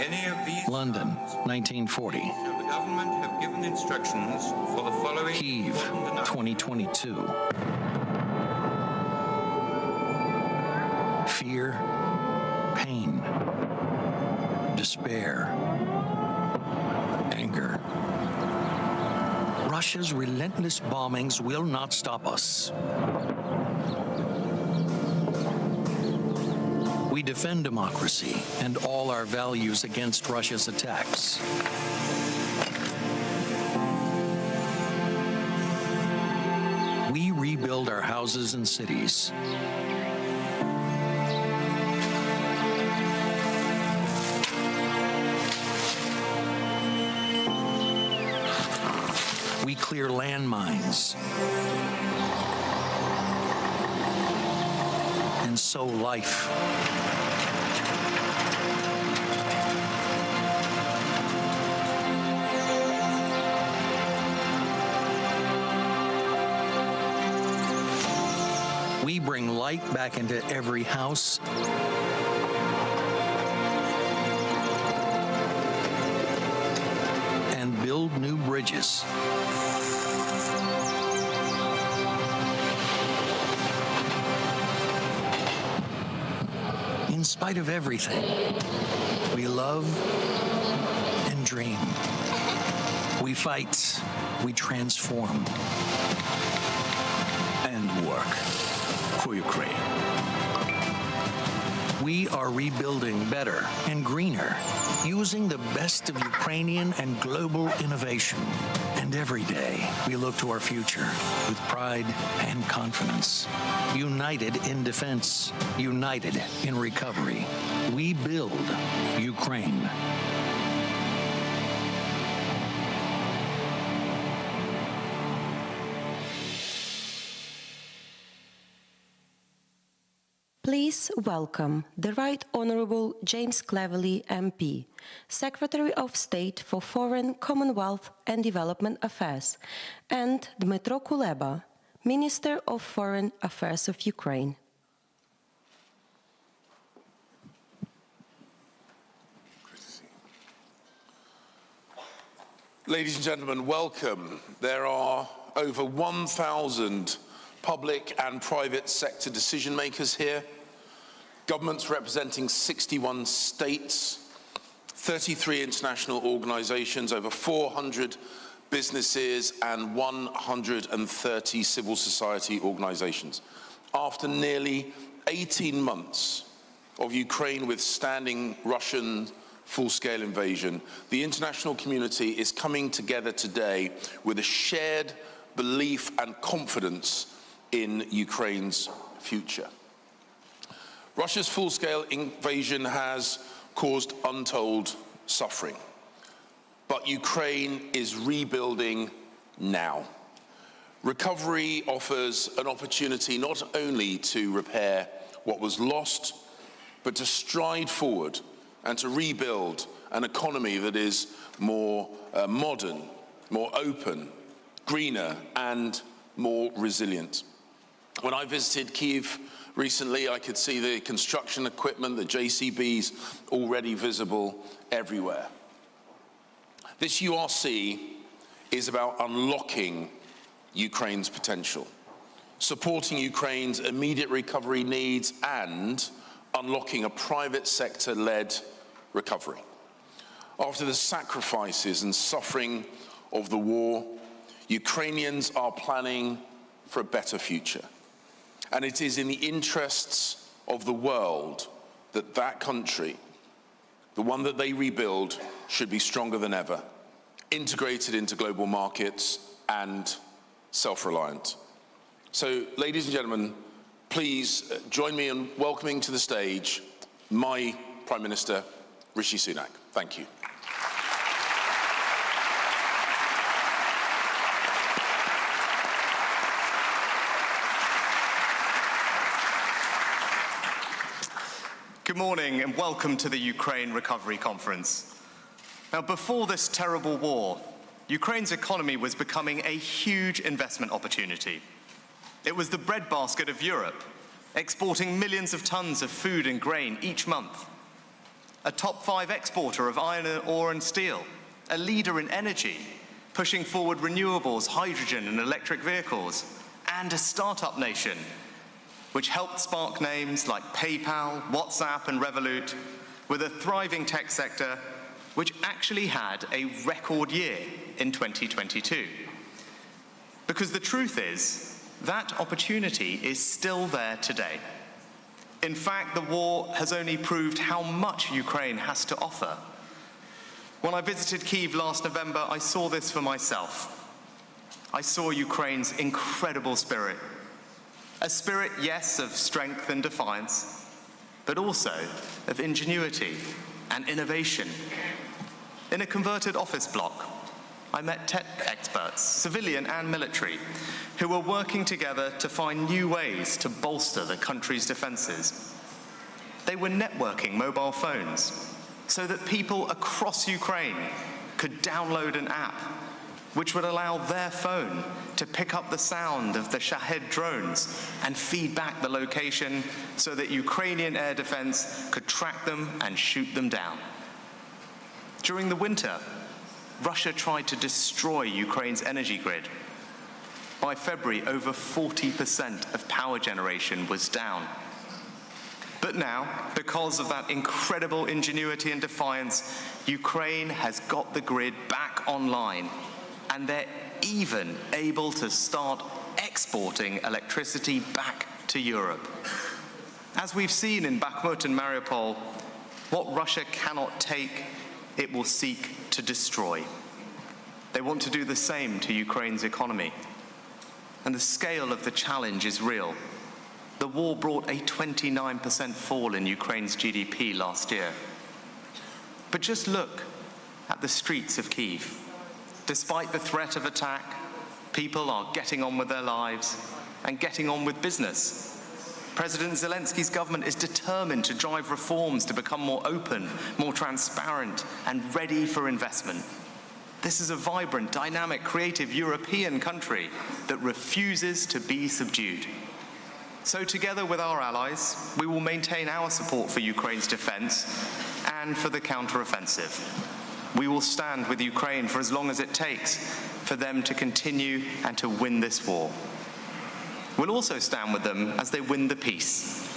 any of these London, 1940. the government have given instructions for the following Kyiv, 2022. Fear, pain, despair, anger. Russia's relentless bombings will not stop us. We defend democracy and all our values against Russia's attacks. We rebuild our houses and cities. We clear landmines and sow life. We bring light back into every house and build new bridges. In spite of everything, we love and dream. We fight, we transform, and work for Ukraine. We are rebuilding better and greener, using the best of Ukrainian and global innovation. And every day, we look to our future with pride and confidence. United in defense, united in recovery. We build Ukraine. Please welcome the Right Honourable James Cleverly MP, Secretary of State for Foreign, Commonwealth and Development Affairs, and Dmytro Kuleba, Minister of Foreign Affairs of Ukraine. Ladies and gentlemen, welcome. There are over 1,000 public and private sector decision makers here, governments representing 61 states, 33 international organizations, over 400 businesses and 130 civil society organizations. After nearly 18 months of Ukraine withstanding Russian full-scale invasion, the international community is coming together today with a shared belief and confidence in Ukraine's future. Russia's full-scale invasion has caused untold suffering, but Ukraine is rebuilding now. Recovery offers an opportunity not only to repair what was lost, but to stride forward and to rebuild an economy that is more modern, more open, greener, and more resilient. When I visited Kyiv recently, I could see the construction equipment, the JCBs, already visible everywhere. This URC is about unlocking Ukraine's potential, supporting Ukraine's immediate recovery needs, and unlocking a private sector-led recovery. After the sacrifices and suffering of the war, Ukrainians are planning for a better future. And it is in the interests of the world that that country, the one that they rebuild, should be stronger than ever, integrated into global markets and self-reliant. So, ladies and gentlemen, please join me in welcoming to the stage my Prime Minister, Rishi Sunak. Thank you. Good morning and welcome to the Ukraine Recovery Conference. Now, before this terrible war, Ukraine's economy was becoming a huge investment opportunity. It was the breadbasket of Europe, exporting millions of tons of food and grain each month. a top 5 exporter of iron ore and steel, a leader in energy, pushing forward renewables, hydrogen and electric vehicles, and a startup nation, which helped spark names like PayPal, WhatsApp and Revolut, with a thriving tech sector which actually had a record year in 2022. Because the truth is, that opportunity is still there today. In fact, the war has only proved how much Ukraine has to offer. When I visited Kyiv last November, I saw this for myself. I saw Ukraine's incredible spirit. A spirit, yes, of strength and defiance, but also of ingenuity and innovation. In a converted office block, I met tech experts, civilian and military, who were working together to find new ways to bolster the country's defenses. They were networking mobile phones so that people across Ukraine could download an app which would allow their phone to pick up the sound of the Shahed drones and feed back the location so that Ukrainian air defense could track them and shoot them down. During the winter, Russia tried to destroy Ukraine's energy grid. By February, over 40% of power generation was down. But now, because of that incredible ingenuity and defiance, Ukraine has got the grid back online, and they're even able to start exporting electricity back to Europe. As we've seen in Bakhmut and Mariupol, what Russia cannot take, it will seek to destroy. They want to do the same to Ukraine's economy. And the scale of the challenge is real. The war brought a 29% fall in Ukraine's GDP last year. But just look at the streets of Kyiv. Despite the threat of attack, people are getting on with their lives and getting on with business. President Zelensky's government is determined to drive reforms to become more open, more transparent, and ready for investment. This is a vibrant, dynamic, creative European country that refuses to be subdued. So together with our allies, we will maintain our support for Ukraine's defense and for the counter-offensive. We will stand with Ukraine for as long as it takes for them to continue and to win this war. We'll also stand with them as they win the peace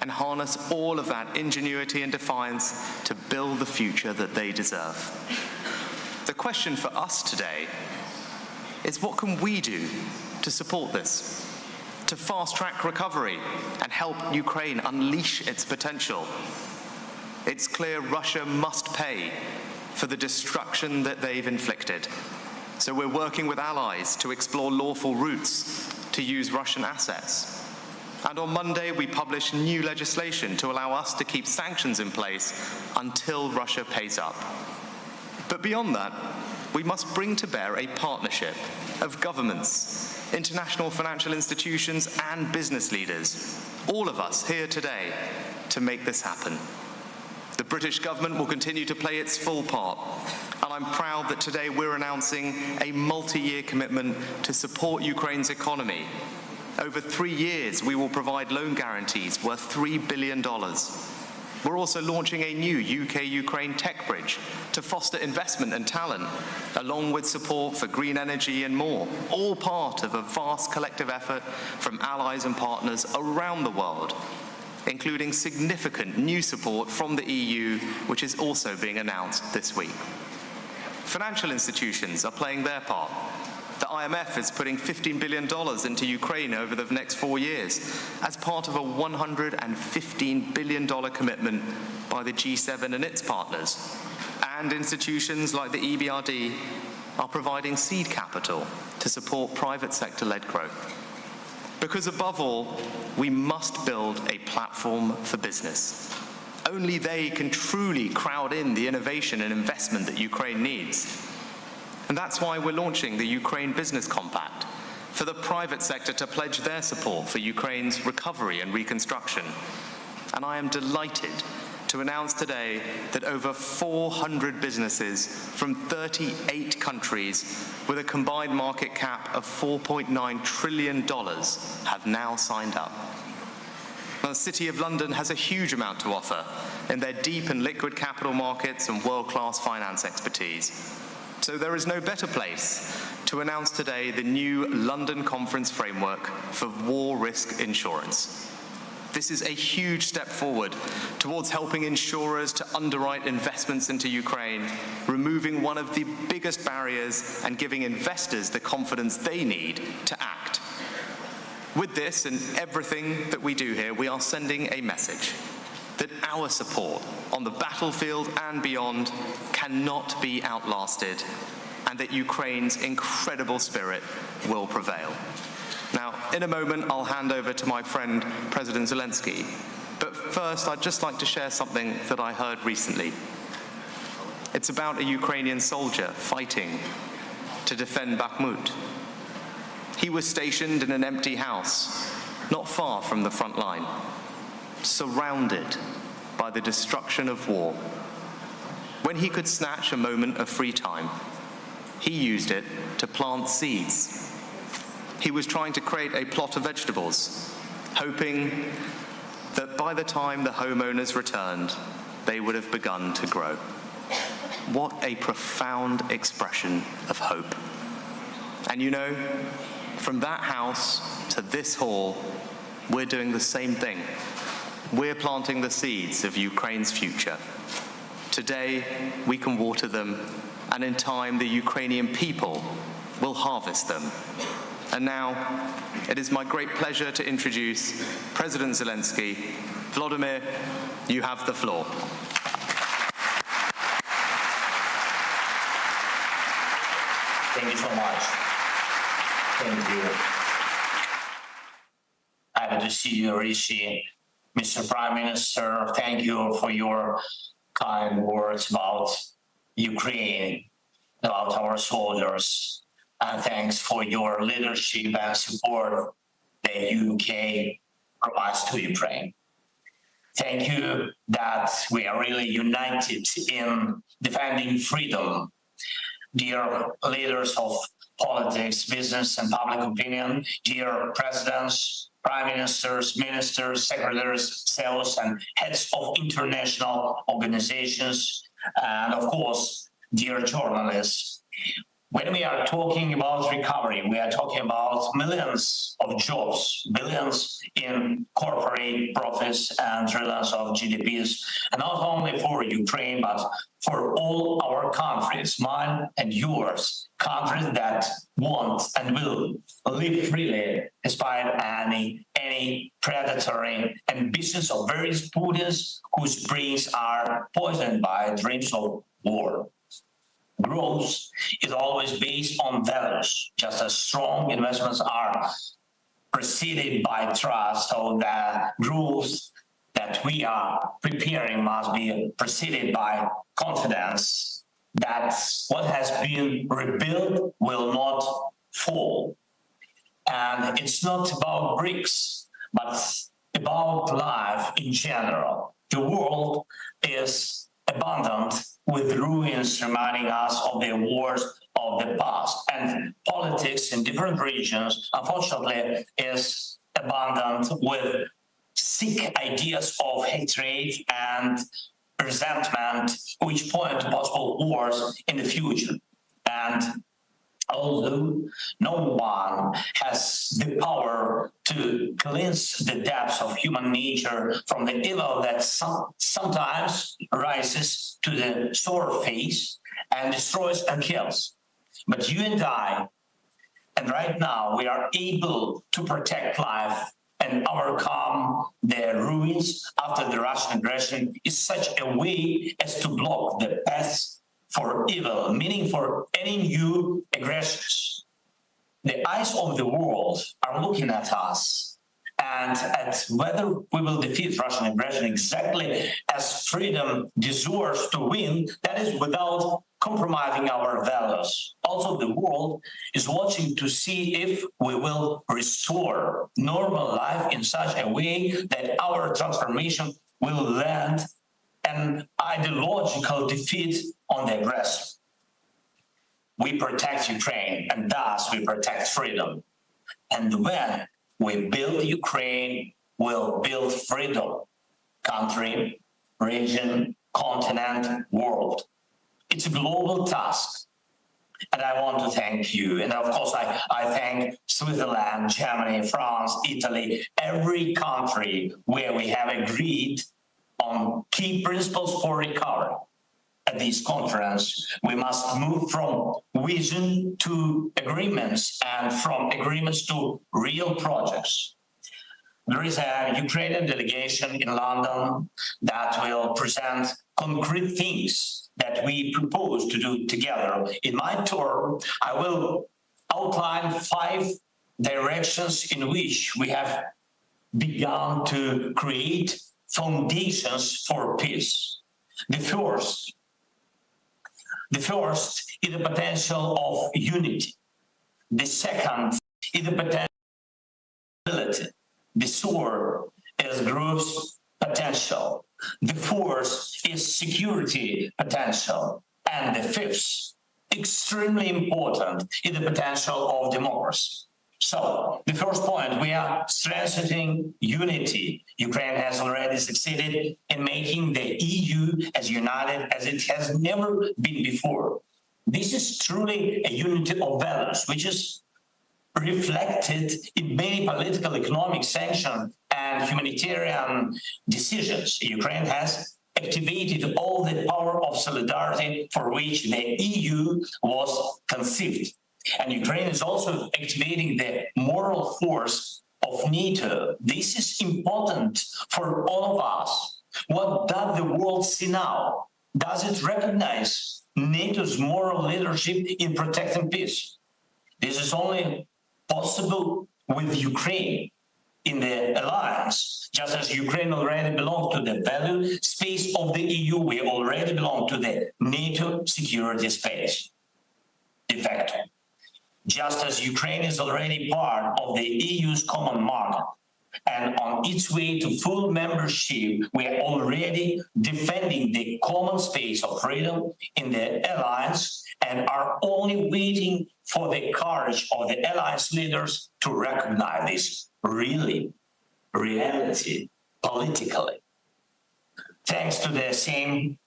and harness all of that ingenuity and defiance to build the future that they deserve. The question for us today is, what can we do to support this, to fast-track recovery and help Ukraine unleash its potential? It's clear Russia must pay for the destruction that they've inflicted. So we're working with allies to explore lawful routes to use Russian assets. And on Monday, we published new legislation to allow us to keep sanctions in place until Russia pays up. But beyond that, we must bring to bear a partnership of governments, international financial institutions, and business leaders, all of us here today, to make this happen. The British government will continue to play its full part, and I'm proud that today we're announcing a multi-year commitment to support Ukraine's economy. Over 3 years, we will provide loan guarantees worth $3 billion. We're also launching a new UK-Ukraine tech bridge to foster investment and talent, along with support for green energy and more, all part of a vast collective effort from allies and partners around the world, including significant new support from the EU, which is also being announced this week. Financial institutions are playing their part. The IMF is putting $15 billion into Ukraine over the next 4 years as part of a $115 billion commitment by the G7 and its partners. And institutions like the EBRD are providing seed capital to support private sector-led growth. Because above all, we must build a platform for business. Only they can truly crowd in the innovation and investment that Ukraine needs. And that's why we're launching the Ukraine Business Compact, for the private sector to pledge their support for Ukraine's recovery and reconstruction. And I am delighted to announce today that over 400 businesses from 38 countries with a combined market cap of $4.9 trillion have now signed up. Now, the City of London has a huge amount to offer, in their deep and liquid capital markets and world-class finance expertise. So there is no better place to announce today the new London Conference Framework for War Risk Insurance. This is a huge step forward towards helping insurers to underwrite investments into Ukraine, removing one of the biggest barriers and giving investors the confidence they need to act. With this and everything that we do here, we are sending a message that our support on the battlefield and beyond cannot be outlasted, and that Ukraine's incredible spirit will prevail. Now, in a moment, I'll hand over to my friend, President Zelensky. But first, I'd just like to share something that I heard recently. It's about a Ukrainian soldier fighting to defend Bakhmut. He was stationed in an empty house, not far from the front line, surrounded by the destruction of war. When he could snatch a moment of free time, he used it to plant seeds. He was trying to create a plot of vegetables, hoping that by the time the homeowners returned, they would have begun to grow. What a profound expression of hope. And you know, from that house to this hall, we're doing the same thing. We're planting the seeds of Ukraine's future. Today, we can water them, and in time, the Ukrainian people will harvest them. And now, it is my great pleasure to introduce President Zelensky. Vladimir, you have the floor. Thank you so much. Thank you. Happy to see you, Rishi. Mr. Prime Minister, thank you for your kind words about Ukraine, about our soldiers. And thanks for your leadership and support the UK provides to Ukraine. Thank you that we are really united in defending freedom. Dear leaders of politics, business, and public opinion, dear presidents, prime ministers, ministers, secretaries, CEOs, and heads of international organizations, and of course, dear journalists. When we are talking about recovery, we are talking about millions of jobs, billions in corporate profits and trillions of GDPs, and not only for Ukraine, but for all our countries, mine and yours, countries that want and will live freely despite any predatory ambitions of various Putins whose brains are poisoned by dreams of war. Growth is always based on values, just as strong investments are preceded by trust, so the growth that we are preparing must be preceded by confidence that what has been rebuilt will not fall. And it's not about bricks, but about life in general. The world is abundant with ruins reminding us of the wars of the past. And politics in different regions, unfortunately, is abundant with sick ideas of hatred and resentment, which point to possible wars in the future. And although no one has the power to cleanse the depths of human nature from the evil that sometimes rises to the surface and destroys and kills. But you and I, and right now, we are able to protect life and overcome the ruins after the Russian aggression in such a way as to block the path for evil, meaning for any new aggressions. The eyes of the world are looking at us and at whether we will defeat Russian aggression exactly as freedom deserves to win, that is without compromising our values. Also, the world is watching to see if we will restore normal life in such a way that our transformation will land an ideological defeat on the aggressor. We protect Ukraine, and thus we protect freedom. And when we build Ukraine, we'll build freedom. Country region, continent, world. It's a global task. And I want to thank you. And of course, I thank Switzerland, Germany, France, Italy, every country where we have agreed on key principles for recovery. At this conference, we must move from vision to agreements and from agreements to real projects. There is a Ukrainian delegation in London that will present concrete things that we propose to do together. In my tour, I will outline 5 directions in which we have begun to create foundations for peace. The first is the potential of unity. The second is the potential of stability. The third is group's potential. The fourth is security potential. And the fifth, extremely important, is the potential of democracy. So, the first point, we are strengthening unity. Ukraine has already succeeded in making the EU as united as it has never been before. This is truly a unity of values, which is reflected in many political, economic sanctions and humanitarian decisions. Ukraine has activated all the power of solidarity for which the EU was conceived. And Ukraine is also activating the moral force of NATO. This is important for all of us. What does the world see now? Does it recognize NATO's moral leadership in protecting peace? This is only possible with Ukraine in the alliance. Just as Ukraine already belongs to the value space of the EU, we already belong to the NATO security space. De facto. Just as Ukraine is already part of the EU's common market and on its way to full membership, we are already defending the common space of freedom in the alliance and are only waiting for the courage of the alliance leaders to recognize this reality politically. Thanks to the same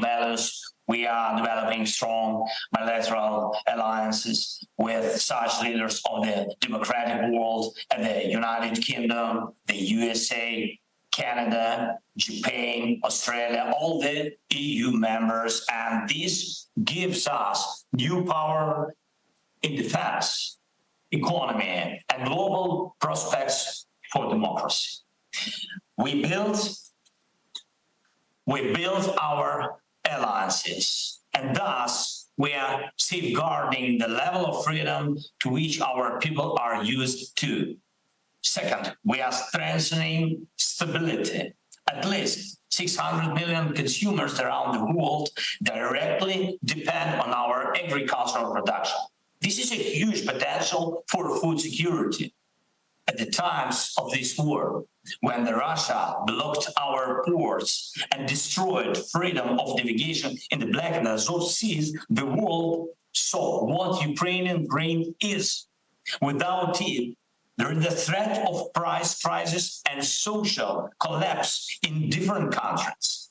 values, we are developing strong bilateral alliances with such leaders of the democratic world and the United Kingdom, the USA, Canada, Japan, Australia, all the EU members, and this gives us new power in defense, economy, and global prospects for democracy. We build our alliances, and thus we are safeguarding the level of freedom to which our people are used to. Second, we are strengthening stability. At least 600 million consumers around the world directly depend on our agricultural production. This is a huge potential for food security. At the times of this war, when Russia blocked our ports and destroyed freedom of navigation in the Black and Azov seas, the world saw what Ukrainian grain is. Without it, there is the threat of price rises and social collapse in different countries.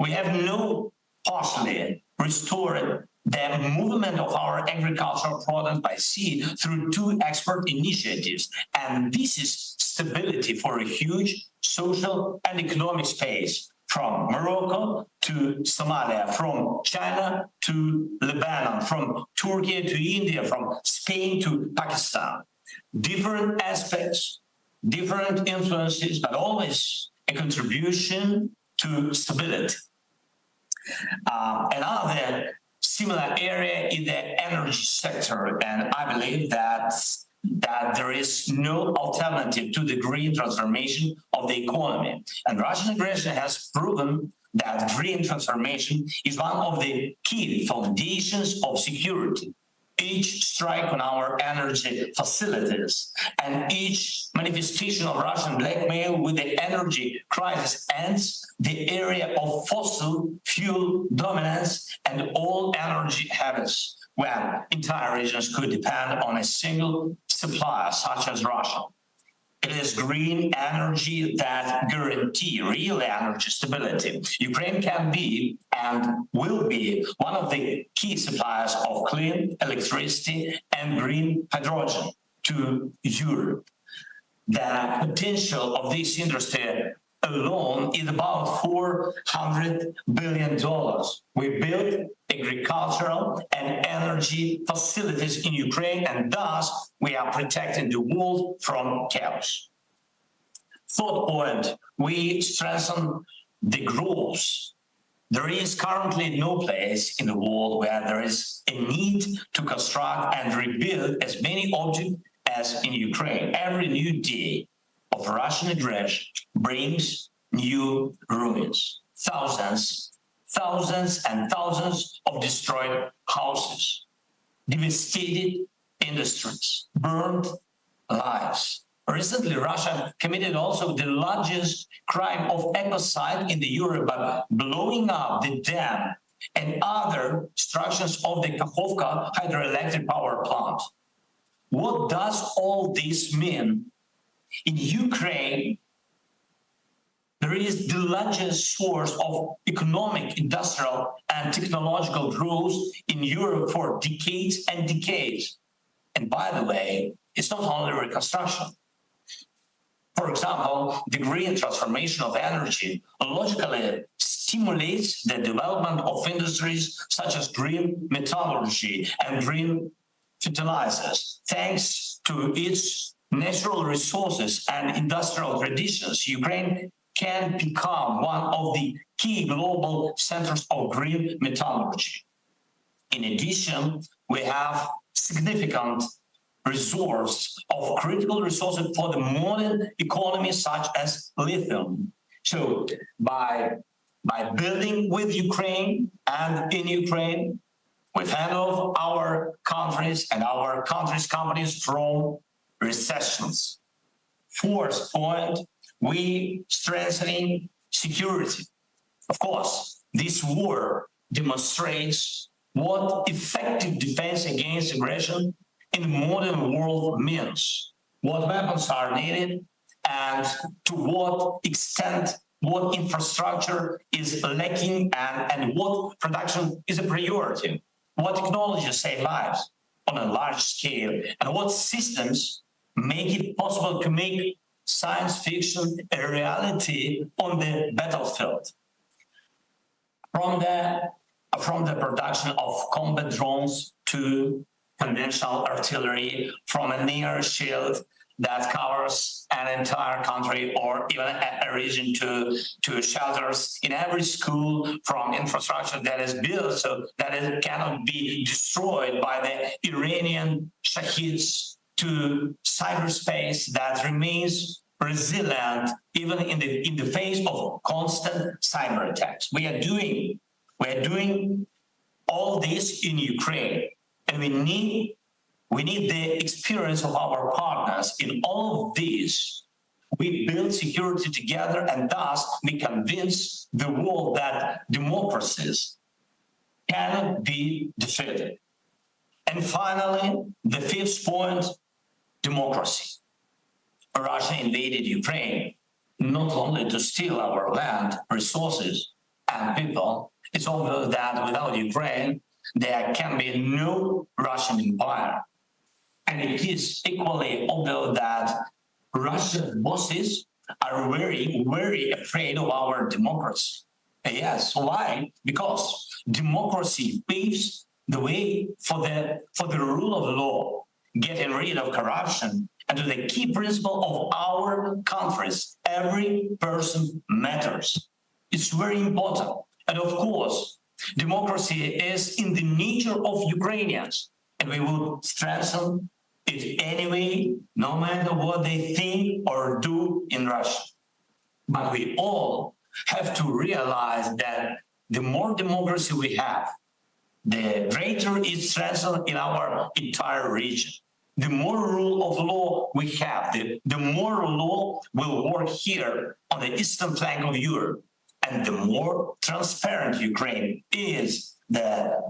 We have now partially restored the movement of our agricultural products by sea through 2 export initiatives. And this is stability for a huge social and economic space, from Morocco to Somalia, from China to Lebanon, from Turkey to India, from Spain to Pakistan. Different aspects, different influences, but always a contribution to stability. Another similar area in the energy sector, and I believe that there is no alternative to the green transformation of the economy. And Russian aggression has proven that green transformation is one of the key foundations of security. Each strike on our energy facilities and each manifestation of Russian blackmail with the energy crisis ends the area of fossil fuel dominance and all energy habits, when entire regions could depend on a single supplier, such as Russia. It is green energy that guarantee real energy stability. Ukraine can be and will be one of the key suppliers of clean electricity and green hydrogen to Europe. The potential of this industry alone is about $400 billion. We build agricultural and energy facilities in Ukraine, and thus we are protecting the world from chaos. Third point, we strengthen the growth. There is currently no place in the world where there is a need to construct and rebuild as many objects as in Ukraine. Every new day of Russian aggression brings new ruins. Thousands and thousands of destroyed houses, devastated industries, burned lives. Recently, Russia committed also the largest crime of ecocide in the Europe by blowing up the dam and other structures of the Kakhovka hydroelectric power plant. What does all this mean? In Ukraine, there is the largest source of economic, industrial, and technological growth in Europe for decades and decades. And by the way, it's not only reconstruction. For example, the green transformation of energy logically stimulates the development of industries such as green metallurgy and green fertilizers. Thanks to its natural resources and industrial traditions, Ukraine can become one of the key global centers of green metallurgy. In addition, we have significant resource of critical resources for the modern economy, such as lithium. So by building with Ukraine and in Ukraine, we fend off our countries and our countries' companies from recessions. Fourth point, we strengthening security. Of course, this war demonstrates what effective defense against aggression in the modern world means, what weapons are needed, and to what extent what infrastructure is lacking, and what production is a priority, what technologies save lives on a large scale, and what systems make it possible to make science fiction a reality on the battlefield. From the production of combat drones to conventional artillery, from a near shield that covers an entire country or even a region to shelters in every school, from infrastructure that is built so that it cannot be destroyed by the Iranian Shaheeds, to cyberspace that remains resilient even in the face of constant cyber attacks. We are doing all this in Ukraine. And we need the experience of our partners in all of this. We build security together, and thus we convince the world that democracies cannot be defeated. And finally, the fifth point, democracy. Russia invaded Ukraine not only to steal our land, resources, and people. It's obvious that without Ukraine, there can be no Russian empire. And it is equally obvious that Russian bosses are very, very afraid of our democracy. Yes, why? Because democracy paves the way for the rule of law, getting rid of corruption, and to the key principle of our countries, every person matters. It's very important. And of course, democracy is in the nature of Ukrainians, and we will strengthen it anyway, no matter what they think or do in Russia. But we all have to realize that the more democracy we have, the greater is strengthened in our entire region. The more rule of law we have, the more law will work here on the eastern flank of Europe. And the more transparent Ukraine is, the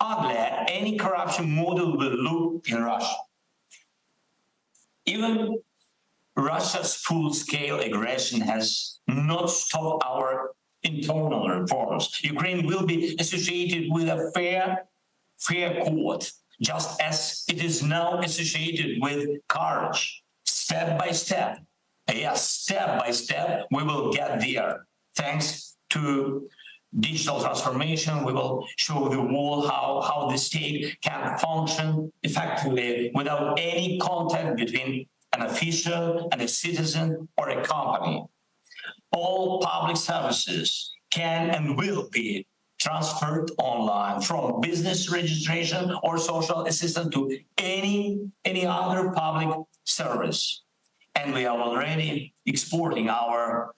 uglier any corruption model will look in Russia. Even Russia's full-scale aggression has not stopped our internal reforms. Ukraine will be associated with a fair court, just as it is now associated with courage. Step by step, yes, step by step, we will get there. Thanks to digital transformation, we will show the world how the state can function effectively without any contact between an official and a citizen or a company. All public services can and will be transferred online, from business registration or social assistance to any other public service. And we are already exporting our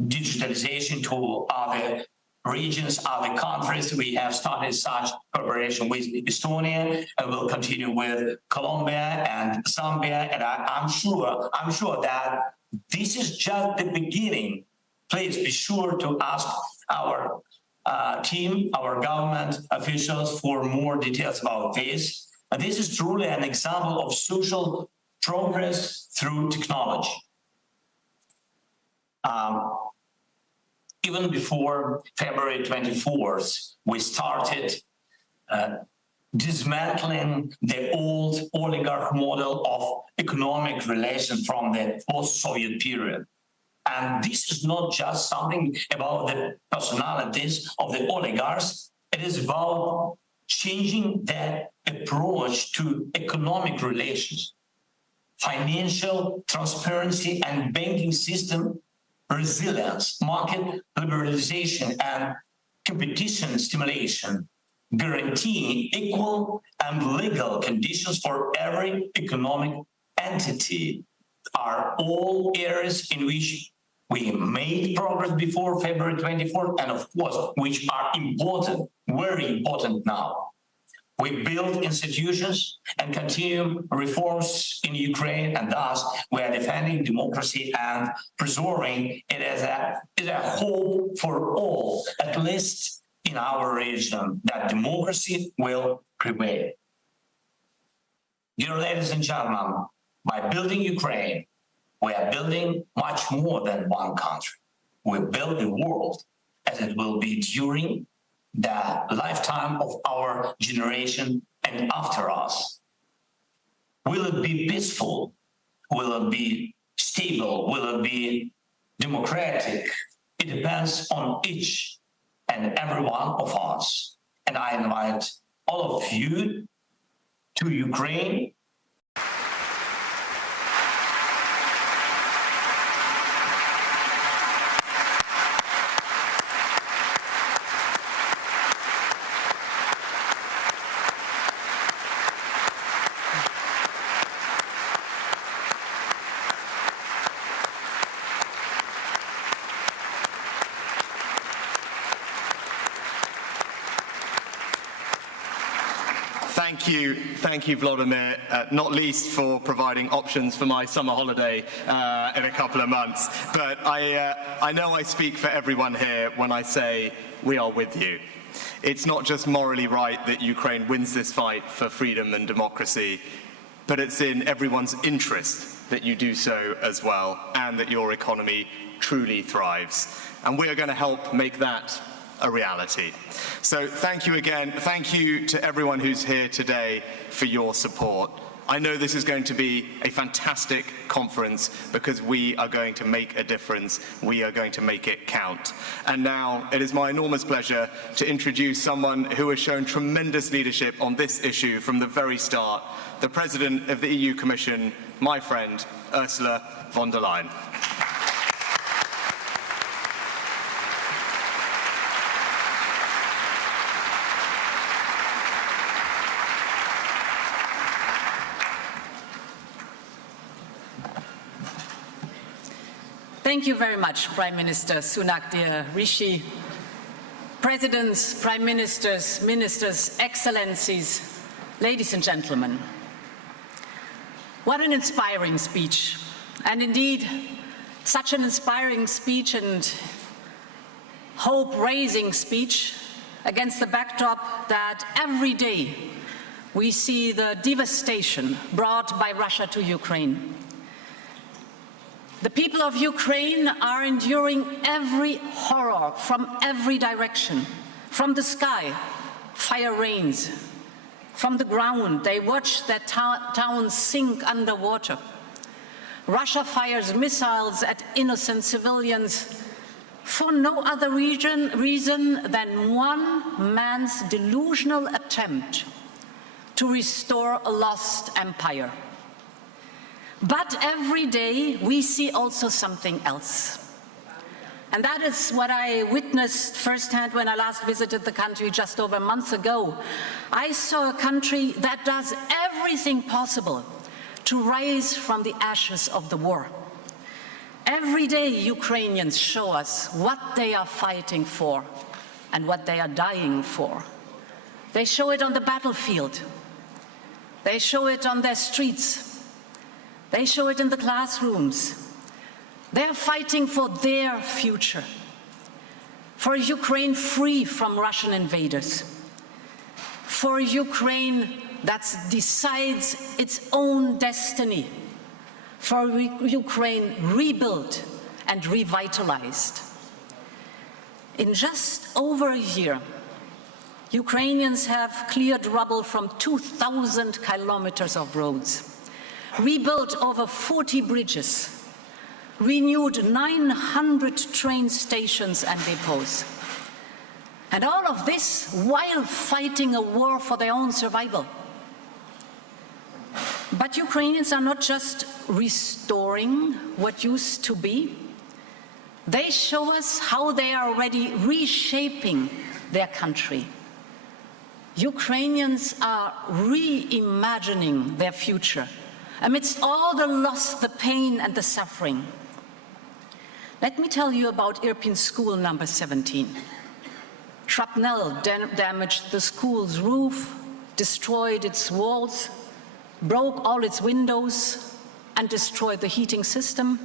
digitalization to other regions, other countries. We have started such cooperation with Estonia, and we'll continue with Colombia and Zambia. And I'm sure that this is just the beginning. Please be sure to ask our team, our government officials, for more details about this. And this is truly an example of social progress through technology. Even before February 24th, we started dismantling the old oligarch model of economic relations from the post-Soviet period. And this is not just something about the personalities of the oligarchs. It is about changing the approach to economic relations, financial transparency and banking system resilience, market liberalization and competition stimulation, guaranteeing equal and legal conditions for every economic entity, are all areas in which we made progress before February 24th, and of course, which are important, very important now. We build institutions and continue reforms in Ukraine, and thus we are defending democracy and preserving it as a hope for all, at least in our region, that democracy will prevail. Dear ladies and gentlemen, by building Ukraine, we are building much more than one country. We build the world as it will be during the lifetime of our generation and after us. Will it be peaceful? Will it be stable? Will it be democratic? It depends on each and every one of us. And I invite all of you to Ukraine. Thank you, Vladimir, not least for providing options for my summer holiday in a couple of months. But I know I speak for everyone here when I say we are with you. It's not just morally right that Ukraine wins this fight for freedom and democracy, but it's in everyone's interest that you do so as well, and that your economy truly thrives. And we are going to help make that a reality. So thank you again. Thank you to everyone who's here today for your support. I know this is going to be a fantastic conference because we are going to make a difference. We are going to make it count. And now it is my enormous pleasure to introduce someone who has shown tremendous leadership on this issue from the very start, the President of the EU Commission, my friend, Ursula von der Leyen. Thank you very much, Prime Minister Sunak, dear Rishi. Presidents, Prime Ministers, Ministers, Excellencies, ladies and gentlemen. What an inspiring speech. And indeed, such an inspiring speech and hope-raising speech against the backdrop that every day we see the devastation brought by Russia to Ukraine. The people of Ukraine are enduring every horror from every direction. From the sky, fire rains. From the ground, they watch their towns sink underwater. Russia fires missiles at innocent civilians for no other reason than one man's delusional attempt to restore a lost empire. But every day we see also something else. And that is what I witnessed firsthand when I last visited the country just over a month ago. I saw a country that does everything possible to rise from the ashes of the war. Every day Ukrainians show us what they are fighting for and what they are dying for. They show it on the battlefield. They show it on their streets. They show it in the classrooms. They are fighting for their future, for a Ukraine free from Russian invaders, for a Ukraine that decides its own destiny, for a Ukraine rebuilt and revitalized. In just over a year, Ukrainians have cleared rubble from 2,000 kilometers of roads, rebuilt over 40 bridges, renewed 900 train stations and depots. And all of this while fighting a war for their own survival. But Ukrainians are not just restoring what used to be. They show us how they are already reshaping their country. Ukrainians are reimagining their future amidst all the loss, the pain, and the suffering. Let me tell you about Irpin School number 17. Shrapnel damaged the school's roof, destroyed its walls, broke all its windows, and destroyed the heating system.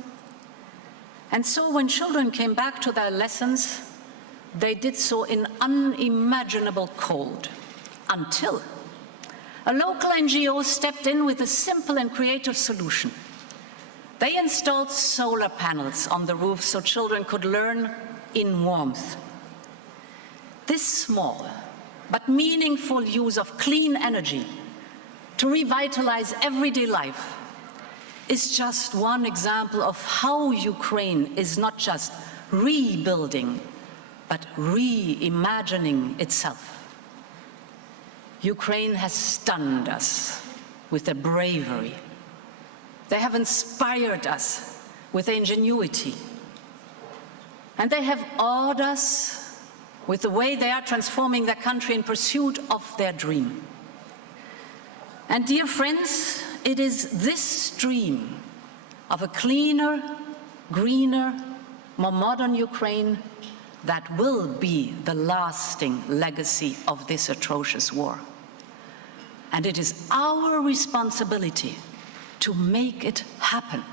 And so when children came back to their lessons, they did so in unimaginable cold, until a local NGO stepped in with a simple and creative solution. They installed solar panels on the roof so children could learn in warmth. This small but meaningful use of clean energy to revitalize everyday life is just one example of how Ukraine is not just rebuilding, but reimagining itself. Ukraine has stunned us with their bravery. They have inspired us with their ingenuity. And they have awed us with the way they are transforming their country in pursuit of their dream. And dear friends, it is this dream of a cleaner, greener, more modern Ukraine that will be the lasting legacy of this atrocious war. And it is our responsibility to make it happen.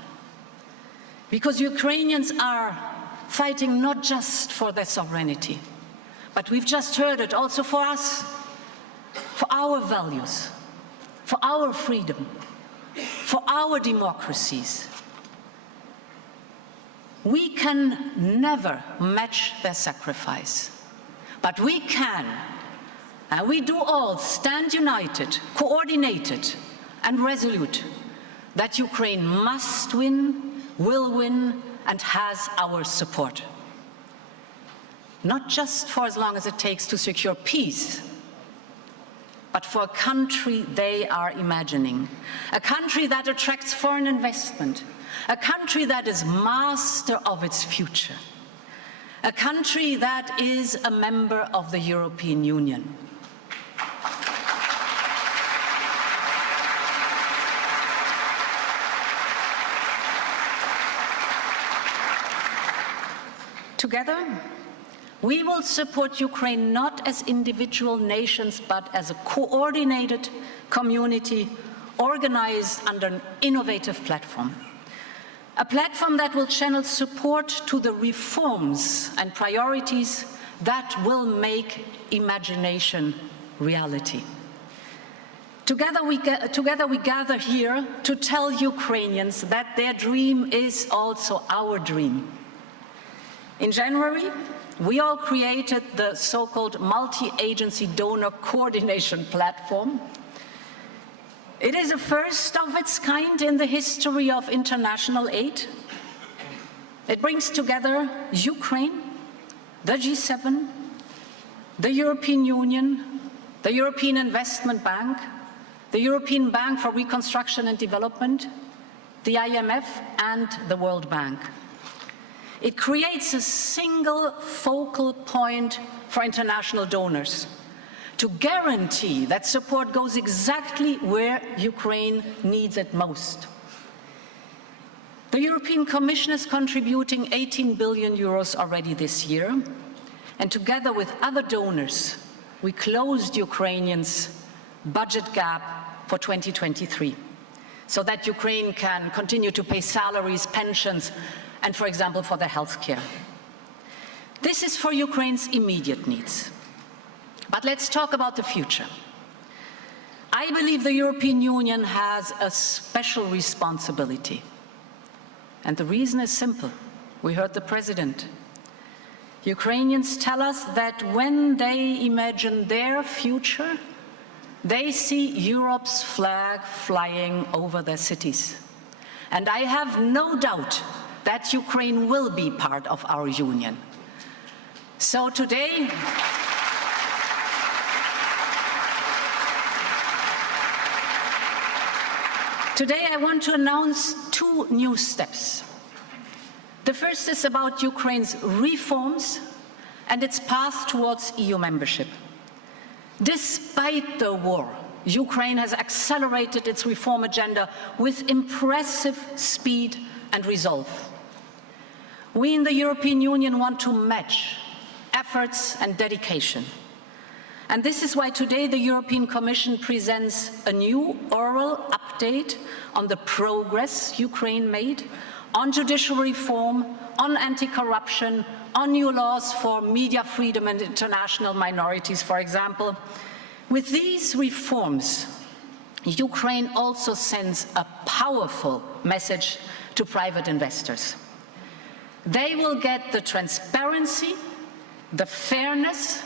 Because Ukrainians are fighting not just for their sovereignty, but we've just heard it also for us, for our values, for our freedom, for our democracies. We can never match their sacrifice, but we can, and we do all stand united, coordinated, and resolute that Ukraine must win, will win, and has our support. Not just for as long as it takes to secure peace, but for a country they are imagining, a country that attracts foreign investment, a country that is master of its future, a country that is a member of the European Union. Together, we will support Ukraine not as individual nations, but as a coordinated community organized under an innovative platform. A platform that will channel support to the reforms and priorities that will make imagination reality. Together we gather here to tell Ukrainians that their dream is also our dream. In January, we all created the so-called multi-agency donor coordination platform. It is a first of its kind in the history of international aid. It brings together Ukraine, the G7, the European Union, the European Investment Bank, the European Bank for Reconstruction and Development, the IMF, and the World Bank. It creates a single focal point for international donors to guarantee that support goes exactly where Ukraine needs it most. The European Commission is contributing 18 billion euros already this year, and together with other donors, we closed Ukrainians' budget gap for 2023, so that Ukraine can continue to pay salaries, pensions, and, for example, for their health care. This is for Ukraine's immediate needs. But let's talk about the future. I believe the European Union has a special responsibility. And the reason is simple. We heard the President. Ukrainians tell us that when they imagine their future, they see Europe's flag flying over their cities. And I have no doubt that Ukraine will be part of our union. So today, I want to announce two new steps. The first is about Ukraine's reforms and its path towards EU membership. Despite the war, Ukraine has accelerated its reform agenda with impressive speed and resolve. We in the European Union want to match efforts and dedication. And this is why today the European Commission presents a new oral update on the progress Ukraine made on judicial reform, on anti-corruption, on new laws for media freedom and international minorities, for example. With these reforms, Ukraine also sends a powerful message to private investors. They will get the transparency, the fairness,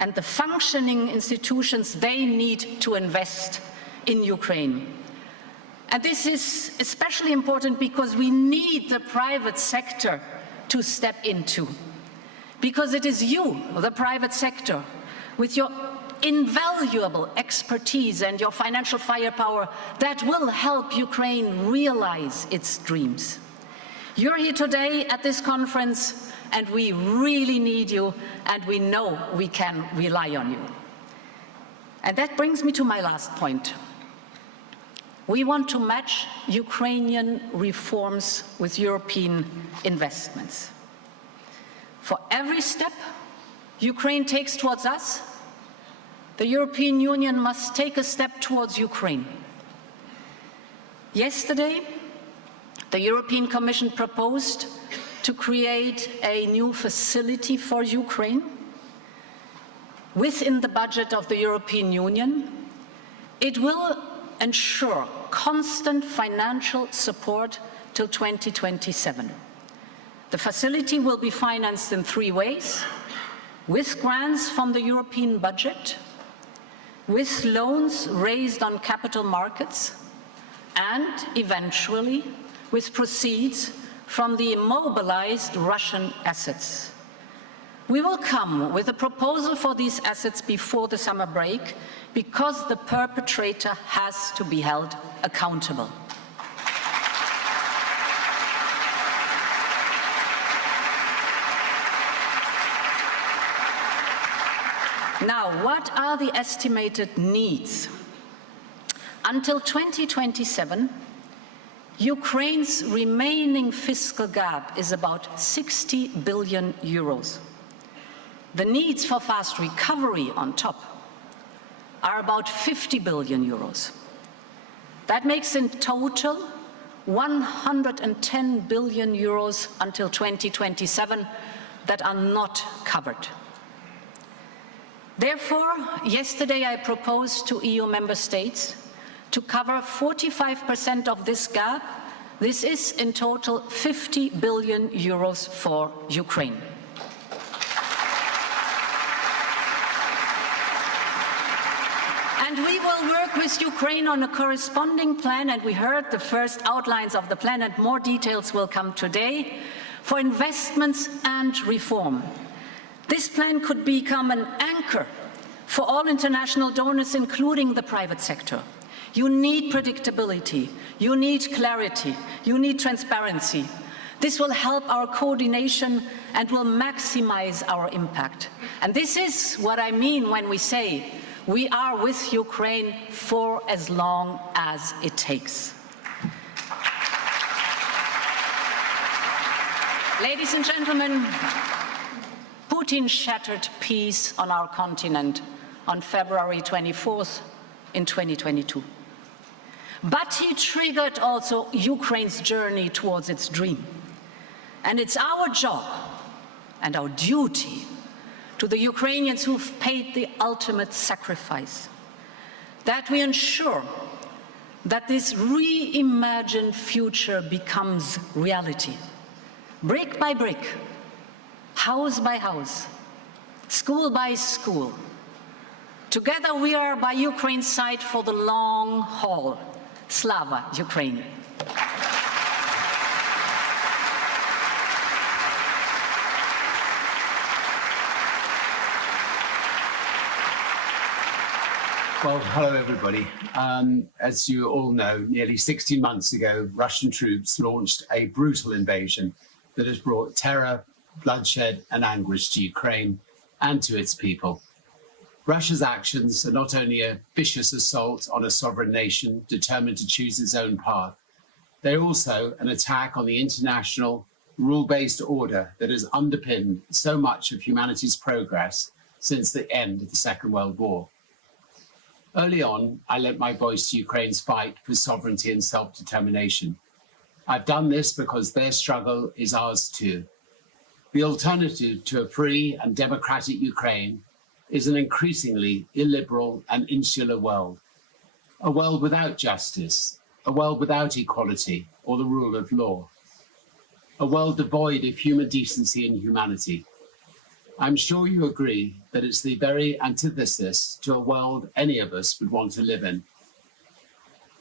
and the functioning institutions they need to invest in Ukraine. And this is especially important because we need the private sector to step into. Because it is you, the private sector, with your invaluable expertise and your financial firepower that will help Ukraine realize its dreams. You're here today at this conference, and we really need you, and we know we can rely on you. And that brings me to my last point. We want to match Ukrainian reforms with European investments. For every step Ukraine takes towards us, the European Union must take a step towards Ukraine. Yesterday, the European Commission proposed to create a new facility for Ukraine within the budget of the European Union. It will ensure constant financial support till 2027. The facility will be financed in three ways: with grants from the European budget, with loans raised on capital markets, and eventually with proceeds from the immobilized Russian assets. We will come with a proposal for these assets before the summer break because the perpetrator has to be held accountable. Now, what are the estimated needs? Until 2027, Ukraine's remaining fiscal gap is about 60 billion euros. The needs for fast recovery on top are about 50 billion euros. That makes in total 110 billion euros until 2027 that are not covered. Therefore, yesterday I proposed to EU member states to cover 45% of this gap. This is in total 50 billion euros for Ukraine. And we will work with Ukraine on a corresponding plan, and we heard the first outlines of the plan, and more details will come today, for investments and reform. This plan could become an anchor for all international donors, including the private sector. You need predictability, you need clarity, you need transparency. This will help our coordination and will maximize our impact. And this is what I mean when we say we are with Ukraine for as long as it takes. Ladies and gentlemen, Putin shattered peace on our continent on February 24th in 2022. But he triggered also Ukraine's journey towards its dream. And it's our job and our duty to the Ukrainians who've paid the ultimate sacrifice that we ensure that this reimagined future becomes reality. Brick by brick, house by house, school by school. Together we are by Ukraine's side for the long haul. Slava Ukraine. Well, hello everybody. As you all know, nearly 16 months ago, Russian troops launched a brutal invasion that has brought terror, bloodshed and anguish to Ukraine and to its people. Russia's actions are not only a vicious assault on a sovereign nation determined to choose its own path, they're also an attack on the international rule-based order that has underpinned so much of humanity's progress since the end of the Second World War. Early on, I lent my voice to Ukraine's fight for sovereignty and self-determination. I've done this because their struggle is ours too. The alternative to a free and democratic Ukraine is an increasingly illiberal and insular world. A world without justice, a world without equality or the rule of law. A world devoid of human decency and humanity. I'm sure you agree that it's the very antithesis to a world any of us would want to live in.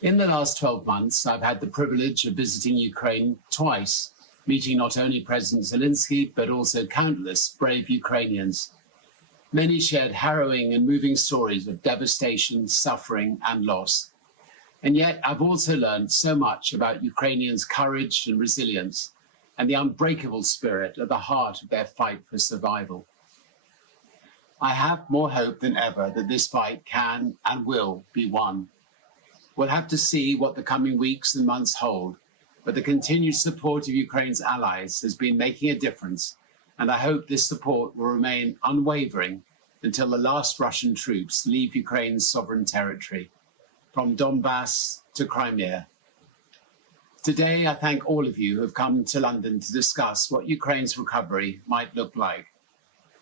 In the last 12 months, I've had the privilege of visiting Ukraine twice, meeting not only President Zelenski, but also countless brave Ukrainians. Many shared harrowing and moving stories of devastation, suffering, and loss. And yet, I've also learned so much about Ukrainians' courage and resilience, and the unbreakable spirit at the heart of their fight for survival. I have more hope than ever that this fight can and will be won. We'll have to see what the coming weeks and months hold, but the continued support of Ukraine's allies has been making a difference, and I hope this support will remain unwavering until the last Russian troops leave Ukraine's sovereign territory, from Donbass to Crimea. Today, I thank all of you who have come to London to discuss what Ukraine's recovery might look like.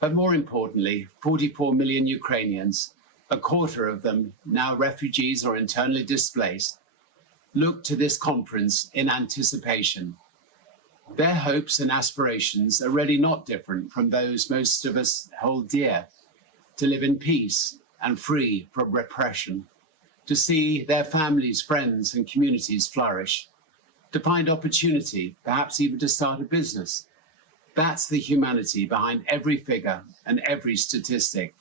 But more importantly, 44 million Ukrainians, a quarter of them now refugees or internally displaced, look to this conference in anticipation. Their hopes and aspirations are really not different from those most of us hold dear: to live in peace and free from repression, to see their families, friends and communities flourish, to find opportunity, perhaps even to start a business. That's the humanity behind every figure and every statistic.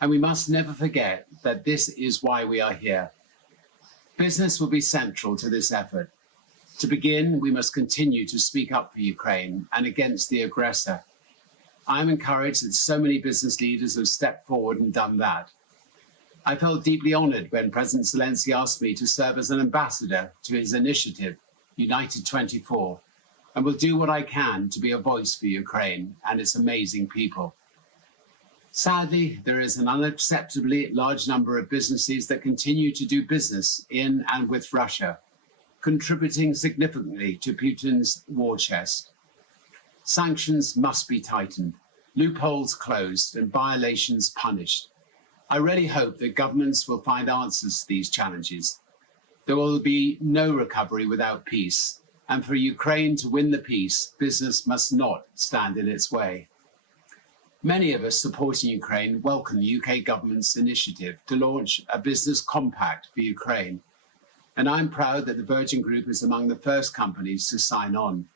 And we must never forget that this is why we are here. Business will be central to this effort. To begin, we must continue to speak up for Ukraine and against the aggressor. I'm encouraged that so many business leaders have stepped forward and done that. I felt deeply honored when President Zelensky asked me to serve as an ambassador to his initiative, United 24, and will do what I can to be a voice for Ukraine and its amazing people. Sadly, there is an unacceptably large number of businesses that continue to do business in and with Russia, contributing significantly to Putin's war chest. Sanctions must be tightened. loopholes closed and violations punished. I really hope that governments will find answers to these challenges. There will be no recovery without peace, and for Ukraine to win the peace, business must not stand in its way. Many of us supporting Ukraine welcome the UK government's initiative to launch a business compact for Ukraine, and I'm proud that the Virgin Group is among the first companies to sign on.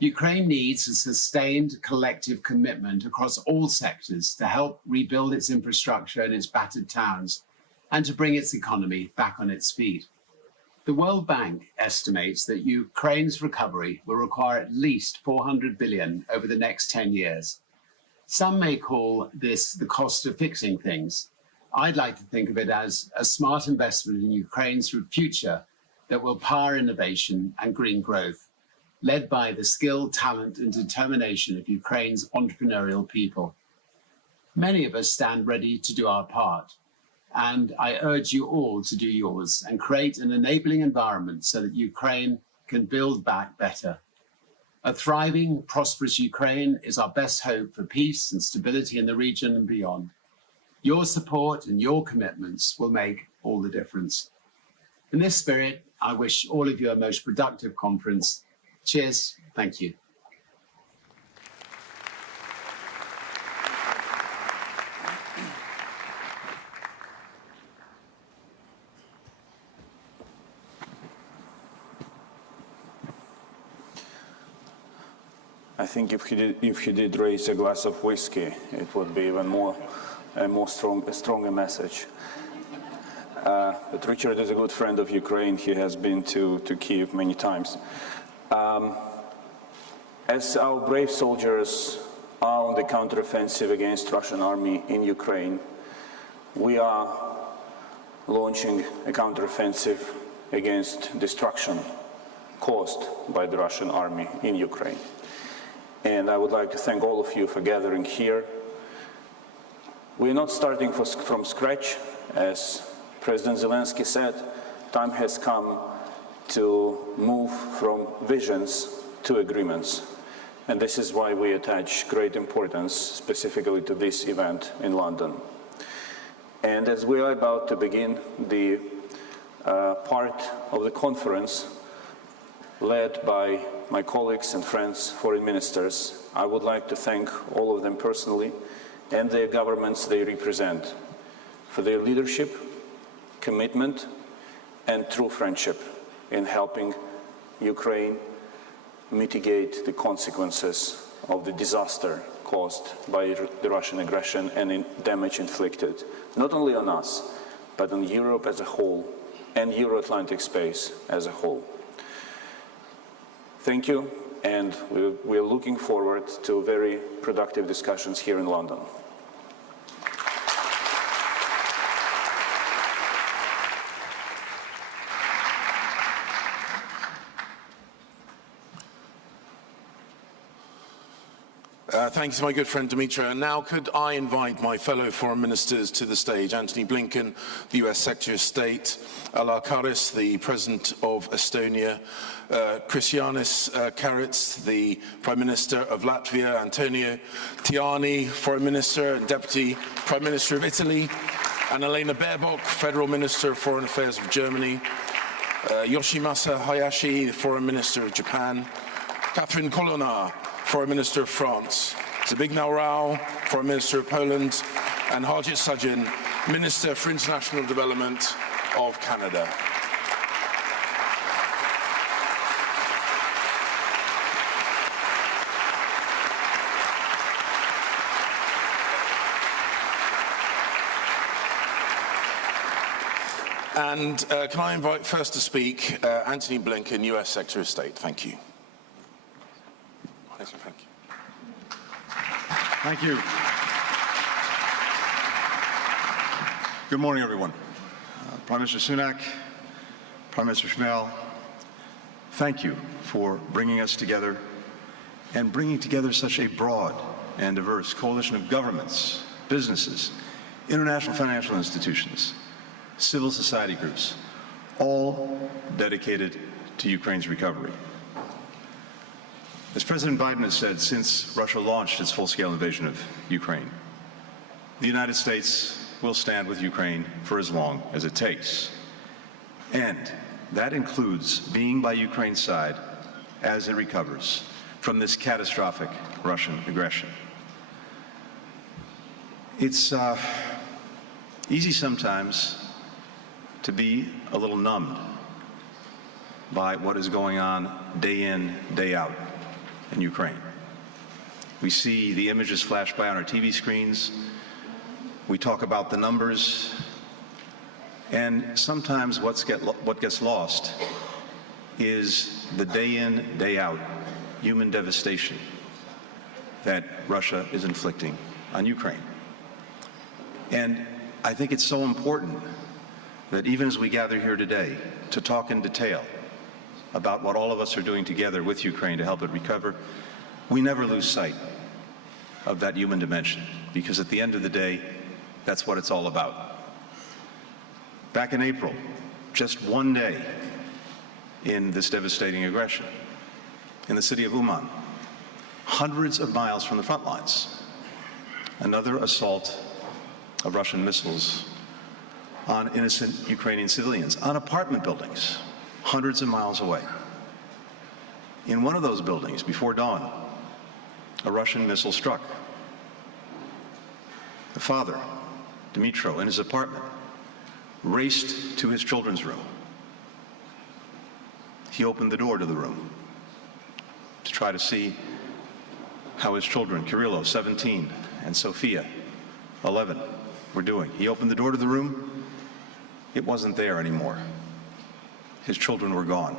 Ukraine needs a sustained collective commitment across all sectors to help rebuild its infrastructure and its battered towns and to bring its economy back on its feet. The World Bank estimates that Ukraine's recovery will require at least 400 billion over the next 10 years. Some may call this the cost of fixing things. I'd like to think of it as a smart investment in Ukraine's future that will power innovation and green growth, led by the skill, talent, and determination of Ukraine's entrepreneurial people. Many of us stand ready to do our part, and I urge you all to do yours and create an enabling environment so that Ukraine can build back better. A thriving, prosperous Ukraine is our best hope for peace and stability in the region and beyond. Your support and your commitments will make all the difference. In this spirit, I wish all of you a most productive conference. Cheers. Thank you. I think if he did raise a glass of whiskey, it would be even a stronger message. But Richard is a good friend of Ukraine. He has been to Kyiv many times. As our brave soldiers are on the counteroffensive against Russian army in Ukraine, we are launching a counteroffensive against destruction caused by the Russian army in Ukraine. And I would like to thank all of you for gathering here. We're not starting from scratch. As President Zelensky said, time has come to move from visions to agreements. And this is why we attach great importance specifically to this event in London. And as we are about to begin the part of the conference led by my colleagues and friends, foreign ministers, I would like to thank all of them personally and their governments they represent for their leadership, commitment, and true friendship in helping Ukraine mitigate the consequences of the disaster caused by the Russian aggression and damage inflicted, not only on us, but on Europe as a whole and Euro-Atlantic space as a whole. Thank you, and we're looking forward to very productive discussions here in London. Thanks, my good friend Dmytro. And now could I invite my fellow foreign ministers to the stage? Antony Blinken, the US Secretary of State, Ala Karis, the President of Estonia, Krišjānis Kariņš, the Prime Minister of Latvia, Antonio Tajani, Foreign Minister and Deputy Prime Minister of Italy, Annalena Baerbock, Federal Minister of Foreign Affairs of Germany, Yoshimasa Hayashi, the Foreign Minister of Japan, Catherine Colonna, Foreign Minister of France, Zbigniew Rau, Foreign Minister of Poland, and Harjit Sajjan, Minister for International Development of Canada. And can I invite first to speak Antony Blinken, US Secretary of State. Thank you. Thank you. Good morning, everyone. Prime Minister Sunak, Prime Minister Schmel, thank you for bringing us together and bringing together such a broad and diverse coalition of governments, businesses, international financial institutions, civil society groups, all dedicated to Ukraine's recovery. As President Biden has said since Russia launched its full-scale invasion of Ukraine, the United States will stand with Ukraine for as long as it takes. And that includes being by Ukraine's side as it recovers from this catastrophic Russian aggression. It's easy sometimes to be a little numbed by what is going on day in, day out in Ukraine. We see the images flash by on our TV screens. We talk about the numbers. And sometimes what gets lost is the day in, day out human devastation that Russia is inflicting on Ukraine. And I think it's so important that even as we gather here today to talk in detail about what all of us are doing together with Ukraine to help it recover, we never lose sight of that human dimension, because at the end of the day, that's what it's all about. Back in April, just one day in this devastating aggression, in the city of Uman, hundreds of miles from the front lines, another assault of Russian missiles on innocent Ukrainian civilians, on apartment buildings, hundreds of miles away. In one of those buildings, before dawn, a Russian missile struck. The father, Dmitro, in his apartment, raced to his children's room. He opened the door to the room to try to see how his children, Kirilo, 17, and Sophia, 11, were doing. He opened the door to the room. It wasn't there anymore. His children were gone.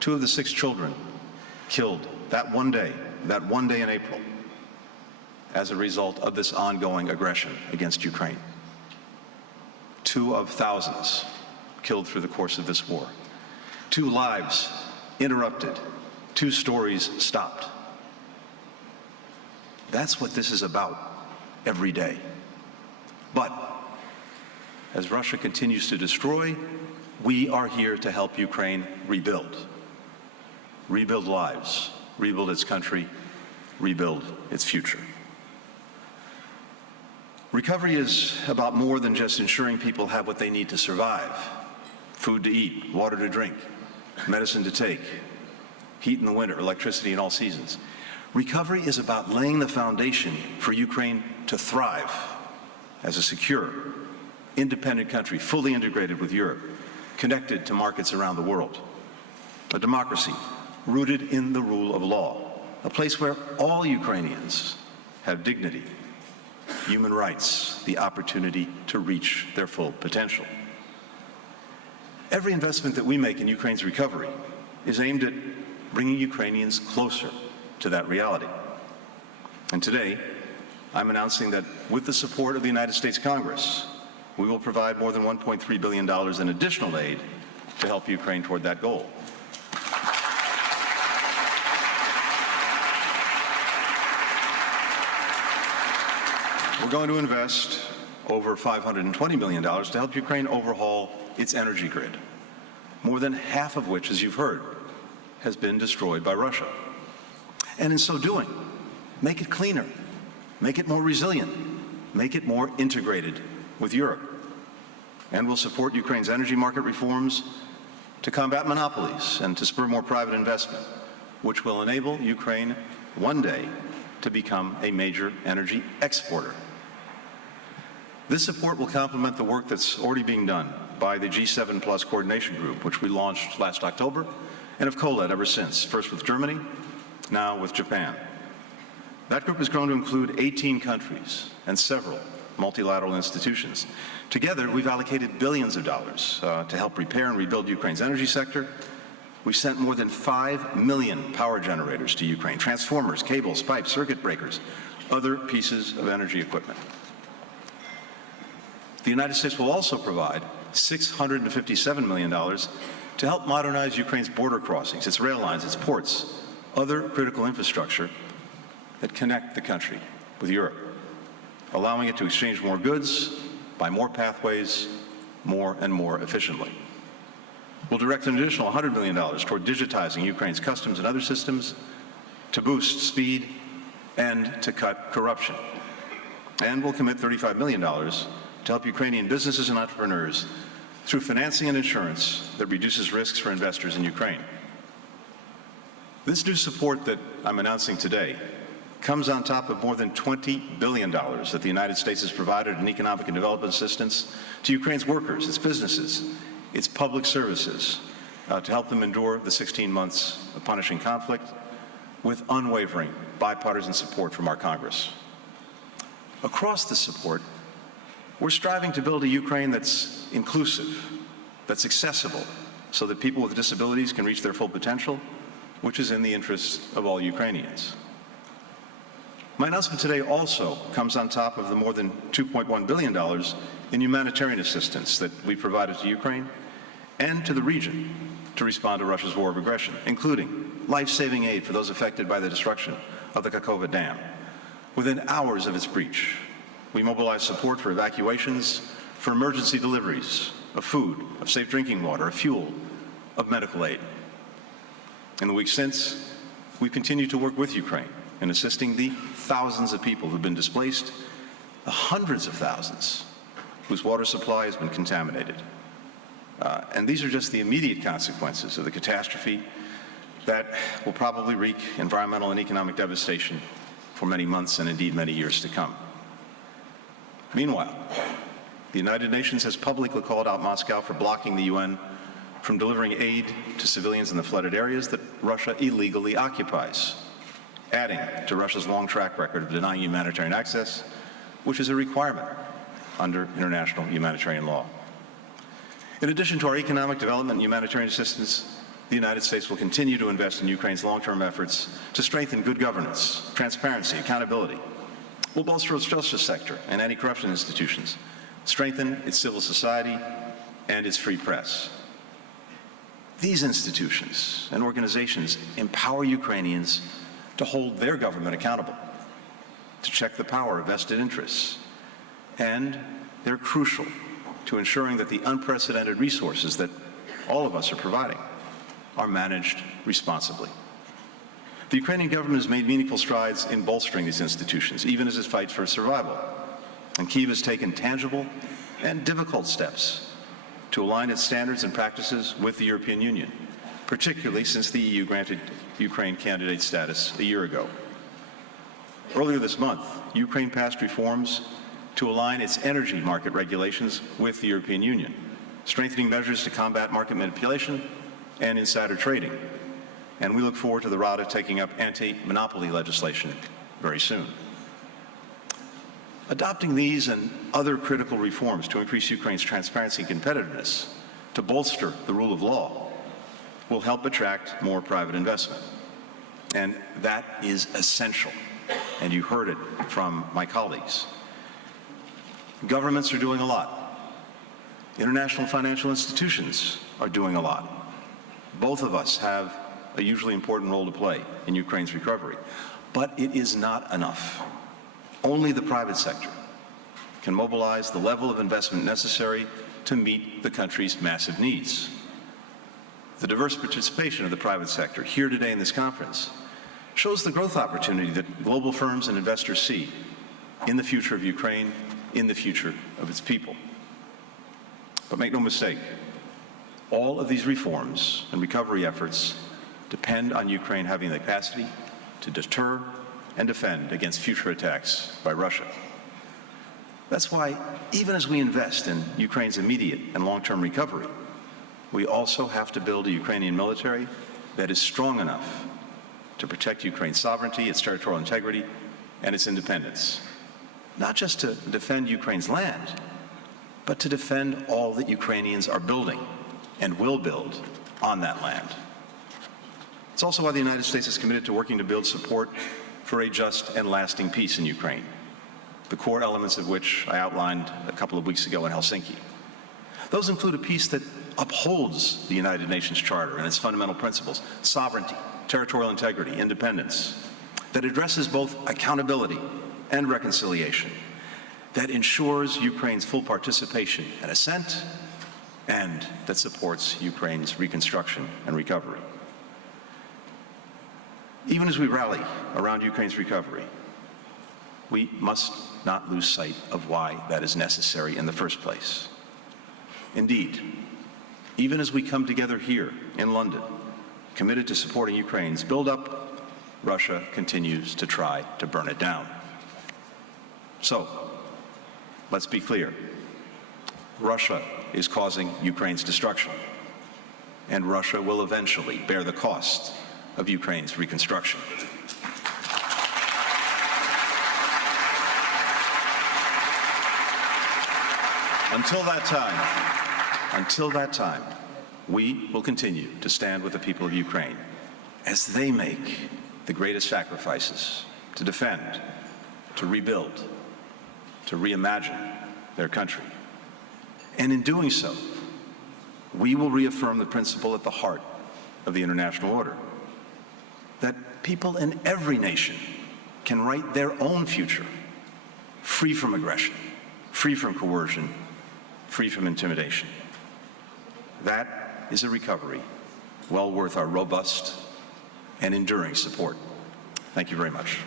2 of the 6 children killed that one day in April, as a result of this ongoing aggression against Ukraine. 2 of thousands killed through the course of this war. 2 lives interrupted. 2 stories stopped. That's what this is about every day. But as Russia continues to destroy, we are here to help Ukraine rebuild. Rebuild lives, rebuild its country, rebuild its future. Recovery is about more than just ensuring people have what they need to survive: food to eat, water to drink, medicine to take, heat in the winter, electricity in all seasons. Recovery is about laying the foundation for Ukraine to thrive as a secure, independent country, fully integrated with Europe, connected to markets around the world. A democracy rooted in the rule of law, a place where all Ukrainians have dignity, human rights, the opportunity to reach their full potential. Every investment that we make in Ukraine's recovery is aimed at bringing Ukrainians closer to that reality. And today, I'm announcing that with the support of the United States Congress, we will provide more than $1.3 billion in additional aid to help Ukraine toward that goal. We're going to invest over $520 million to help Ukraine overhaul its energy grid, more than half of which, as you've heard, has been destroyed by Russia. And in so doing, make it cleaner, make it more resilient, make it more integrated with Europe. And we'll support Ukraine's energy market reforms to combat monopolies and to spur more private investment, which will enable Ukraine one day to become a major energy exporter. This support will complement the work that's already being done by the G7 Plus Coordination Group, which we launched last October and have co-led ever since, first with Germany, now with Japan. That group has grown to include 18 countries and several multilateral institutions. Together, we've allocated billions of dollars to help repair and rebuild Ukraine's energy sector. We've sent more than 5 million power generators to Ukraine, transformers, cables, pipes, circuit breakers, other pieces of energy equipment. The United States will also provide $657 million to help modernize Ukraine's border crossings, its rail lines, its ports, other critical infrastructure that connect the country with Europe, allowing it to exchange more goods by more pathways, more and more efficiently. We'll direct an additional $100 million toward digitizing Ukraine's customs and other systems to boost speed and to cut corruption. And we'll commit $35 million to help Ukrainian businesses and entrepreneurs through financing and insurance that reduces risks for investors in Ukraine. This new support that I'm announcing today comes on top of more than $20 billion that the United States has provided in economic and development assistance to Ukraine's workers, its businesses, its public services, to help them endure the 16 months of punishing conflict with unwavering bipartisan support from our Congress. Across this support, we're striving to build a Ukraine that's inclusive, that's accessible, so that people with disabilities can reach their full potential, which is in the interests of all Ukrainians. My announcement today also comes on top of the more than $2.1 billion in humanitarian assistance that we provided to Ukraine and to the region to respond to Russia's war of aggression, including life-saving aid for those affected by the destruction of the Kakhovka Dam. Within hours of its breach, we mobilized support for evacuations, for emergency deliveries of food, of safe drinking water, of fuel, of medical aid. In the weeks since, we've continued to work with Ukraine in assisting the thousands of people who've been displaced, the hundreds of thousands whose water supply has been contaminated. And these are just the immediate consequences of the catastrophe that will probably wreak environmental and economic devastation for many months and indeed many years to come. Meanwhile, the United Nations has publicly called out Moscow for blocking the UN from delivering aid to civilians in the flooded areas that Russia illegally occupies, adding to Russia's long track record of denying humanitarian access, which is a requirement under international humanitarian law. In addition to our economic development and humanitarian assistance, the United States will continue to invest in Ukraine's long-term efforts to strengthen good governance, transparency, accountability. We'll bolster its justice sector and anti-corruption institutions, strengthen its civil society and its free press. These institutions and organizations empower Ukrainians to hold their government accountable, to check the power of vested interests, and they're crucial to ensuring that the unprecedented resources that all of us are providing are managed responsibly. The Ukrainian government has made meaningful strides in bolstering these institutions, even as it fights for survival. And Kyiv has taken tangible and difficult steps to align its standards and practices with the European Union, particularly since the EU granted Ukraine candidate status a year ago. Earlier this month, Ukraine passed reforms to align its energy market regulations with the European Union, strengthening measures to combat market manipulation and insider trading. And we look forward to the Rada taking up anti-monopoly legislation very soon. Adopting these and other critical reforms to increase Ukraine's transparency and competitiveness, to bolster the rule of law, will help attract more private investment. And that is essential. And you heard it from my colleagues. Governments are doing a lot. International financial institutions are doing a lot. Both of us have a hugely important role to play in Ukraine's recovery. But it is not enough. Only the private sector can mobilize the level of investment necessary to meet the country's massive needs. The diverse participation of the private sector here today in this conference shows the growth opportunity that global firms and investors see in the future of Ukraine, in the future of its people. But make no mistake, all of these reforms and recovery efforts depend on Ukraine having the capacity to deter and defend against future attacks by Russia. That's why, even as we invest in Ukraine's immediate and long-term recovery, we also have to build a Ukrainian military that is strong enough to protect Ukraine's sovereignty, its territorial integrity, and its independence. Not just to defend Ukraine's land, but to defend all that Ukrainians are building and will build on that land. It's also why the United States is committed to working to build support for a just and lasting peace in Ukraine, the core elements of which I outlined a couple of weeks ago in Helsinki. Those include a peace that upholds the United Nations Charter and its fundamental principles, sovereignty, territorial integrity, independence, that addresses both accountability and reconciliation, that ensures Ukraine's full participation and assent and that supports Ukraine's reconstruction and recovery. Even as we rally around Ukraine's recovery, we must not lose sight of why that is necessary in the first place. Indeed, even as we come together here in London, committed to supporting Ukraine's build-up, Russia continues to try to burn it down. So, let's be clear. Russia is causing Ukraine's destruction, and Russia will eventually bear the cost of Ukraine's reconstruction. Until that time, we will continue to stand with the people of Ukraine as they make the greatest sacrifices to defend, to rebuild, to reimagine their country. And in doing so, we will reaffirm the principle at the heart of the international order, that people in every nation can write their own future, free from aggression, free from coercion, free from intimidation. That is a recovery well worth our robust and enduring support. Thank you very much.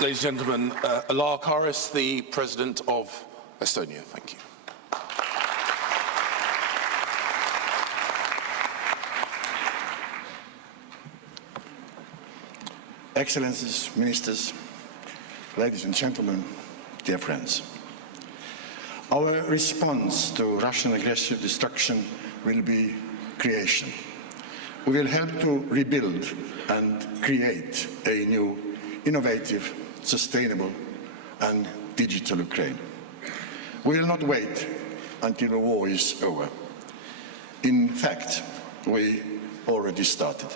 Ladies and gentlemen, Alar Karis, the President of Estonia. Thank you. Excellencies, ministers, ladies and gentlemen, dear friends. Our response to Russian aggressive destruction will be creation. We will help to rebuild and create a new, innovative, sustainable and digital Ukraine. We will not wait until the war is over. In fact, we already started.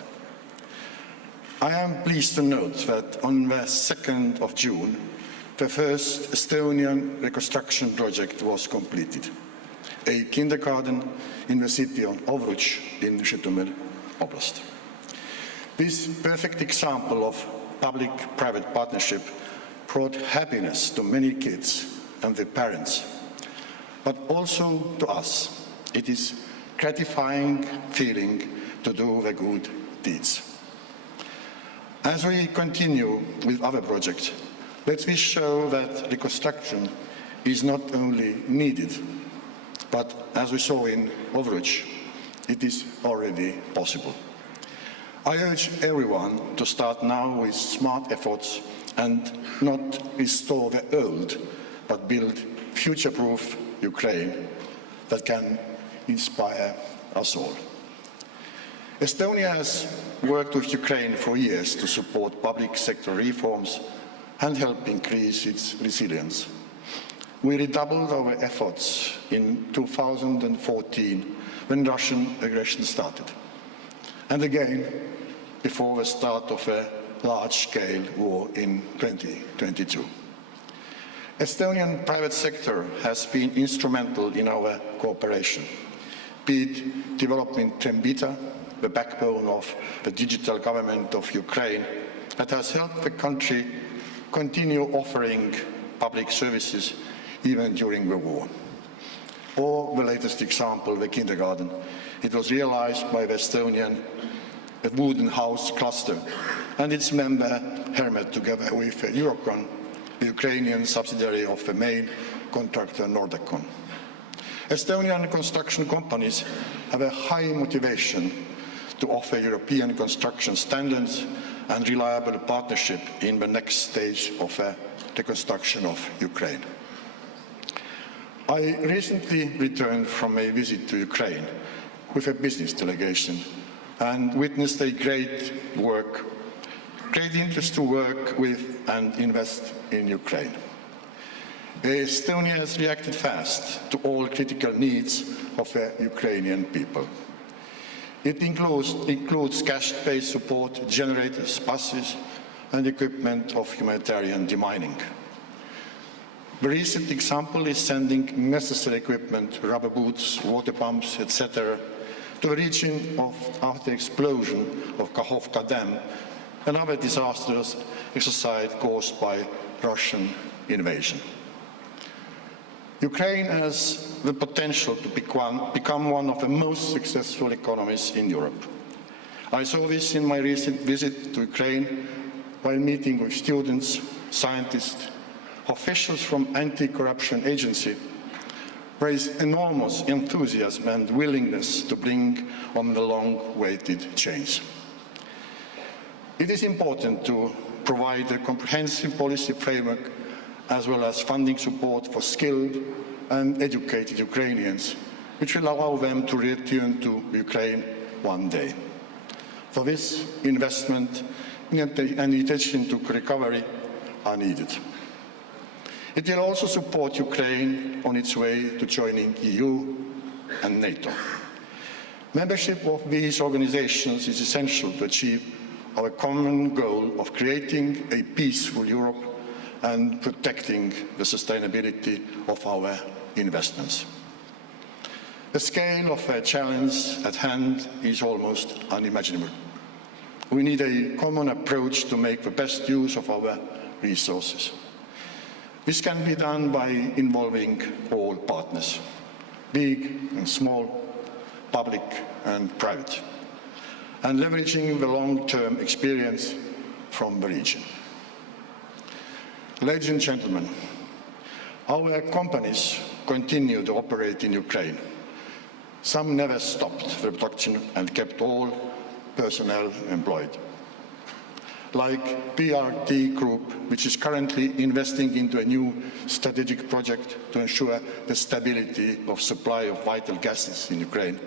I am pleased to note that on the 2nd of June, the first Estonian reconstruction project was completed, a kindergarten in the city of Otros in Zhytomyr Oblast. This perfect example of public-private partnership brought happiness to many kids and their parents, but also to us. It is a gratifying feeling to do the good deeds. As we continue with other projects, let me show that reconstruction is not only needed, but as we saw in Otros, it is already possible. I urge everyone to start now with smart efforts and not restore the old, but build future-proof Ukraine that can inspire us all. Estonia has worked with Ukraine for years to support public sector reforms and help increase its resilience. We redoubled our efforts in 2014 when Russian aggression started, and again before the start of a large-scale war in 2022. Estonian private sector has been instrumental in our cooperation, be it developing Trembita, the backbone of the digital government of Ukraine, that has helped the country continue offering public services even during the war. Or the latest example, the kindergarten. It was realized by the Estonian Wooden House cluster and its member Hermet, together with Eurocon, the Ukrainian subsidiary of the main contractor Nordecon. Estonian construction companies have a high motivation to offer European construction standards and reliable partnership in the next stage of the reconstruction of Ukraine. I recently returned from a visit to Ukraine with a business delegation and witnessed a great interest to work with and invest in Ukraine. Estonia has reacted fast to all critical needs of the Ukrainian people. It includes cash-based support, generators, buses, and equipment of humanitarian demining. The recent example is sending necessary equipment, rubber boots, water pumps, etc., to the region after the explosion of Kakhovka Dam another disastrous exercise caused by Russian invasion. Ukraine has the potential to become one of the most successful economies in Europe. I saw this in my recent visit to Ukraine while meeting with students, scientists, officials from anti-corruption agency. There is enormous enthusiasm and willingness to bring on the long-awaited change. It is important to provide a comprehensive policy framework as well as funding support for skilled and educated Ukrainians, which will allow them to return to Ukraine one day. For this, investment and attention to recovery are needed. It will also support Ukraine on its way to joining EU and NATO. Membership of these organizations is essential to achieve our common goal of creating a peaceful Europe and protecting the sustainability of our investments. The scale of the challenge at hand is almost unimaginable. We need a common approach to make the best use of our resources. This can be done by involving all partners, big and small, public and private, and leveraging the long-term experience from the region. Ladies and gentlemen, our companies continue to operate in Ukraine. Some never stopped the production and kept all personnel employed. Like PRT Group, which is currently investing into a new strategic project to ensure the stability of supply of vital gases in Ukraine.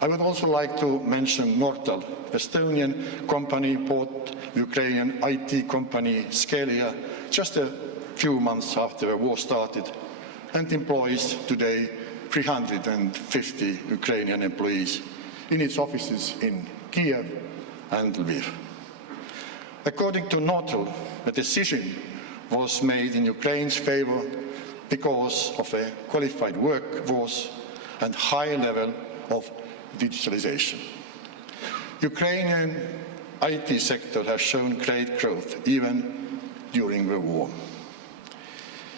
I would also like to mention Nortal, the Estonian company bought the Ukrainian IT company Scalia just a few months after the war started and employs today 350 Ukrainian employees in its offices in Kiev and Lviv. According to Nortal, the decision was made in Ukraine's favor because of a qualified workforce and high level of digitalization. Ukrainian IT sector has shown great growth even during the war.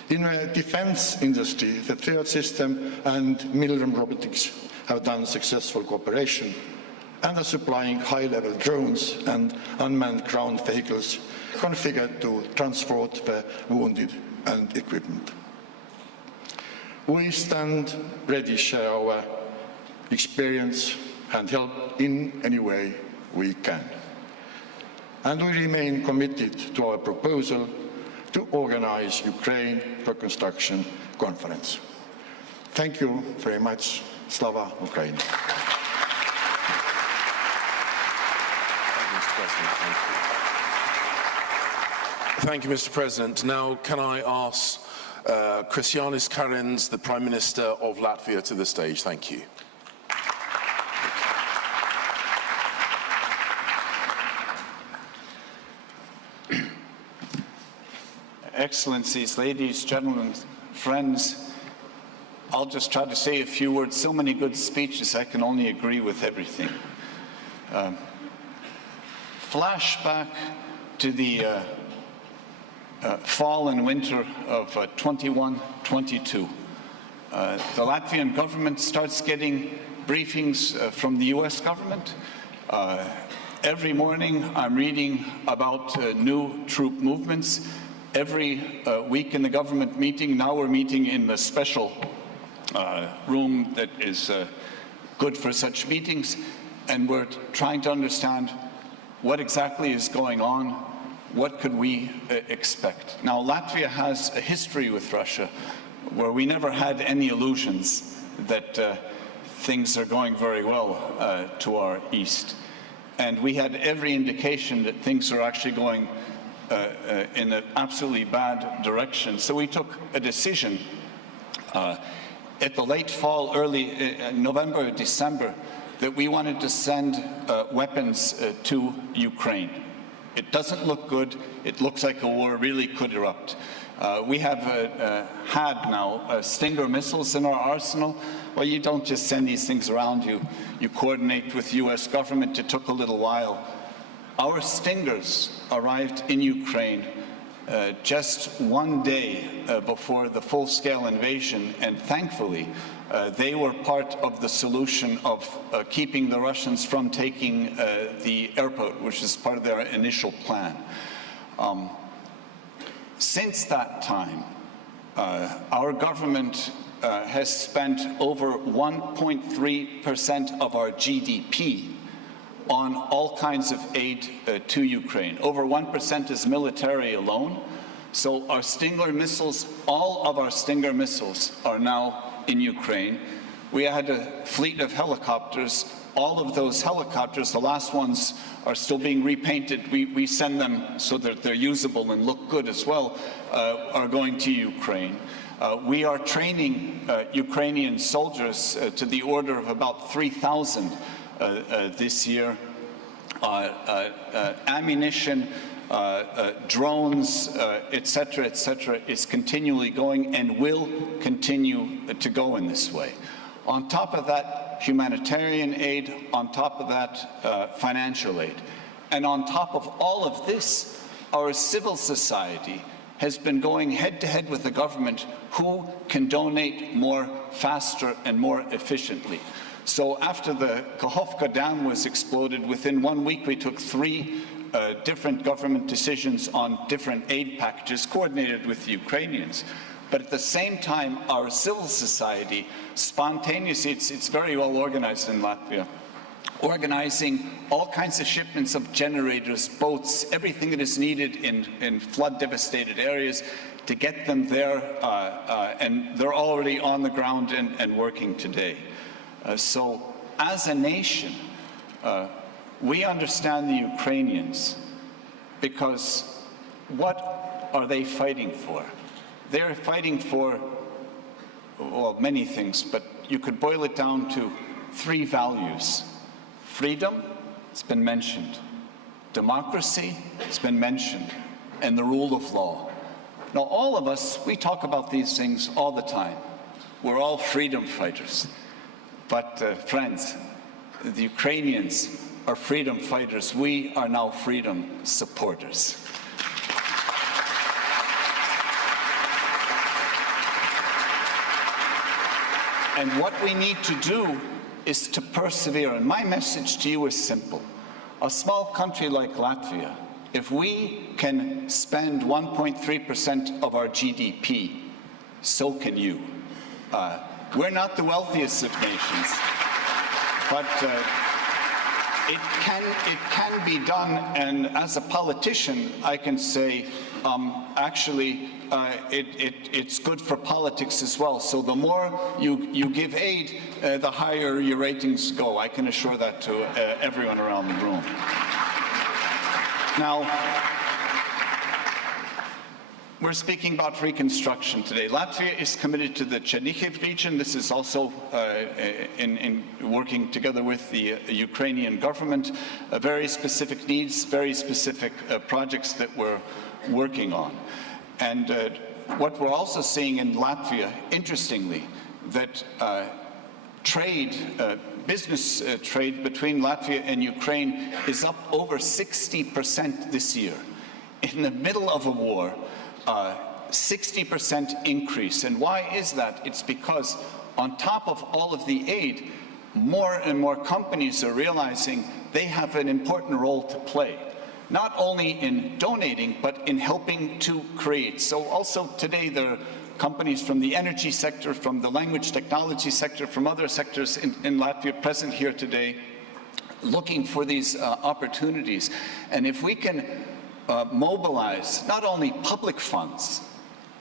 In the defense industry, the third system and military robotics have done successful cooperation and are supplying high-level drones and unmanned ground vehicles configured to transport the wounded and equipment. We stand ready to share our experience and help in any way we can. And we remain committed to our proposal to organize Ukraine Reconstruction Conference. Thank you very much. Slava Ukraini. Thank you, Mr. President. Now, can I ask Krišjānis Kariņš, the Prime Minister of Latvia, to the stage? Thank you. Excellencies, ladies, gentlemen, friends, I'll just try to say a few words. So many good speeches, I can only agree with everything. Flashback to the fall and winter of 21-22. The Latvian government starts getting briefings from the US government. Every morning I'm reading about new troop movements. Every week in the government meeting, now we're meeting in the special room that is good for such meetings, and we're trying to understand what exactly is going on, what could we expect. Now, Latvia has a history with Russia where we never had any illusions that things are going very well to our east. And we had every indication that things are actually going in an absolutely bad direction. So we took a decision at the late fall, early November, December, that we wanted to send weapons to Ukraine. It doesn't look good. It looks like a war really could erupt. We have had now Stinger missiles in our arsenal. Well, you don't just send these things around. You coordinate with the US government. It took a little while. our Stingers arrived in Ukraine just one day before the full-scale invasion, and thankfully they were part of the solution of keeping the Russians from taking the airport, which is part of their initial plan. Since that time, our government has spent over 1.3% of our GDP on all kinds of aid to Ukraine. Over 1% is military alone. So our Stinger missiles, all of our Stinger missiles are now in Ukraine. We had a fleet of helicopters. All of those helicopters, the last ones are still being repainted. We send them so that they're usable and look good as well, are going to Ukraine. We are training Ukrainian soldiers to the order of about 3,000 this year. Ammunition, drones, etc., is continually going and will continue to go in this way. On top of that, humanitarian aid, on top of that, financial aid. And on top of all of this, our civil society has been going head-to-head with the government who can donate more faster and more efficiently. So after the Kakhovka Dam was exploded, within 1 week we took 3 different government decisions on different aid packages coordinated with the Ukrainians. But at the same time, our civil society spontaneously, it's very well organized in Latvia, organizing all kinds of shipments of generators, boats, everything that is needed in flood-devastated areas to get them there, and they're already on the ground and working today. So as a nation, we understand the Ukrainians, because what are they fighting for? They're fighting for, well, many things, but you could boil it down to 3 values. Freedom, it's been mentioned. Democracy, it's been mentioned. And the rule of law. Now, all of us, we talk about these things all the time. We're all freedom fighters. But friends, the Ukrainians are freedom fighters. We are now freedom supporters. And what we need to do is to persevere. And my message to you is simple. A small country like Latvia, if we can spend 1.3% of our GDP, so can you. We're not the wealthiest of nations, but it can be done. And as a politician, I can say, actually, it's good for politics as well. So the more you give aid, the higher your ratings go. I can assure that to everyone around the room. Now, we're speaking about reconstruction today. Latvia is committed to the Chernihiv region. This is also in working together with the Ukrainian government. Very specific needs, very specific projects that we're working on. And what we're also seeing in Latvia, interestingly, that business trade between Latvia and Ukraine is up over 60% this year. In the middle of a war, 60% increase. And why is that? It's because on top of all of the aid, more and more companies are realizing they have an important role to play, not only in donating, but in helping to create. So also today there are companies from the energy sector, from the language technology sector, from other sectors in Latvia present here today, looking for these opportunities. And if we can mobilize not only public funds,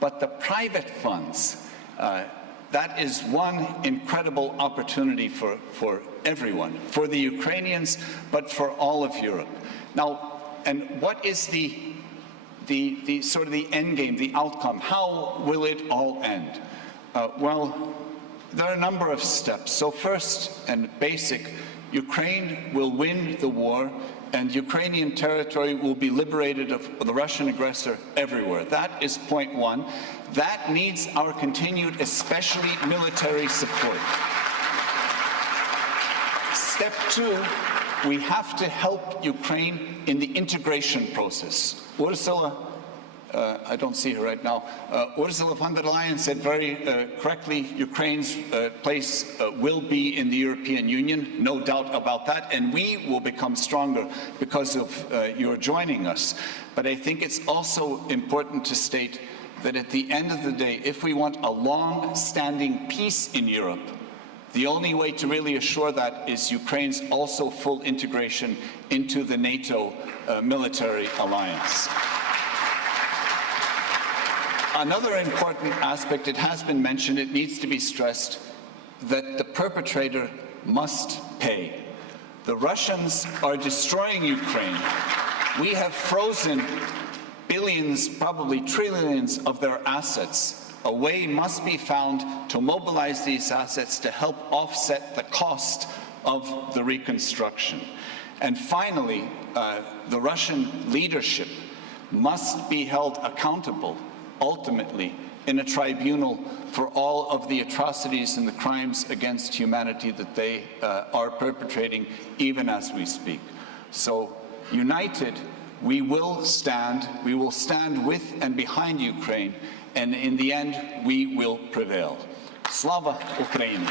but the private funds, that is one incredible opportunity for everyone, for the Ukrainians, but for all of Europe. Now, and what is the sort of the end game, the outcome? How will it all end? Well, there are a number of steps. So first and basic, Ukraine will win the war, and Ukrainian territory will be liberated of the Russian aggressor everywhere. That is point one. That needs our continued, especially military support. Step two we have to help Ukraine in the integration process. Ursula, I don't see her right now, Ursula von der Leyen said very correctly, Ukraine's place will be in the European Union, no doubt about that, and we will become stronger because of your joining us. But I think it's also important to state that at the end of the day, if we want a long-standing peace in Europe, the only way to really assure that is Ukraine's also full integration into the NATO military alliance. Another important aspect, it has been mentioned, it needs to be stressed, that the perpetrator must pay. The Russians are destroying Ukraine. We have frozen billions, probably trillions of their assets. A way must be found to mobilize these assets to help offset the cost of the reconstruction. And finally, the Russian leadership must be held accountable, ultimately, in a tribunal for all of the atrocities and the crimes against humanity that they are perpetrating, even as we speak. So, united, we will stand with and behind Ukraine, and in the end, we will prevail. Slava Ukraini.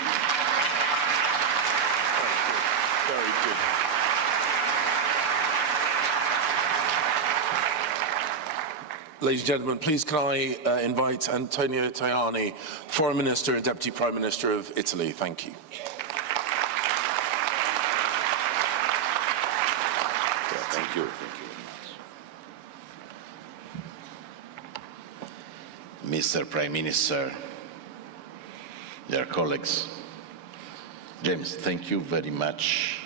Very good. Ladies and gentlemen, please can I invite Antonio Tajani, Foreign Minister and Deputy Prime Minister of Italy. Thank you. Thank you. Mr. Prime Minister, dear colleagues, James, thank you very much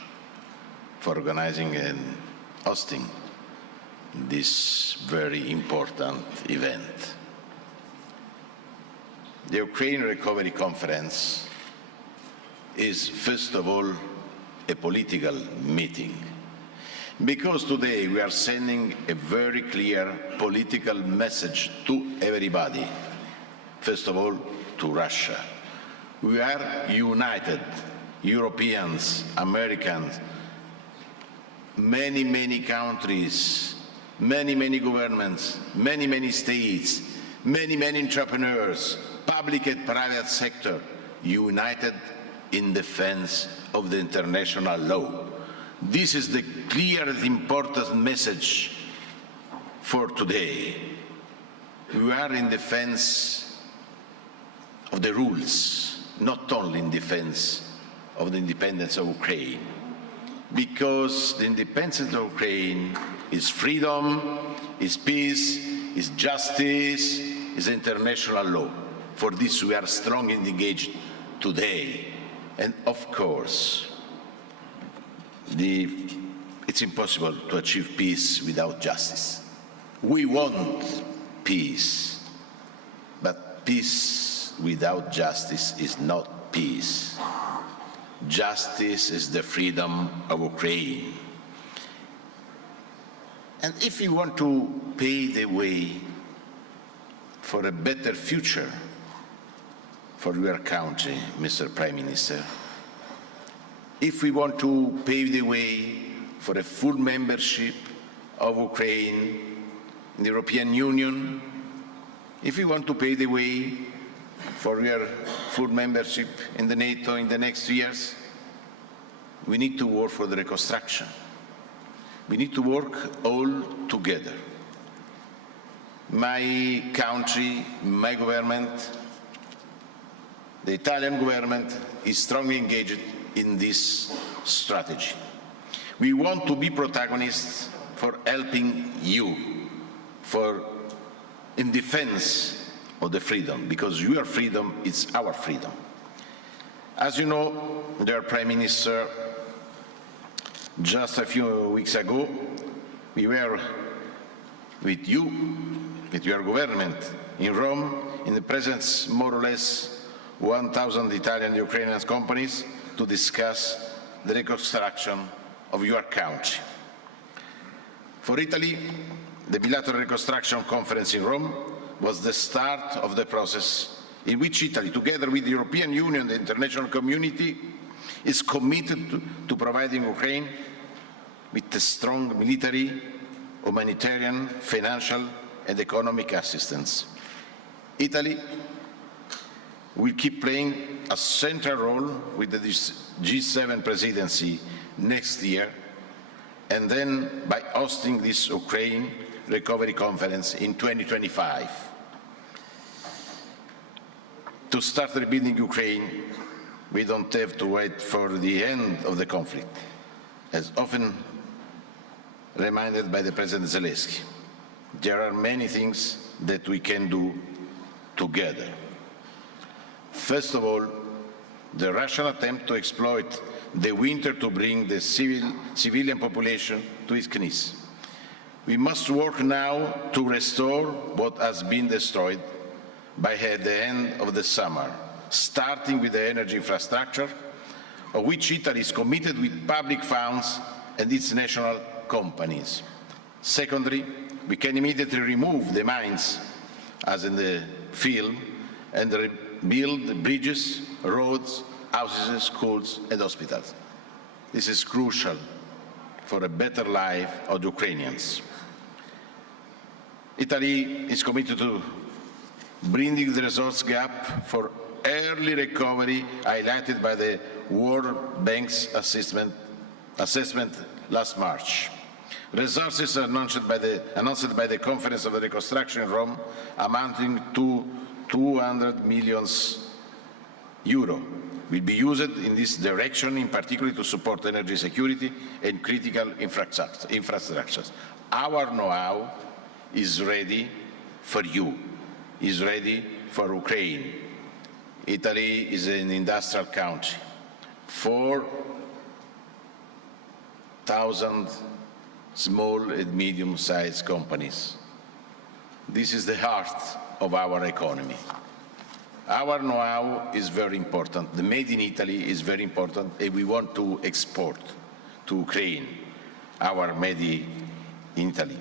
for organizing and hosting this very important event. The Ukraine Recovery Conference is, first of all, a political meeting, because today we are sending a very clear political message to everybody, first of all to Russia. We are united, Europeans, Americans, many countries, many governments, many states, many entrepreneurs, public and private sector, united in defense of the international law. This is the clear and important message for today. We are in defense of the rules, not only in defense of the independence of Ukraine, because the independence of Ukraine is freedom, is peace, is justice, is international law. For this we are strongly engaged today. And of course, it's impossible to achieve peace without justice. We want peace, but peace without justice is not peace. Justice is the freedom of Ukraine. And if you want to pave the way for a better future for your country, Mr. Prime Minister, if we want to pave the way for a full membership of Ukraine in the European Union, if we want to pave the way for your full membership in the NATO in the next years, we need to work for the reconstruction. We need to work all together. My country, my government, the Italian government is strongly engaged in this strategy. We want to be protagonists for helping you, in defense of the freedom, because your freedom is our freedom. As you know, dear Prime Minister, just a few weeks ago, we were with you, with your government, in Rome, in the presence more or less 1,000 Italian and Ukrainian companies to discuss the reconstruction of your country. For Italy, the bilateral reconstruction conference in Rome was the start of the process in which Italy, together with the European Union and the international community, is committed to providing Ukraine with a strong military, humanitarian, financial and economic assistance. Italy will keep playing a central role with the G7 presidency next year, and then by hosting this Ukraine Recovery Conference in 2025. To start rebuilding Ukraine, we don't have to wait for the end of the conflict, as often reminded by the President Zelensky. There are many things that we can do together. First of all, the Russian attempt to exploit the winter to bring the civilian population to its knees. We must work now to restore what has been destroyed by the end of the summer, starting with the energy infrastructure, of which Italy is committed with public funds and its national companies. Secondly, we can immediately remove the mines, as in the field, and rebuild bridges, roads, houses, schools and hospitals. This is crucial for a better life of the Ukrainians. Italy is committed to bridging the resource gap for early recovery highlighted by the World Bank's assessment last March. Resources announced by the Conference of the Reconstruction in Rome amounting to 200 million euro will be used in this direction, in particular to support energy security and critical infrastructures. Our know-how is ready for you, is ready for Ukraine. Italy is an industrial country. 4,000 small and medium-sized companies. This is the heart of our economy. Our know-how is very important. The made in Italy is very important, and we want to export to Ukraine our made in Italy.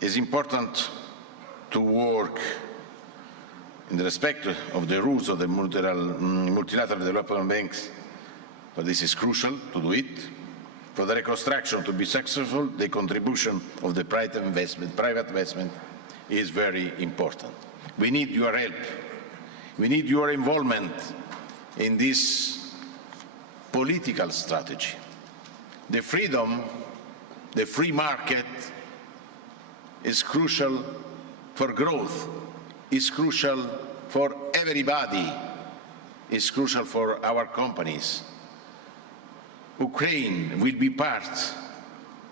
It's important to work in the respect of the rules of the multilateral development banks, but this is crucial to do it. For the reconstruction to be successful, the contribution of the private investment is very important. We need your help. We need your involvement in this political strategy. The freedom, the free market is crucial for growth, is crucial for everybody, is crucial for our companies. Ukraine will be part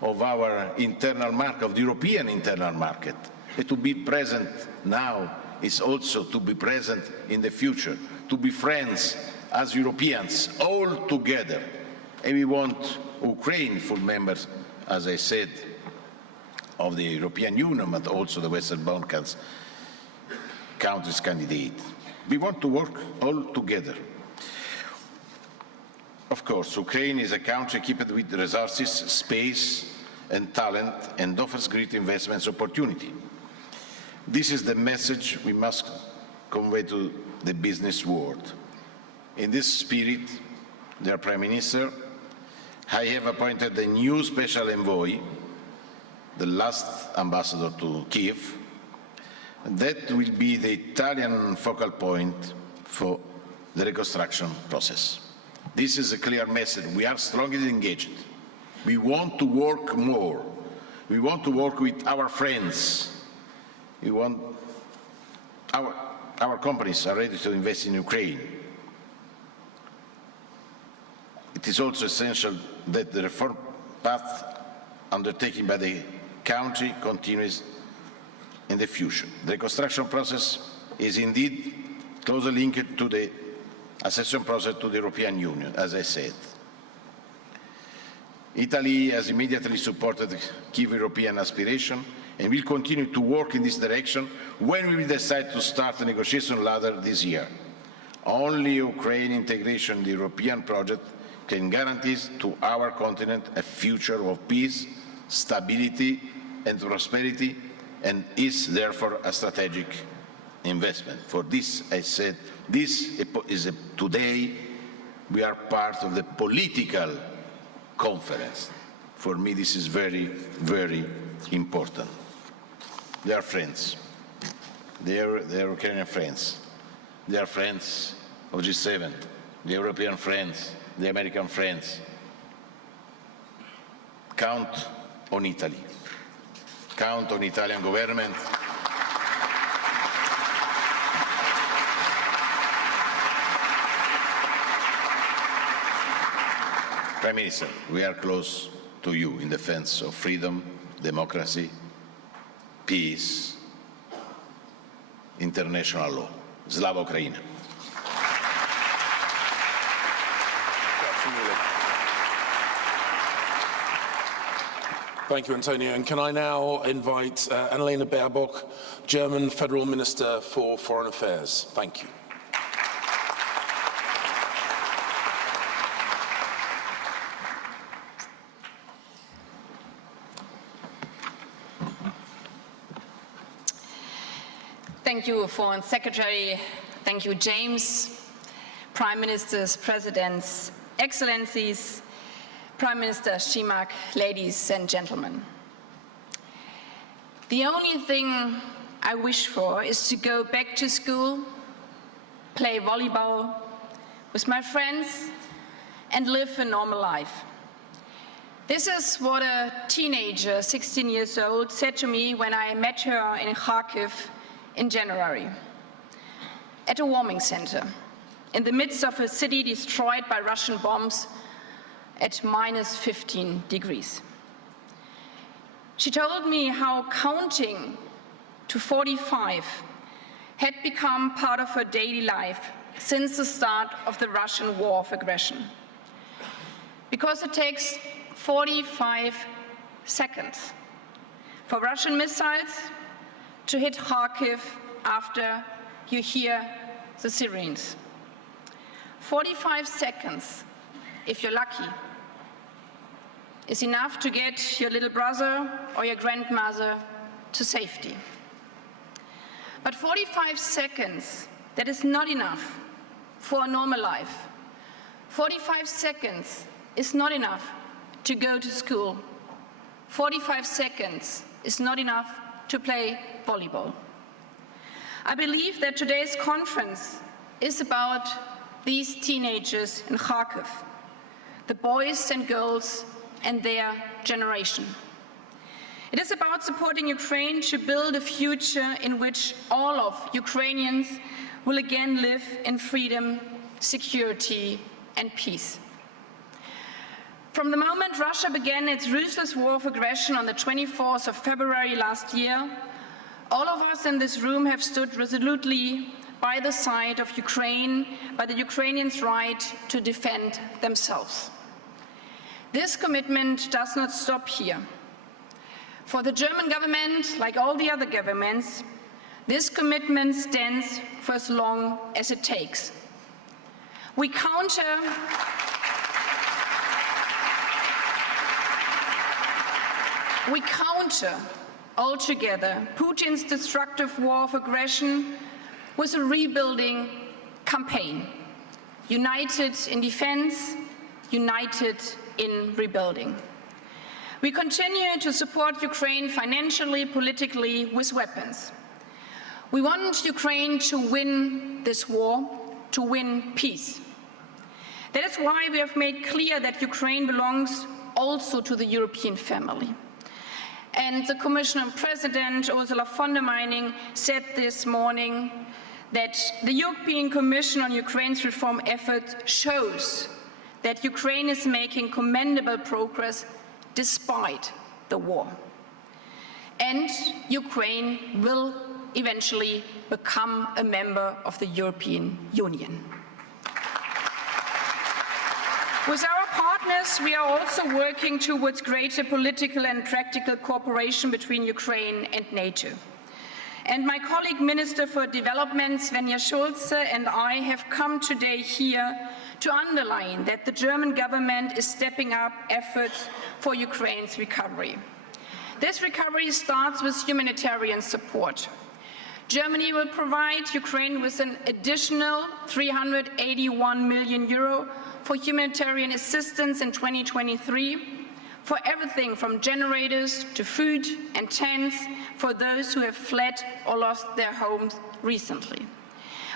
of our internal market, of the European internal market. And to be present now is also to be present in the future, to be friends as Europeans, all together. And we want Ukraine full members, as I said, of the European Union, but also the Western Balkans countries candidate. We want to work all together. Of course, Ukraine is a country equipped with resources, space and talent, and offers great investment opportunity. This is the message we must convey to the business world. In this spirit, dear Prime Minister, I have appointed a new special envoy, the last ambassador to Kiev. That will be the Italian focal point for the reconstruction process. This is a clear message. We are strongly engaged. We want to work more. We want to work with our friends. We want our companies are ready to invest in Ukraine. It is also essential that the reform path undertaken by the country continues in the future. The reconstruction process is indeed closely linked to the accession process to the European Union, as I said. Italy has immediately supported Kyiv European aspiration and will continue to work in this direction when we will decide to start the negotiation later this year. Only Ukraine integration in the European project can guarantee to our continent a future of peace, stability and prosperity, and is therefore a strategic investment. For this, I said, today we are part of the political conference. For me, this is very, very important. They are friends. They are Ukrainian friends. They are friends of G7, the European friends, the American friends. Count on Italy. Count on Italian government. Prime Minister, we are close to you in defense of freedom, democracy, peace, international law. Slava Ukraini. Thank you, Antonio. And can I now invite Annalena Baerbock, German Federal Minister for Foreign Affairs. Thank you. Thank you, Foreign Secretary. Thank you, James. Prime Ministers, Presidents, Excellencies, Prime Minister Sunak, ladies and gentlemen. The only thing I wish for is to go back to school, play volleyball with my friends, and live a normal life. This is what a teenager, 16 years old, said to me when I met her in Kharkiv in January, at a warming center, in the midst of a city destroyed by Russian bombs at minus 15 degrees. She told me how counting to 45 had become part of her daily life since the start of the Russian war of aggression. Because it takes 45 seconds for Russian missiles to hit Kharkiv after you hear the sirens. 45 seconds, if you're lucky, is enough to get your little brother or your grandmother to safety. But 45 seconds, that is not enough for a normal life. 45 seconds is not enough to go to school. 45 seconds is not enough to play volleyball. I believe that today's conference is about these teenagers in Kharkiv, the boys and girls and their generation. It is about supporting Ukraine to build a future in which all of Ukrainians will again live in freedom, security, and peace. From the moment Russia began its ruthless war of aggression on the 24th of February last year, all of us in this room have stood resolutely by the side of Ukraine, by the Ukrainians' right to defend themselves. This commitment does not stop here. For the German government, like all the other governments, this commitment stands for as long as it takes. We counter altogether Putin's destructive war of aggression with a rebuilding campaign, united in defense, united in rebuilding. We continue to support Ukraine financially, politically, with weapons. We want Ukraine to win this war, to win peace. That is why we have made clear that Ukraine belongs also to the European family. And the Commissioner and President, Ursula von der Leyen, said this morning that the European Commission on Ukraine's reform effort shows that Ukraine is making commendable progress despite the war. And Ukraine will eventually become a member of the European Union. With our partners, we are also working towards greater political and practical cooperation between Ukraine and NATO. And my colleague Minister for Development, Svenja Schulze, and I have come today here to underline that the German government is stepping up efforts for Ukraine's recovery. This recovery starts with humanitarian support. Germany will provide Ukraine with an additional €381 million for humanitarian assistance in 2023, for everything from generators to food and tents for those who have fled or lost their homes recently.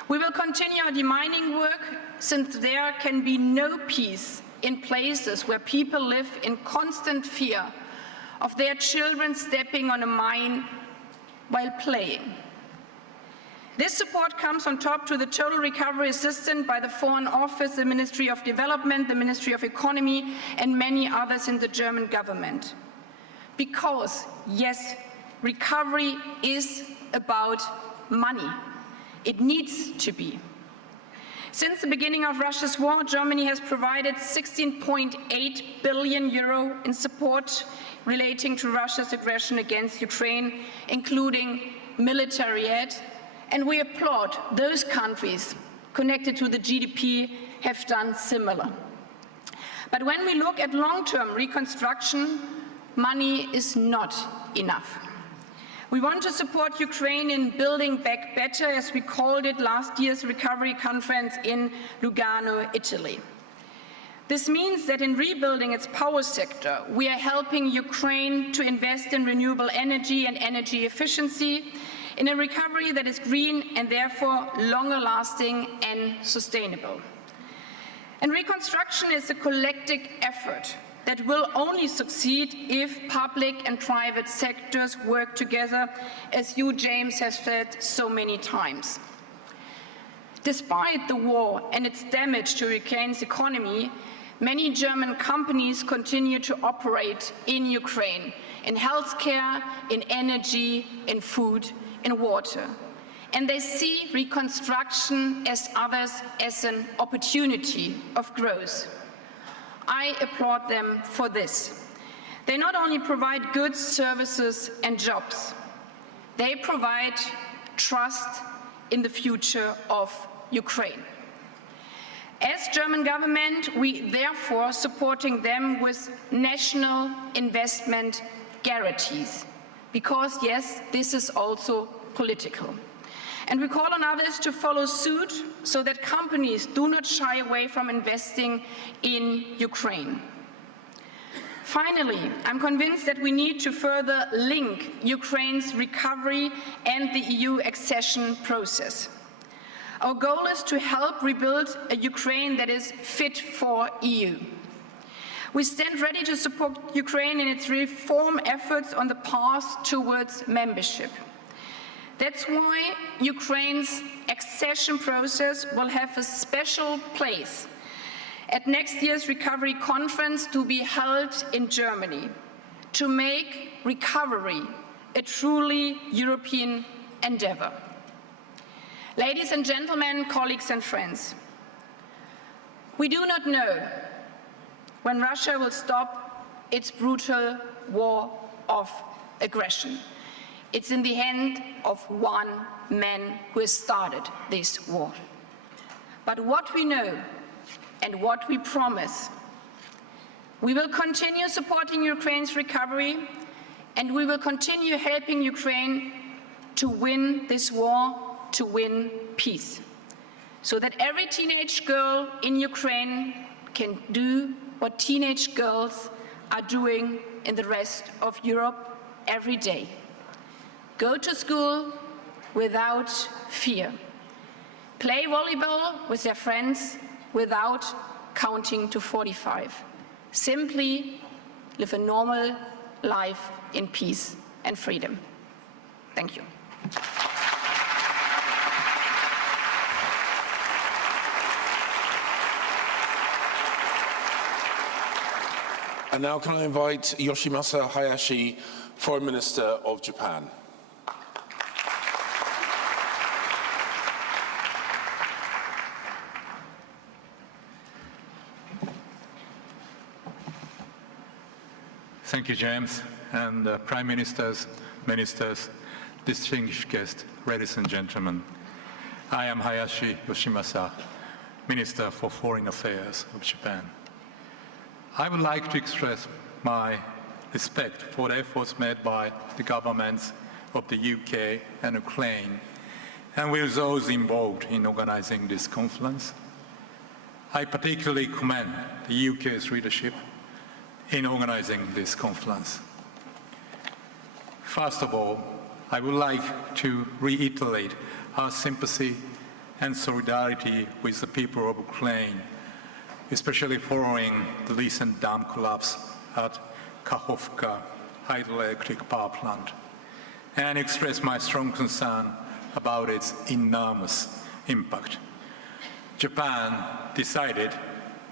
We will continue our demining work, since there can be no peace in places where people live in constant fear of their children stepping on a mine while playing. This support comes on top to the total recovery assistance by the Foreign Office, the Ministry of Development, the Ministry of Economy, and many others in the German government. Because, yes, recovery is about money. It needs to be. Since the beginning of Russia's war, Germany has provided €16.8 billion in support relating to Russia's aggression against Ukraine, including military aid, and we applaud those countries connected to the GDP have done similar. But when we look at long-term reconstruction, money is not enough. We want to support Ukraine in building back better, as we called it last year's recovery conference in Lugano, Italy. This means that in rebuilding its power sector, we are helping Ukraine to invest in renewable energy and energy efficiency, in a recovery that is green and therefore longer lasting and sustainable. And reconstruction is a collective effort that will only succeed if public and private sectors work together, as you, James, have said so many times. Despite the war and its damage to Ukraine's economy, many German companies continue to operate in Ukraine, in healthcare, in energy, in food, in water. And they see reconstruction as others as an opportunity of growth. I applaud them for this. They not only provide goods, services, and jobs, they provide trust in the future of Ukraine. As German government, we therefore supporting them with national investment guarantees, because yes, this is also political. And we call on others to follow suit so that companies do not shy away from investing in Ukraine. Finally, I'm convinced that we need to further link Ukraine's recovery and the EU accession process. Our goal is to help rebuild a Ukraine that is fit for EU. We stand ready to support Ukraine in its reform efforts on the path towards membership. That's why Ukraine's accession process will have a special place at next year's recovery conference to be held in Germany, to make recovery a truly European endeavor. Ladies and gentlemen, colleagues and friends, we do not know when Russia will stop its brutal war of aggression. It's in the hand of one man who has started this war. But what we know and what we promise, we will continue supporting Ukraine's recovery, and we will continue helping Ukraine to win this war, to win peace, so that every teenage girl in Ukraine can do what teenage girls are doing in the rest of Europe every day. Go to school without fear. Play volleyball with their friends without counting to 45. Simply live a normal life in peace and freedom. Thank you. And now can I invite Yoshimasa Hayashi, Foreign Minister of Japan. Thank you, James, and Prime Ministers, Ministers, distinguished guests, ladies and gentlemen. I am Hayashi Yoshimasa, Minister for Foreign Affairs of Japan. I would like to express my respect for the efforts made by the governments of the UK and Ukraine and with those involved in organizing this conference. I particularly commend the UK's leadership in organizing this conference. First of all, I would like to reiterate our sympathy and solidarity with the people of Ukraine, especially following the recent dam collapse at Kakhovka hydroelectric power plant, and express my strong concern about its enormous impact. Japan decided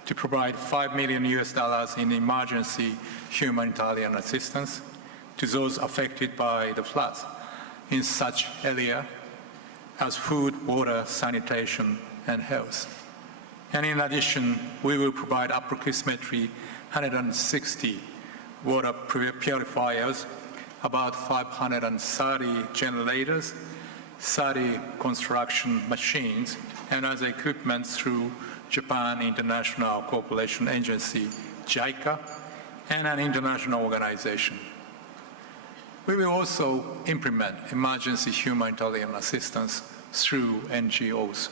to provide $5 million in emergency humanitarian assistance to those affected by the floods in such areas as food, water, sanitation, and health. And in addition, we will provide approximately 160 water purifiers, about 530 generators, 30 construction machines, and other equipment through Japan International Cooperation Agency, JICA, and an international organization. We will also implement emergency humanitarian assistance through NGOs.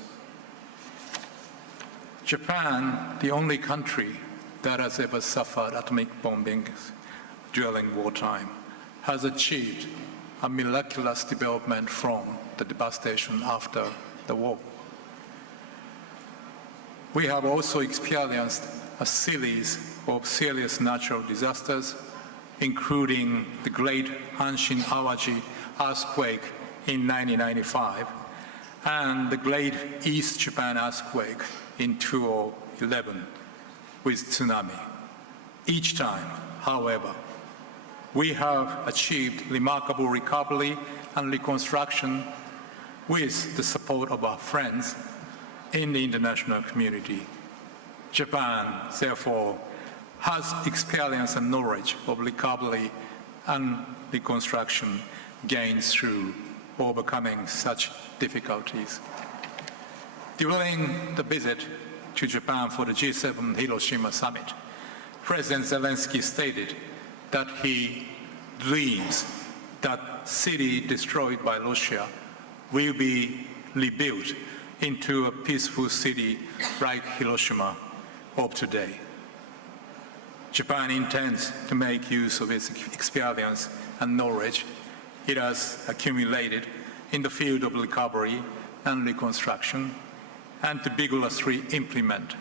Japan, the only country that has ever suffered atomic bombing during wartime, has achieved a miraculous development from the devastation after the war. We have also experienced a series of serious natural disasters, including the Great Hanshin Awaji earthquake in 1995 and the Great East Japan earthquake in 2011 with tsunami. Each time, however, we have achieved remarkable recovery and reconstruction with the support of our friends in the international community. Japan, therefore, has experience and knowledge of recovery and reconstruction gained through overcoming such difficulties. During the visit to Japan for the G7 Hiroshima summit, President Zelensky stated that he dreams that city destroyed by Russia will be rebuilt into a peaceful city like Hiroshima of today. Japan intends to make use of its experience and knowledge it has accumulated in the field of recovery and reconstruction, and to vigorously implement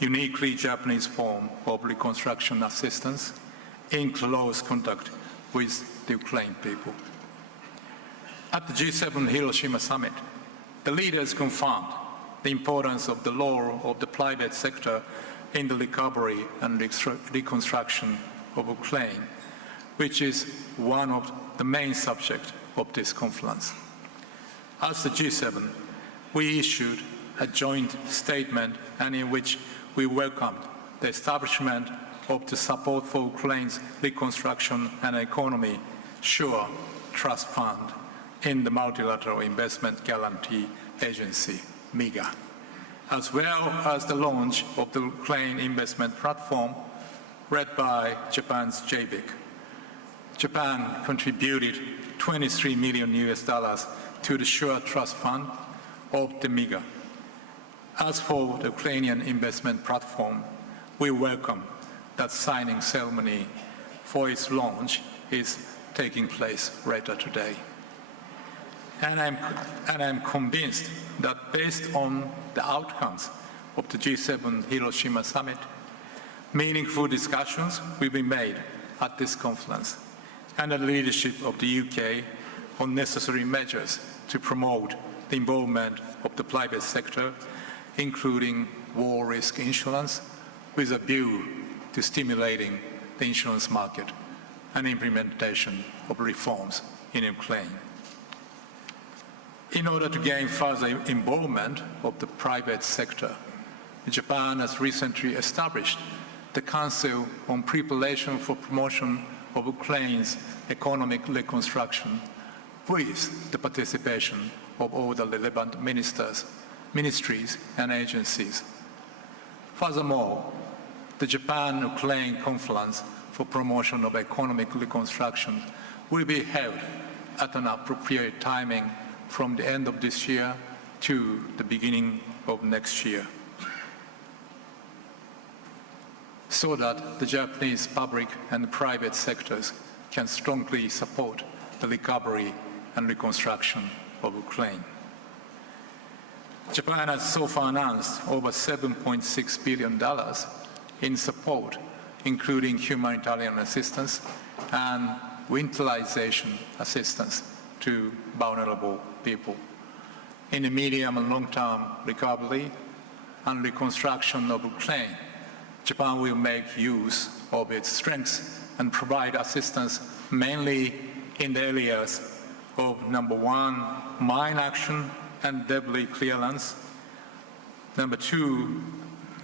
uniquely Japanese form of reconstruction assistance in close contact with the Ukrainian people. At the G7 Hiroshima summit, the leaders confirmed the importance of the role of the private sector in the recovery and reconstruction of Ukraine, which is one of the main subjects of this conference. As the G7, we issued a joint statement and in which we welcomed the establishment of the Support for Ukraine's Reconstruction and Economy SURE Trust Fund in the Multilateral Investment Guarantee Agency, MIGA, as well as the launch of the Ukraine Investment Platform led by Japan's JBIC. Japan contributed $23 million to the SURE Trust Fund of the MIGA. As for the Ukrainian Investment Platform, we welcome that signing ceremony for its launch is taking place later today. And I'm convinced that based on the outcomes of the G7 Hiroshima summit, meaningful discussions will be made at this conference, and the leadership of the UK on necessary measures to promote the involvement of the private sector, including war risk insurance, with a view to stimulating the insurance market and implementation of reforms in Ukraine. In order to gain further involvement of the private sector, Japan has recently established the Council on Preparation for Promotion of Ukraine's Economic Reconstruction with the participation of all the relevant ministries and agencies. Furthermore, the Japan-Ukraine Conference for Promotion of Economic Reconstruction will be held at an appropriate timing from the end of this year to the beginning of next year, so that the Japanese public and private sectors can strongly support the recovery and reconstruction of Ukraine. Japan has so far announced over $7.6 billion in support, including humanitarian assistance and winterization assistance to vulnerable people. In the medium and long-term recovery and reconstruction of Ukraine, Japan will make use of its strengths and provide assistance mainly in the areas of, number one, mine action and debris clearance, number two,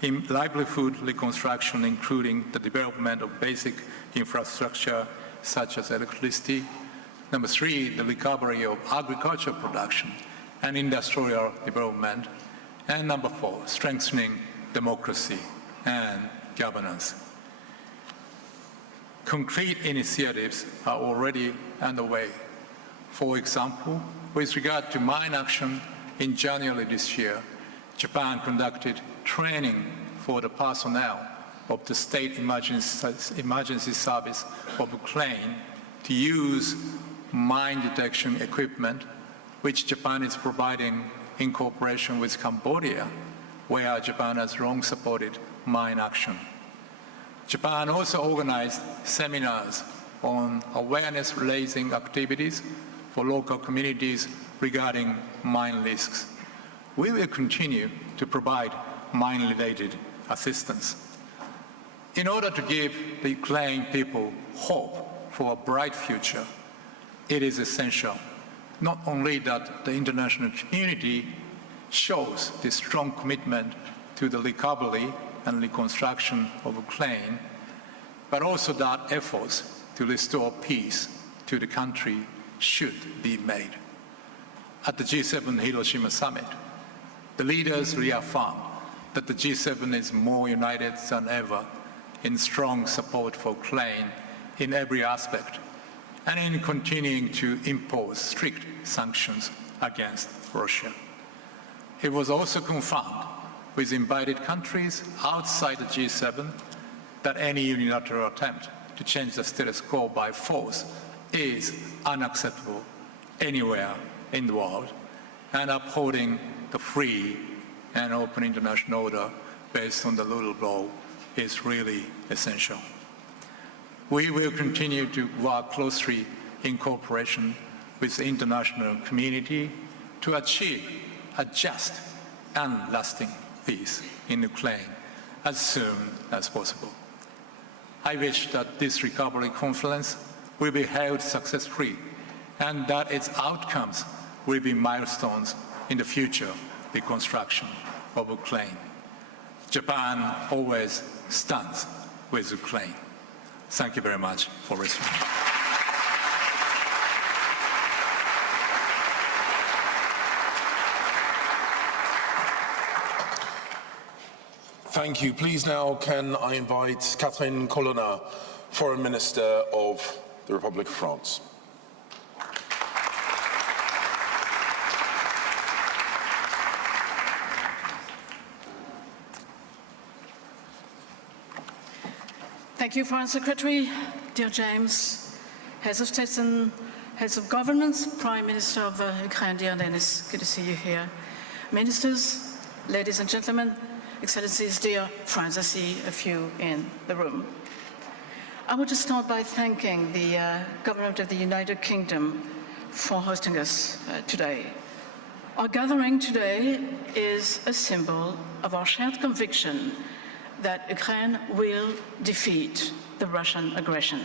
in livelihood reconstruction, including the development of basic infrastructure such as electricity, number three, the recovery of agricultural production and industrial development, and number four, strengthening democracy and governance. Concrete initiatives are already underway. For example, with regard to mine action, in January this year, Japan conducted training for the personnel of the State Emergency Service of Ukraine to use mine detection equipment, which Japan is providing in cooperation with Cambodia, where Japan has long supported mine action. Japan also organized seminars on awareness-raising activities for local communities regarding mine risks. We will continue to provide mine-related assistance. In order to give the Ukrainian people hope for a bright future, it is essential not only that the international community shows this strong commitment to the recovery and reconstruction of Ukraine, but also that efforts to restore peace to the country should be made. At the G7 Hiroshima summit, the leaders reaffirmed that the G7 is more united than ever in strong support for Ukraine in every aspect and in continuing to impose strict sanctions against Russia. It was also confirmed with invited countries outside the G7 that any unilateral attempt to change the status quo by force is unacceptable anywhere in the world, and upholding the free and open international order based on the rule of law is really essential. We will continue to work closely in cooperation with the international community to achieve a just and lasting peace in Ukraine as soon as possible. I wish that this recovery conference will be held successfully and that its outcomes will be milestones in the future reconstruction of Ukraine. Japan always stands with Ukraine. Thank you very much for listening. Thank you. Please now can I invite Catherine Colonna, Foreign Minister of the Republic of France. Thank you, Foreign Secretary, dear James, Heads of State and Heads of Governments, Prime Minister of Ukraine, dear Denis, good to see you here. Ministers, ladies and gentlemen, Excellencies, dear friends, I see a few in the room. I want to start by thanking the Government of the United Kingdom for hosting us today. Our gathering today is a symbol of our shared conviction that Ukraine will defeat the Russian aggression.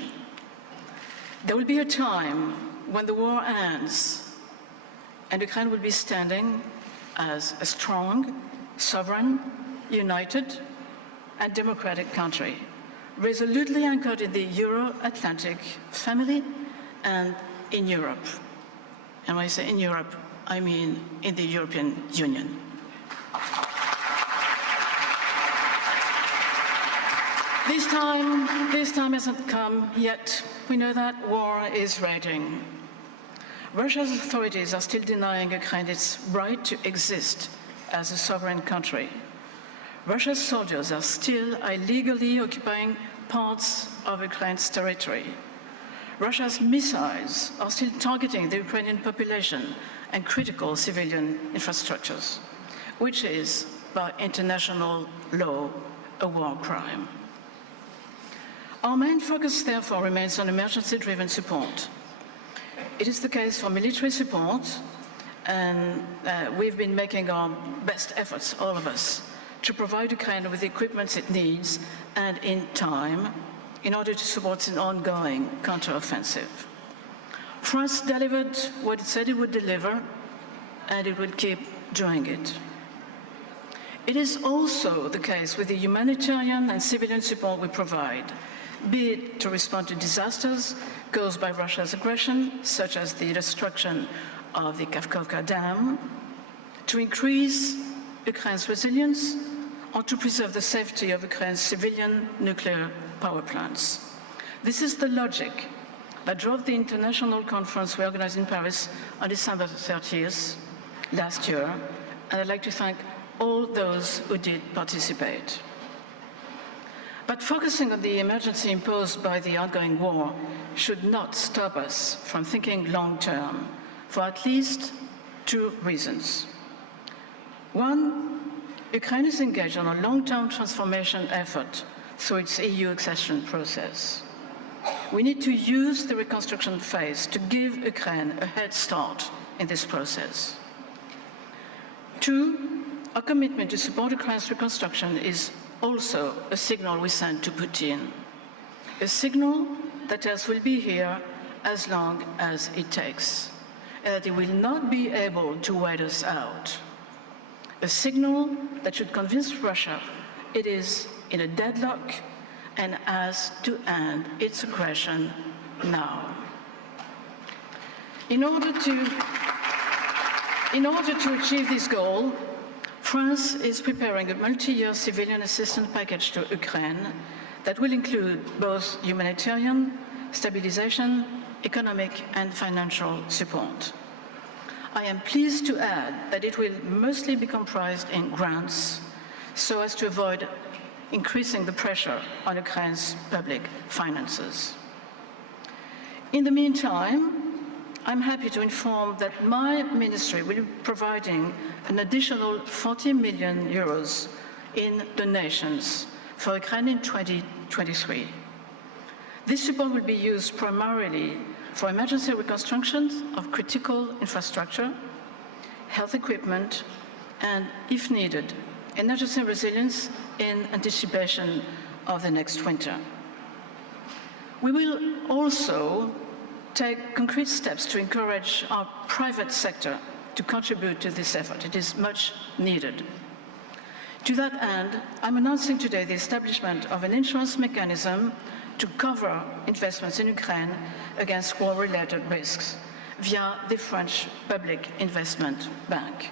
There will be a time when the war ends and Ukraine will be standing as a strong, sovereign, united and democratic country, resolutely anchored in the Euro-Atlantic family and in Europe. And when I say in Europe, I mean in the European Union. This time hasn't come yet. We know that war is raging. Russia's authorities are still denying Ukraine its right to exist as a sovereign country. Russia's soldiers are still illegally occupying parts of Ukraine's territory. Russia's missiles are still targeting the Ukrainian population and critical civilian infrastructures, which is, by international law, a war crime. Our main focus, therefore, remains on emergency-driven support. It is the case for military support, and we've been making our best efforts, all of us, to provide Ukraine with the equipment it needs and in time in order to support an ongoing counteroffensive. France delivered what it said it would deliver, and it will keep doing it. It is also the case with the humanitarian and civilian support we provide, be it to respond to disasters caused by Russia's aggression, such as the destruction of the Kakhovka Dam, to increase Ukraine's resilience, or to preserve the safety of Ukraine's civilian nuclear power plants. This is the logic that drove the international conference we organized in Paris on December 30th last year, and I'd like to thank all those who did participate. But focusing on the emergency imposed by the ongoing war should not stop us from thinking long-term for at least two reasons. One, Ukraine is engaged on a long-term transformation effort through its EU accession process. We need to use the reconstruction phase to give Ukraine a head start in this process. Two, our commitment to support Ukraine's reconstruction is also a signal we send to Putin, a signal that tells we'll be here as long as it takes, and that he will not be able to wait us out. A signal that should convince Russia it is in a deadlock and has to end its aggression now. In order to achieve this goal, France is preparing a multi-year civilian assistance package to Ukraine that will include both humanitarian, stabilization, economic and financial support. I am pleased to add that it will mostly be comprised in grants so as to avoid increasing the pressure on Ukraine's public finances. In the meantime, I'm happy to inform that my ministry will be providing an additional 40 million euros in donations for Ukraine in 2023. This support will be used primarily for emergency reconstruction of critical infrastructure, health equipment, and, if needed, emergency resilience in anticipation of the next winter. We will also take concrete steps to encourage our private sector to contribute to this effort. It is much needed. To that end, I'm announcing today the establishment of an insurance mechanism to cover investments in Ukraine against war-related risks via the French Public Investment Bank.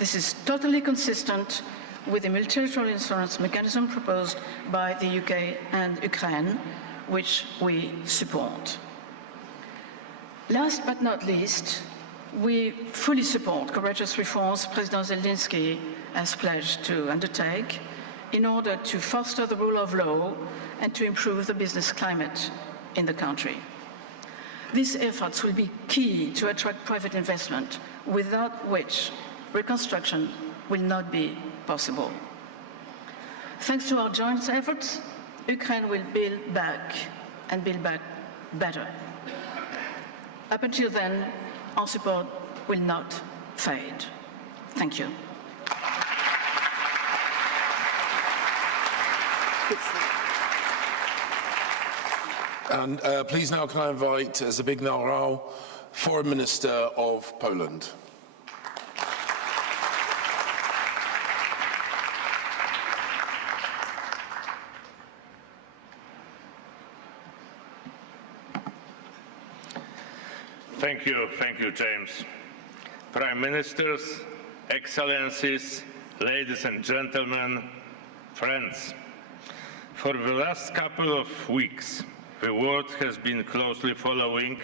This is totally consistent with the multilateral insurance mechanism proposed by the UK and Ukraine, which we support. Last but not least, we fully support courageous reforms President Zelenski has pledged to undertake in order to foster the rule of law and to improve the business climate in the country. These efforts will be key to attract private investment, without which reconstruction will not be possible. Thanks to our joint efforts, Ukraine will build back and build back better. Up until then, our support will not fade. Thank you. And please now can I invite Zbigniew Rau, Foreign Minister of Poland. Thank you, James. Prime Ministers, Excellencies, ladies and gentlemen, friends. For the last couple of weeks, The world has been closely following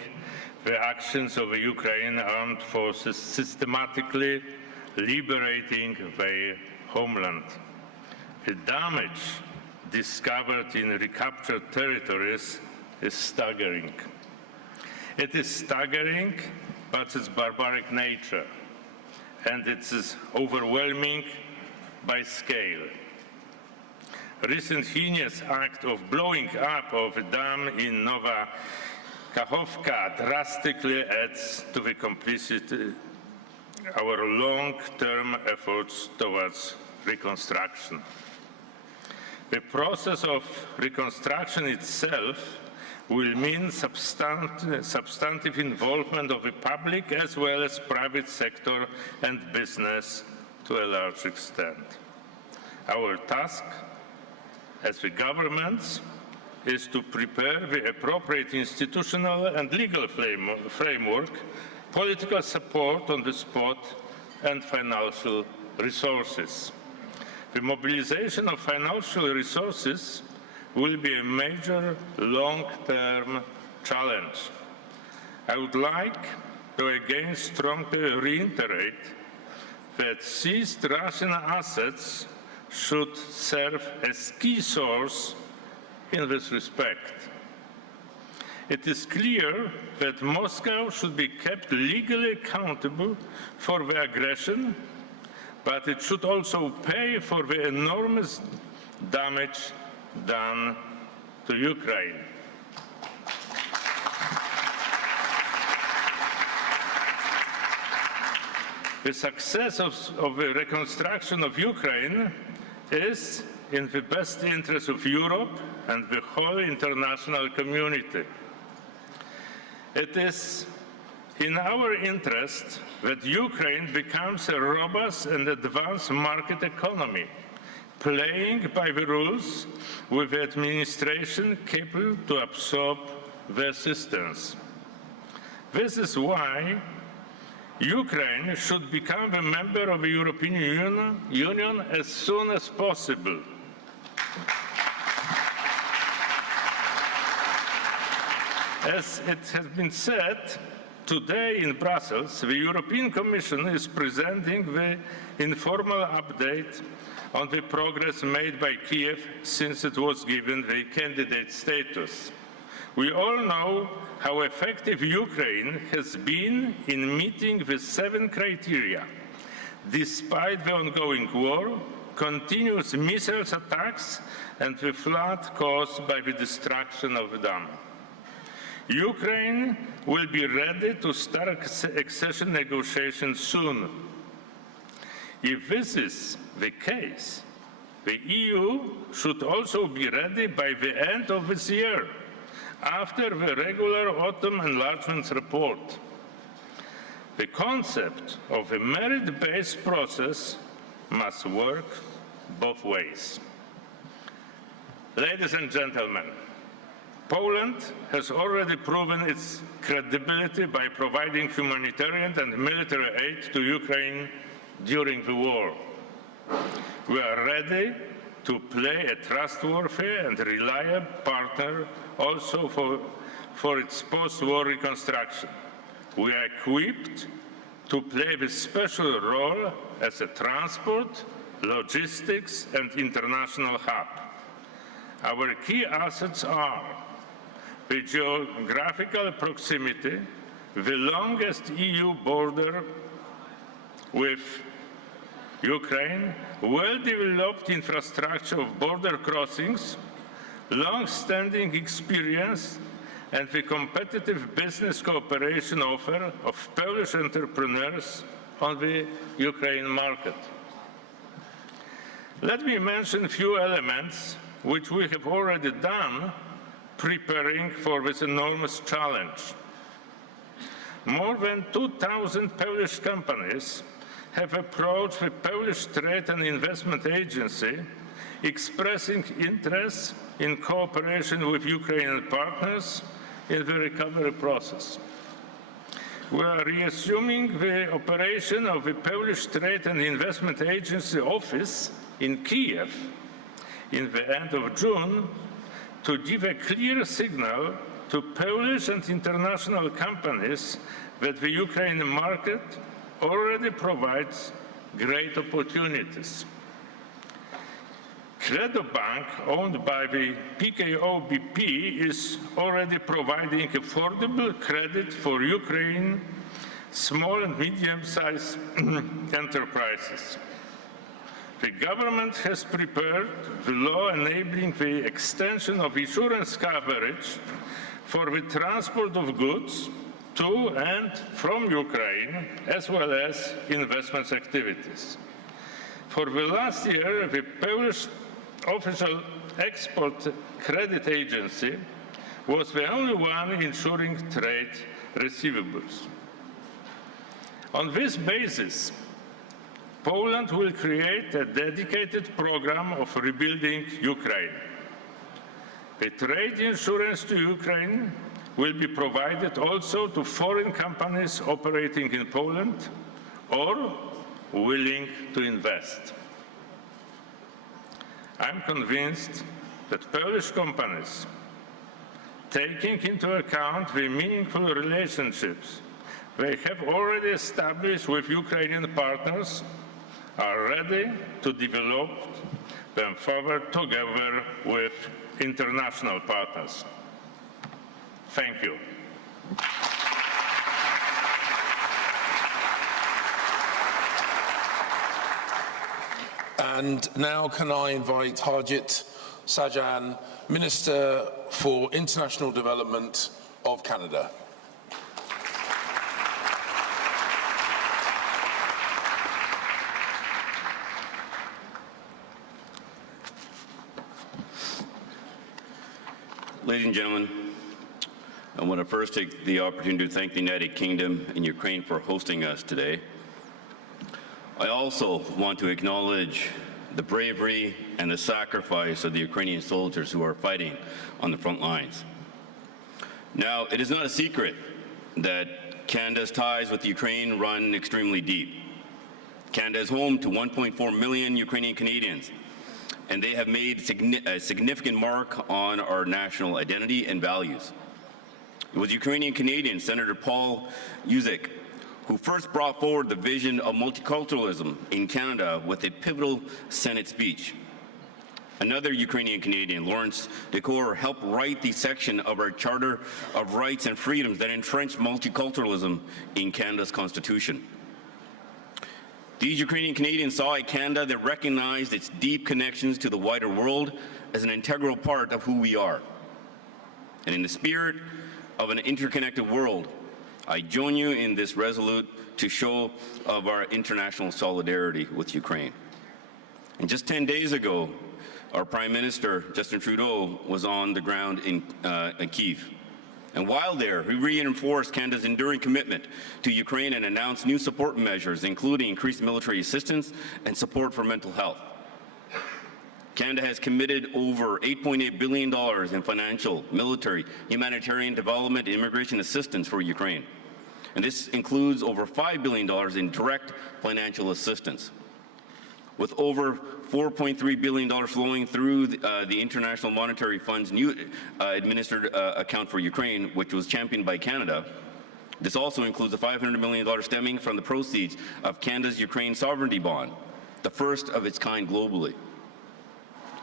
the actions of the Ukrainian armed forces systematically liberating their homeland. The damage discovered in recaptured territories is staggering. It is staggering, but its barbaric nature, and it is overwhelming by scale. Recent heinous act of blowing up of a dam in Nova Kakhovka drastically adds to the complicity our long-term efforts towards reconstruction. The process of reconstruction itself will mean substantive involvement of the public as well as private sector and business to a large extent. Our task as the governments is to prepare the appropriate institutional and legal framework, political support on the spot, and financial resources. The mobilization of financial resources will be a major long-term challenge. I would like to again strongly reiterate that seized Russian assets should serve as key source in this respect. It is clear that Moscow should be kept legally accountable for the aggression, but it should also pay for the enormous damage done to Ukraine. The success of the reconstruction of Ukraine is in the best interest of Europe and the whole international community. It is in our interest that Ukraine becomes a robust and advanced market economy, playing by the rules with the administration capable to absorb the assistance. This is why Ukraine should become a member of the European Union as soon as possible. As it has been said, today in Brussels, the European Commission is presenting the informal update on the progress made by Kiev since it was given the candidate status. We all know how effective Ukraine has been in meeting the 7 criteria, despite the ongoing war, continuous missile attacks, and the flood caused by the destruction of the dam. Ukraine will be ready to start accession negotiations soon. If this is the case, the EU should also be ready by the end of this year, after the regular autumn enlargement report. The concept of a merit-based process must work both ways. Ladies and gentlemen, Poland has already proven its credibility by providing humanitarian and military aid to Ukraine during the war. We are ready to play a trustworthy and reliable partner also for its post-war reconstruction. We are equipped to play the special role as a transport, logistics, and international hub. Our key assets are the geographical proximity, the longest EU border with Ukraine, well-developed infrastructure of border crossings, long-standing experience, and the competitive business cooperation offer of Polish entrepreneurs on the Ukraine market. Let me mention a few elements which we have already done preparing for this enormous challenge. More than 2,000 Polish companies have approached the Polish Trade and Investment Agency expressing interest in cooperation with Ukrainian partners in the recovery process. We are reassuming the operation of the Polish Trade and Investment Agency office in Kiev in the end of June to give a clear signal to Polish and international companies that the Ukrainian market already provides great opportunities. Credo Bank, owned by the PKO BP, is already providing affordable credit for Ukraine small and medium-sized enterprises. The government has prepared the law enabling the extension of insurance coverage for the transport of goods to and from Ukraine, as well as investment activities. For the last year, the Polish official export credit agency was the only one insuring trade receivables. On this basis, Poland will create a dedicated program of rebuilding Ukraine. The trade insurance to Ukraine will be provided also to foreign companies operating in Poland or willing to invest. I'm convinced that Polish companies, taking into account the meaningful relationships they have already established with Ukrainian partners, are ready to develop them further together with international partners. Thank you. And now can I invite Harjit Sajjan, Minister for International Development of Canada. Ladies and gentlemen, I want to first take the opportunity to thank the United Kingdom and Ukraine for hosting us today. I also want to acknowledge the bravery and the sacrifice of the Ukrainian soldiers who are fighting on the front lines. Now, it is not a secret that Canada's ties with Ukraine run extremely deep. Canada is home to 1.4 million Ukrainian Canadians, and they have made a significant mark on our national identity and values. It was Ukrainian Canadian Senator Paul Yuzek who first brought forward the vision of multiculturalism in Canada with a pivotal Senate speech. Another Ukrainian Canadian, Lawrence Decor, helped write the section of our Charter of Rights and Freedoms that entrenched multiculturalism in Canada's Constitution. These Ukrainian Canadians saw a Canada that recognized its deep connections to the wider world as an integral part of who we are. And in the spirit of an interconnected world, I join you in this resolute to show of our international solidarity with Ukraine. And just 10 days ago, our Prime Minister, Justin Trudeau, was on the ground in Kyiv. And while there, he reinforced Canada's enduring commitment to Ukraine and announced new support measures, including increased military assistance and support for mental health. Canada has committed over $8.8 billion in financial, military, humanitarian development, and immigration assistance for Ukraine. And this includes over $5 billion in direct financial assistance. With over $4.3 billion flowing through the International Monetary Fund's new administered account for Ukraine, which was championed by Canada. This also includes a $500 million stemming from the proceeds of Canada's Ukraine Sovereignty Bond, the first of its kind globally.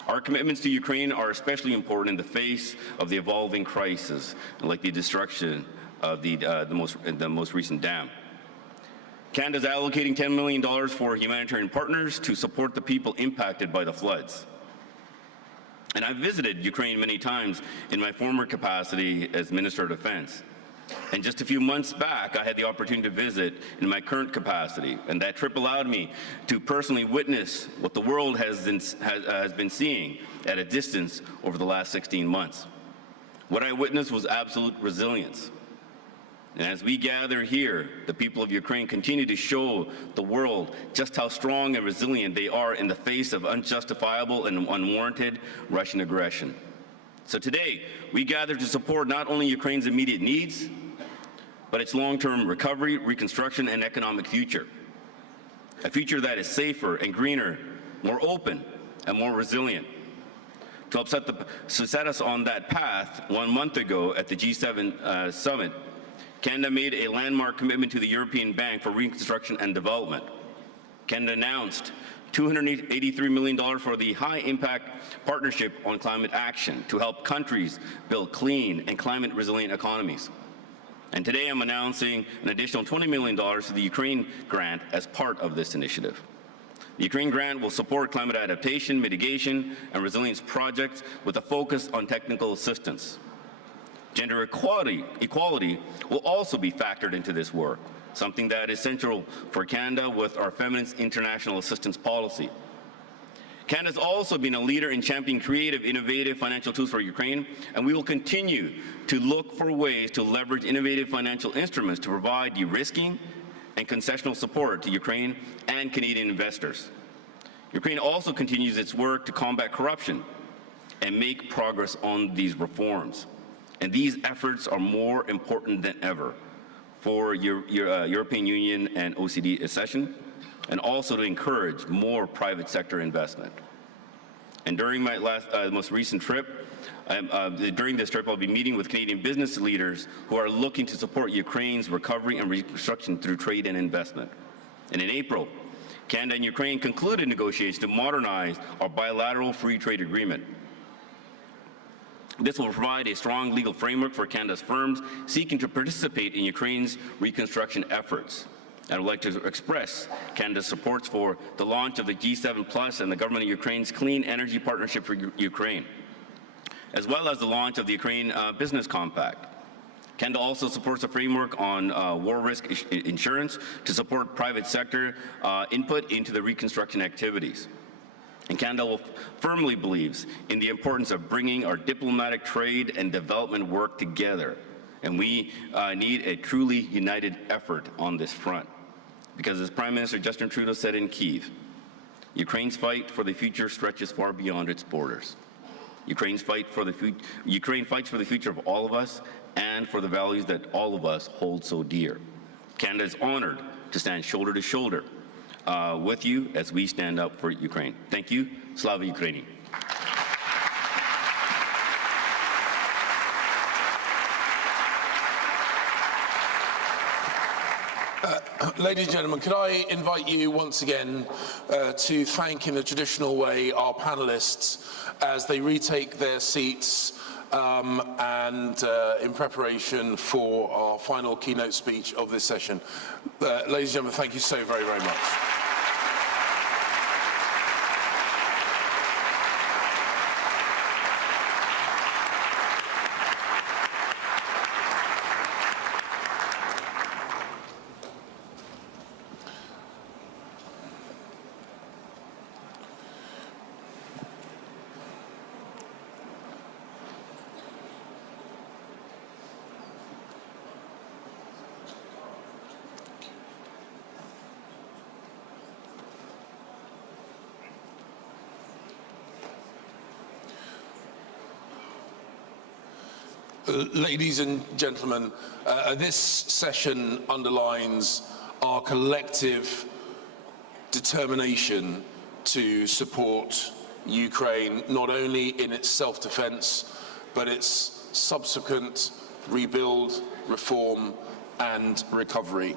Our commitments to Ukraine are especially important in the face of the evolving crisis, like the destruction of the most recent dam. Canada is allocating $10 million for humanitarian partners to support the people impacted by the floods. And I've visited Ukraine many times in my former capacity as Minister of Defense. And just a few months back, I had the opportunity to visit in my current capacity, and that trip allowed me to personally witness what the world has been seeing at a distance over the last 16 months. What I witnessed was absolute resilience. And as we gather here, the people of Ukraine continue to show the world just how strong and resilient they are in the face of unjustifiable and unwarranted Russian aggression. So today, we gather to support not only Ukraine's immediate needs, but its long-term recovery, reconstruction, and economic future. A future that is safer and greener, more open, and more resilient. To set us on that path, 1 month ago at the G7 summit, Canada made a landmark commitment to the European Bank for Reconstruction and Development. Canada announced $283 million for the High-Impact Partnership on Climate Action to help countries build clean and climate-resilient economies. And today I'm announcing an additional $20 million to the Ukraine grant as part of this initiative. The Ukraine grant will support climate adaptation, mitigation, and resilience projects with a focus on technical assistance. Gender equality will also be factored into this work, something that is central for Canada with our Feminist International Assistance Policy. Canada's also been a leader in championing creative, innovative financial tools for Ukraine, and we will continue to look for ways to leverage innovative financial instruments to provide de-risking and concessional support to Ukraine and Canadian investors. Ukraine also continues its work to combat corruption and make progress on these reforms. And these efforts are more important than ever for European Union and OECD accession, and also to encourage more private sector investment. And during my most recent trip, during this trip, I'll be meeting with Canadian business leaders who are looking to support Ukraine's recovery and reconstruction through trade and investment. And in April, Canada and Ukraine concluded negotiations to modernize our bilateral free trade agreement. This will provide a strong legal framework for Canada's firms seeking to participate in Ukraine's reconstruction efforts. I would like to express Canada's support for the launch of the G7 Plus and the government of Ukraine's Clean Energy Partnership for Ukraine, as well as the launch of the Ukraine Business Compact. Canada also supports a framework on war risk insurance to support private sector input into the reconstruction activities. And Canada firmly believes in the importance of bringing our diplomatic, trade, and development work together. And we need a truly united effort on this front. Because as Prime Minister Justin Trudeau said in Kyiv, Ukraine's fight for the future stretches far beyond its borders. Ukraine fights for the future of all of us and for the values that all of us hold so dear. Canada is honored to stand shoulder to shoulder with you as we stand up for Ukraine. Thank you. Slava Ukraini. Ladies and gentlemen, could I invite you once again to thank in the traditional way our panellists as they retake their seats and in preparation for our final keynote speech of this session. Ladies and gentlemen, thank you so very, very much. Ladies and gentlemen, this session underlines our collective determination to support Ukraine, not only in its self-defense, but its subsequent rebuild, reform, and recovery.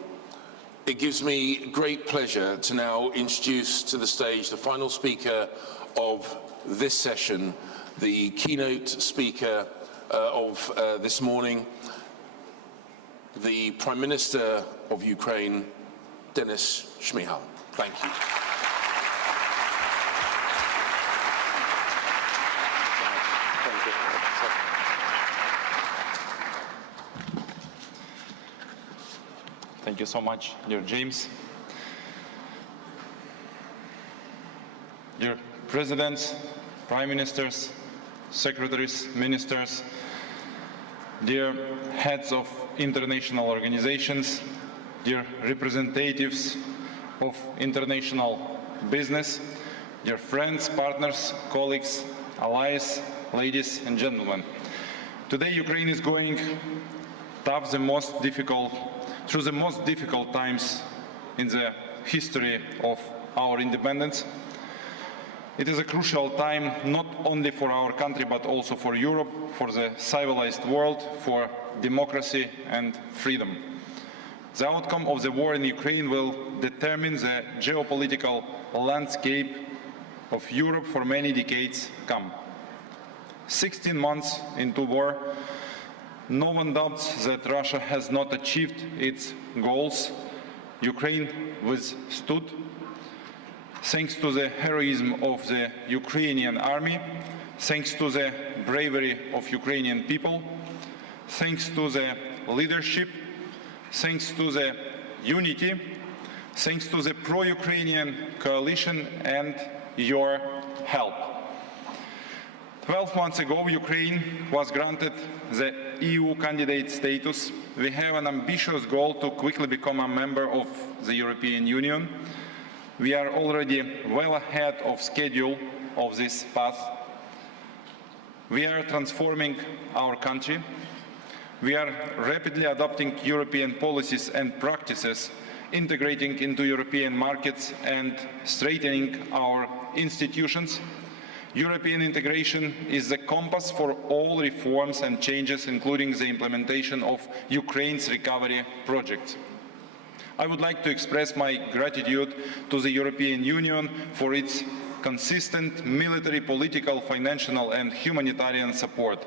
It gives me great pleasure to now introduce to the stage the final speaker of this session, the keynote speaker of this morning, the Prime Minister of Ukraine, Denis Shmyhal. Thank you. Thank you so much, dear James. Dear Presidents, Prime Ministers, Secretaries, Ministers, dear heads of international organizations, dear representatives of international business, dear friends, partners, colleagues, allies, ladies and gentlemen. Today Ukraine is going through the most difficult times in the history of our independence. It is a crucial time not only for our country but also for Europe, for the civilized world, for democracy and freedom. The outcome of the war in Ukraine will determine the geopolitical landscape of Europe for many decades to come. 16 months into war, no one doubts that Russia has not achieved its goals. Ukraine withstood, thanks to the heroism of the Ukrainian army, thanks to the bravery of Ukrainian people, thanks to the leadership, thanks to the unity, thanks to the pro-Ukrainian coalition and your help. 12 months ago, Ukraine was granted the EU candidate status. We have an ambitious goal to quickly become a member of the European Union. We are already well ahead of schedule of this path. We are transforming our country. We are rapidly adopting European policies and practices, integrating into European markets and strengthening our institutions. European integration is the compass for all reforms and changes, including the implementation of Ukraine's recovery project. I would like to express my gratitude to the European Union for its consistent military, political, financial and humanitarian support.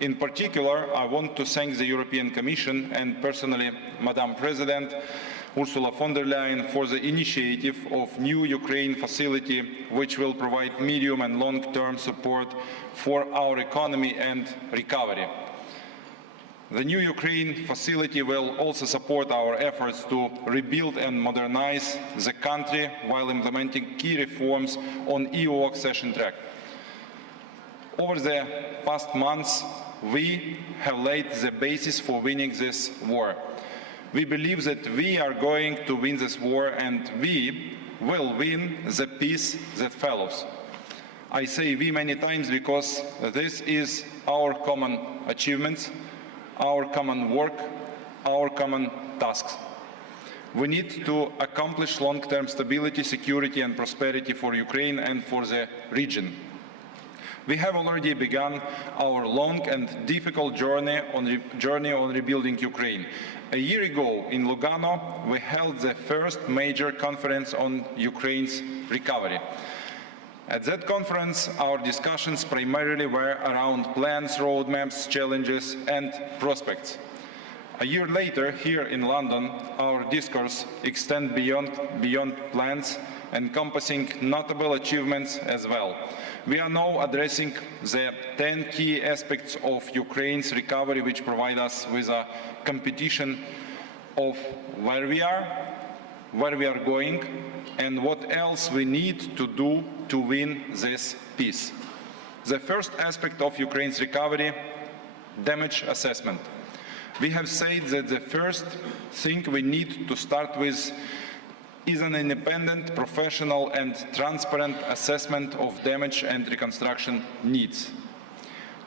In particular, I want to thank the European Commission and personally Madam President Ursula von der Leyen for the initiative of new Ukraine facility, which will provide medium and long-term support for our economy and recovery. The new Ukraine facility will also support our efforts to rebuild and modernize the country while implementing key reforms on EU accession track. Over the past months, we have laid the basis for winning this war. We believe that we are going to win this war and we will win the peace that follows. I say we many times because this is our common achievements, our common work, our common tasks. We need to accomplish long-term stability, security and prosperity for Ukraine and for the region. We have already begun our long and difficult journey on rebuilding Ukraine. A year ago in Lugano, we held the first major conference on Ukraine's recovery. At that conference, our discussions primarily were around plans, roadmaps, challenges and prospects. A year later, here in London, our discourse extends beyond plans, encompassing notable achievements as well. We are now addressing the 10 key aspects of Ukraine's recovery, which provide us with a competition of where we are going, and what else we need to do to win this peace. The first aspect of Ukraine's recovery, damage assessment. We have said that the first thing we need to start with is an independent, professional and transparent assessment of damage and reconstruction needs.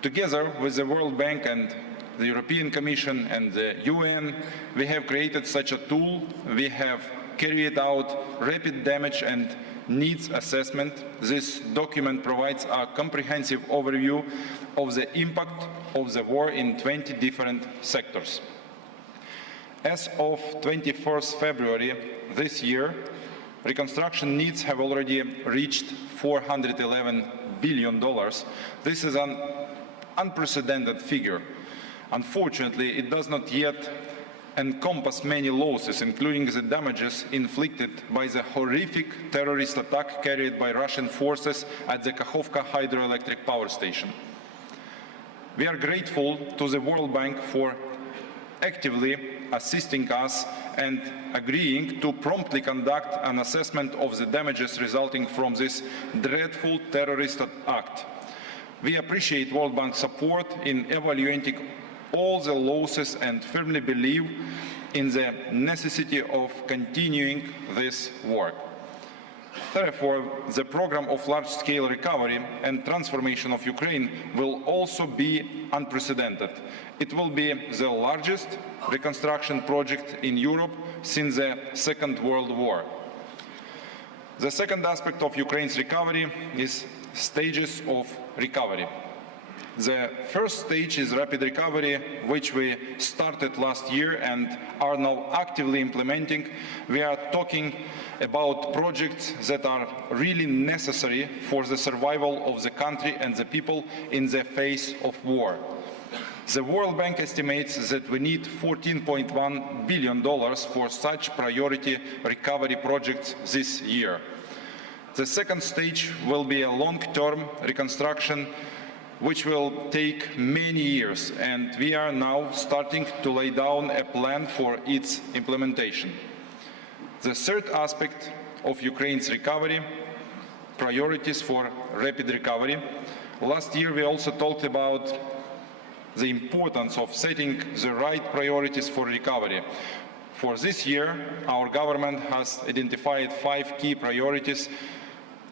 Together with the World Bank and the European Commission and the UN, we have created such a tool. We have carried out rapid damage and needs assessment. This document provides a comprehensive overview of the impact of the war in 20 different sectors. As of 21st February this year, reconstruction needs have already reached $411 billion. This is an unprecedented figure. Unfortunately, it does not yet encompass many losses, including the damages inflicted by the horrific terrorist attack carried by Russian forces at the Kakhovka hydroelectric power station. We are grateful to the World Bank for actively assisting us and agreeing to promptly conduct an assessment of the damages resulting from this dreadful terrorist act. We appreciate World Bank's support in evaluating all the losses and firmly believe in the necessity of continuing this work. Therefore, the program of large-scale recovery and transformation of Ukraine will also be unprecedented. It will be the largest reconstruction project in Europe since the Second World War. The second aspect of Ukraine's recovery is stages of recovery. The first stage is rapid recovery, which we started last year and are now actively implementing. We are talking about projects that are really necessary for the survival of the country and the people in the face of war. The World Bank estimates that we need $14.1 billion for such priority recovery projects this year. The second stage will be a long-term reconstruction which will take many years, and we are now starting to lay down a plan for its implementation. The third aspect of Ukraine's recovery, priorities for rapid recovery. Last year we also talked about the importance of setting the right priorities for recovery. For this year, our government has identified 5 key priorities.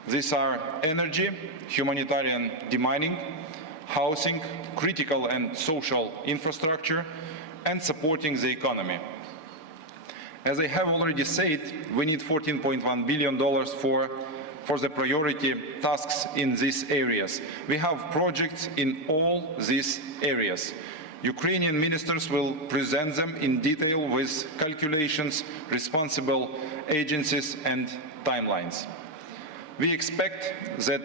These are energy, humanitarian demining, housing, critical and social infrastructure, and supporting the economy. As I have already said, we need $14.1 billion for the priority tasks in these areas. We have projects in all these areas. Ukrainian ministers will present them in detail with calculations, responsible agencies, and timelines. We expect that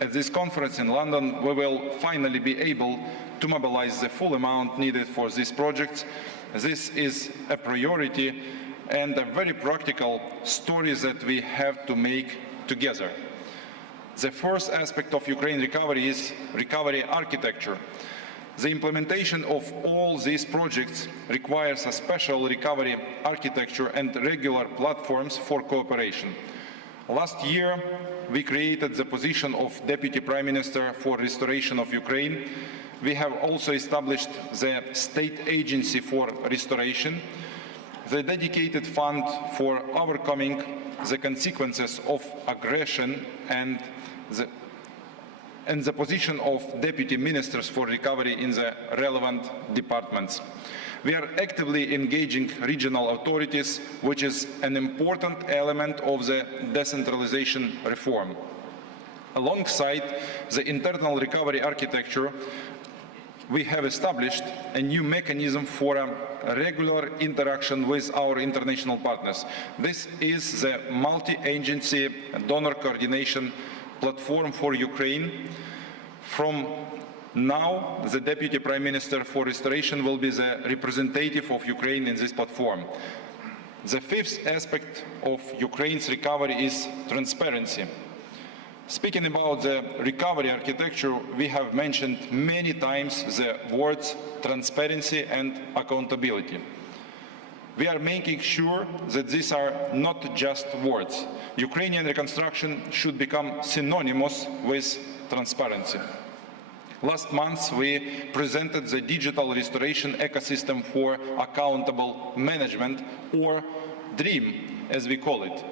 at this conference in London, we will finally be able to mobilize the full amount needed for these projects. This is a priority and a very practical story that we have to make together. The first aspect of Ukraine recovery is recovery architecture. The implementation of all these projects requires a special recovery architecture and regular platforms for cooperation. Last year, we created the position of Deputy Prime Minister for Restoration of Ukraine. We have also established the State Agency for Restoration, the dedicated fund for overcoming the consequences of aggression, and the position of Deputy Ministers for Recovery in the relevant departments. We are actively engaging regional authorities, which is an important element of the decentralization reform. Alongside the internal recovery architecture, we have established a new mechanism for a regular interaction with our international partners. This is the multi-agency donor coordination platform for Ukraine. From now, the Deputy Prime Minister for Restoration will be the representative of Ukraine in this platform. The fifth aspect of Ukraine's recovery is transparency. Speaking about the recovery architecture, we have mentioned many times the words transparency and accountability. We are making sure that these are not just words. Ukrainian reconstruction should become synonymous with transparency. Last month, we presented the digital restoration ecosystem for accountable management, or DREAM, as we call it.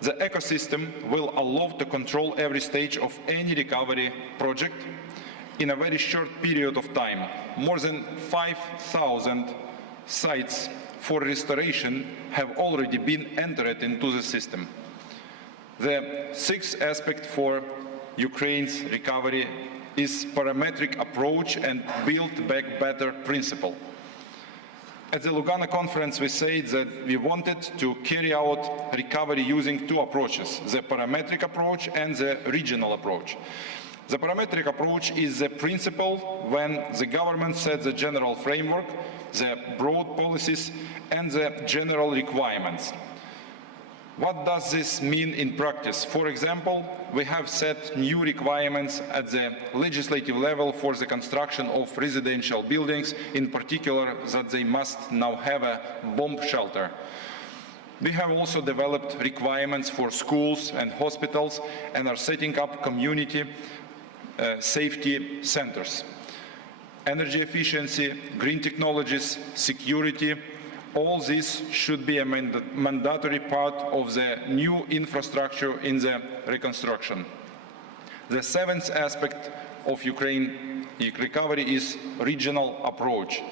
The ecosystem will allow to control every stage of any recovery project in a very short period of time. More than 5,000 sites for restoration have already been entered into the system. The sixth aspect for Ukraine's recovery is parametric approach and build back better principle. At the Lugano conference, we said that we wanted to carry out recovery using 2 approaches, the parametric approach and the regional approach. The parametric approach is the principle when the government sets the general framework, the broad policies, and the general requirements. What does this mean in practice? For example, we have set new requirements at the legislative level for the construction of residential buildings, in particular that they must now have a bomb shelter. We have also developed requirements for schools and hospitals and are setting up community safety centers. Energy efficiency, green technologies, security, all this should be a mandatory part of the new infrastructure in the reconstruction. The seventh aspect of Ukraine recovery is regional approach.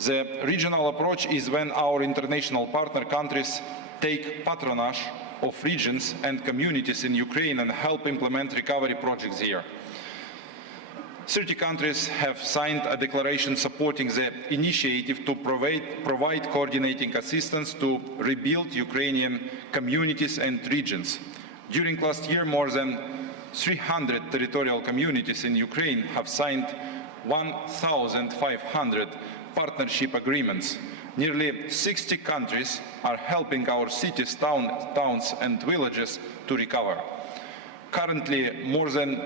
The regional approach is when our international partner countries take patronage of regions and communities in Ukraine and help implement recovery projects here. 30 countries have signed a declaration supporting the initiative to provide coordinating assistance to rebuild Ukrainian communities and regions. During last year, more than 300 territorial communities in Ukraine have signed 1,500 partnership agreements. Nearly 60 countries are helping our cities, towns and villages to recover. Currently, more than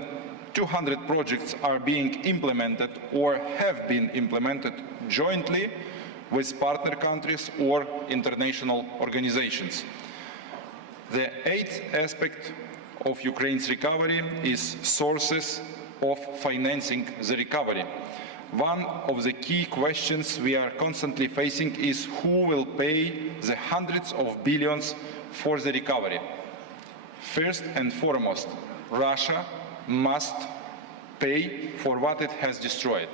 200 projects are being implemented or have been implemented jointly with partner countries or international organizations. The eighth aspect of Ukraine's recovery is sources of financing the recovery. One of the key questions we are constantly facing is who will pay the hundreds of billions for the recovery. First and foremost, Russia must pay for what it has destroyed.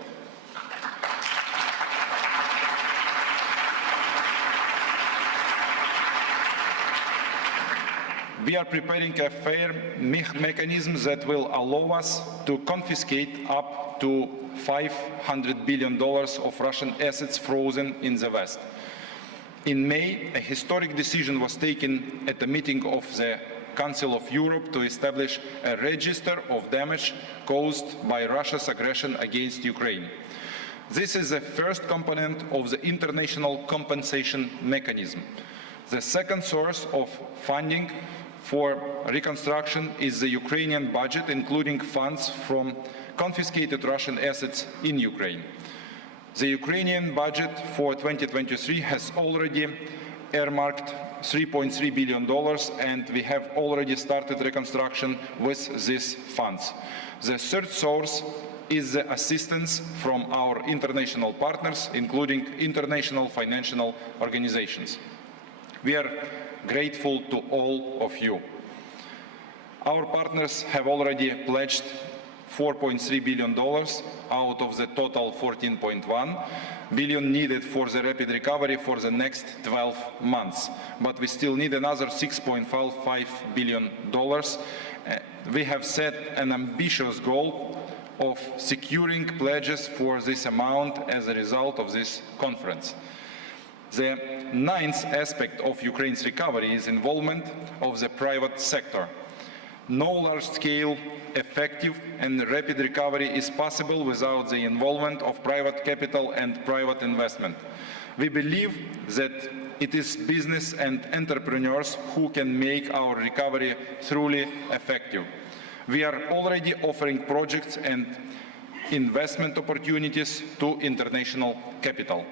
We are preparing a fair mechanism that will allow us to confiscate up to $500 billion of Russian assets frozen in the West. In May, a historic decision was taken at a meeting of the Council of Europe to establish a register of damage caused by Russia's aggression against Ukraine. This is the first component of the international compensation mechanism. The second source of funding for reconstruction is the Ukrainian budget, including funds from confiscated Russian assets in Ukraine. The Ukrainian budget for 2023 has already earmarked $3.3 billion, and we have already started reconstruction with these funds. The third source is the assistance from our international partners, including international financial organizations. We are grateful to all of you. Our partners have already pledged $4.3 billion out of the total $14.1 billion needed for the rapid recovery for the next 12 months. But we still need another $6.55 billion. We have set an ambitious goal of securing pledges for this amount as a result of this conference. The ninth aspect of Ukraine's recovery is involvement of the private sector. No large-scale, effective and rapid recovery is possible without the involvement of private capital and private investment. We believe that it is business and entrepreneurs who can make our recovery truly effective. We are already offering projects and investment opportunities to international capital.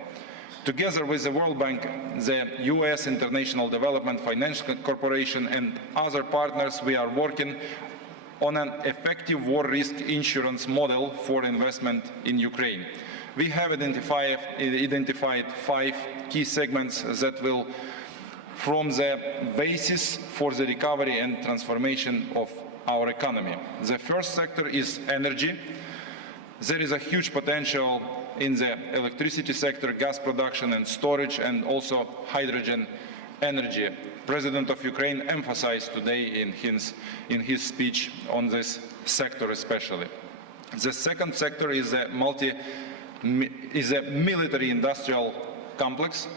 Together with the World Bank, the US International Development Finance Corporation and other partners, we are working on an effective war risk insurance model for investment in Ukraine. We have identified 5 key segments that will form the basis for the recovery and transformation of our economy. The first sector is energy. There is a huge potential in the electricity sector, gas production and storage, and also hydrogen energy. President of Ukraine emphasized today in his speech on this sector especially. The second sector is a military-industrial complex.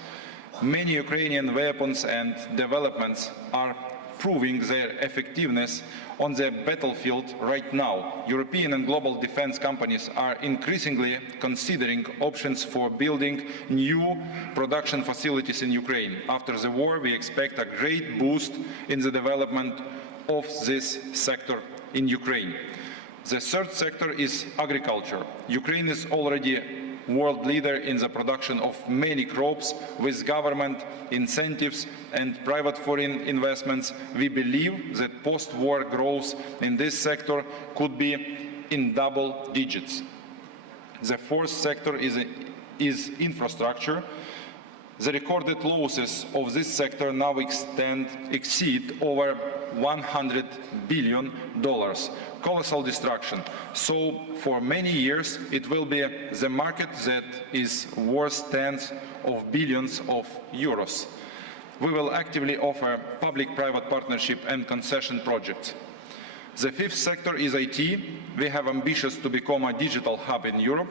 Many Ukrainian weapons and developments are proving their effectiveness on the battlefield right now. European and global defense companies are increasingly considering options for building new production facilities in Ukraine. After the war, we expect a great boost in the development of this sector in Ukraine. The third sector is agriculture. Ukraine is already world leader in the production of many crops. With government incentives and private foreign investments, we believe that post-war growth in this sector could be in double digits. The fourth sector is infrastructure. The recorded losses of this sector now exceed over $100 billion. Colossal destruction. So for many years it will be the market that is worth tens of billions of euros. We will actively offer public-private partnership and concession projects. The fifth sector is IT. We have ambitions to become a digital hub in Europe.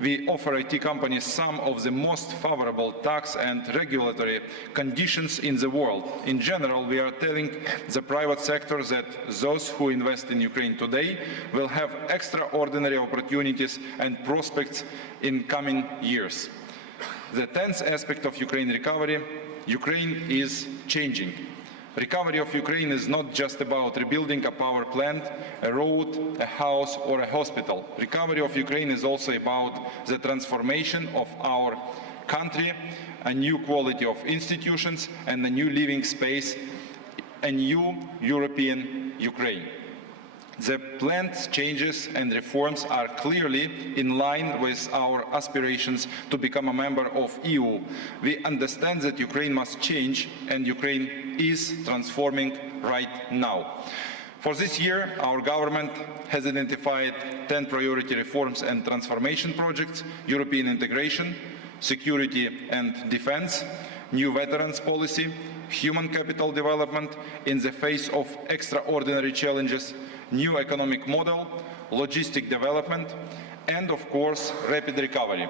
We offer IT companies some of the most favorable tax and regulatory conditions in the world. In general, we are telling the private sector that those who invest in Ukraine today will have extraordinary opportunities and prospects in coming years. The 10th aspect of Ukraine recovery, Ukraine is changing. Recovery of Ukraine is not just about rebuilding a power plant, a road, a house, or a hospital. Recovery of Ukraine is also about the transformation of our country, a new quality of institutions, and a new living space, a new European Ukraine. The planned changes and reforms are clearly in line with our aspirations to become a member of the EU. We understand that Ukraine must change, and Ukraine is transforming right now. For this year, our government has identified 10 priority reforms and transformation projects: European integration, security and defense, new veterans policy, human capital development in the face of extraordinary challenges, new economic model, logistic development, and of course, rapid recovery.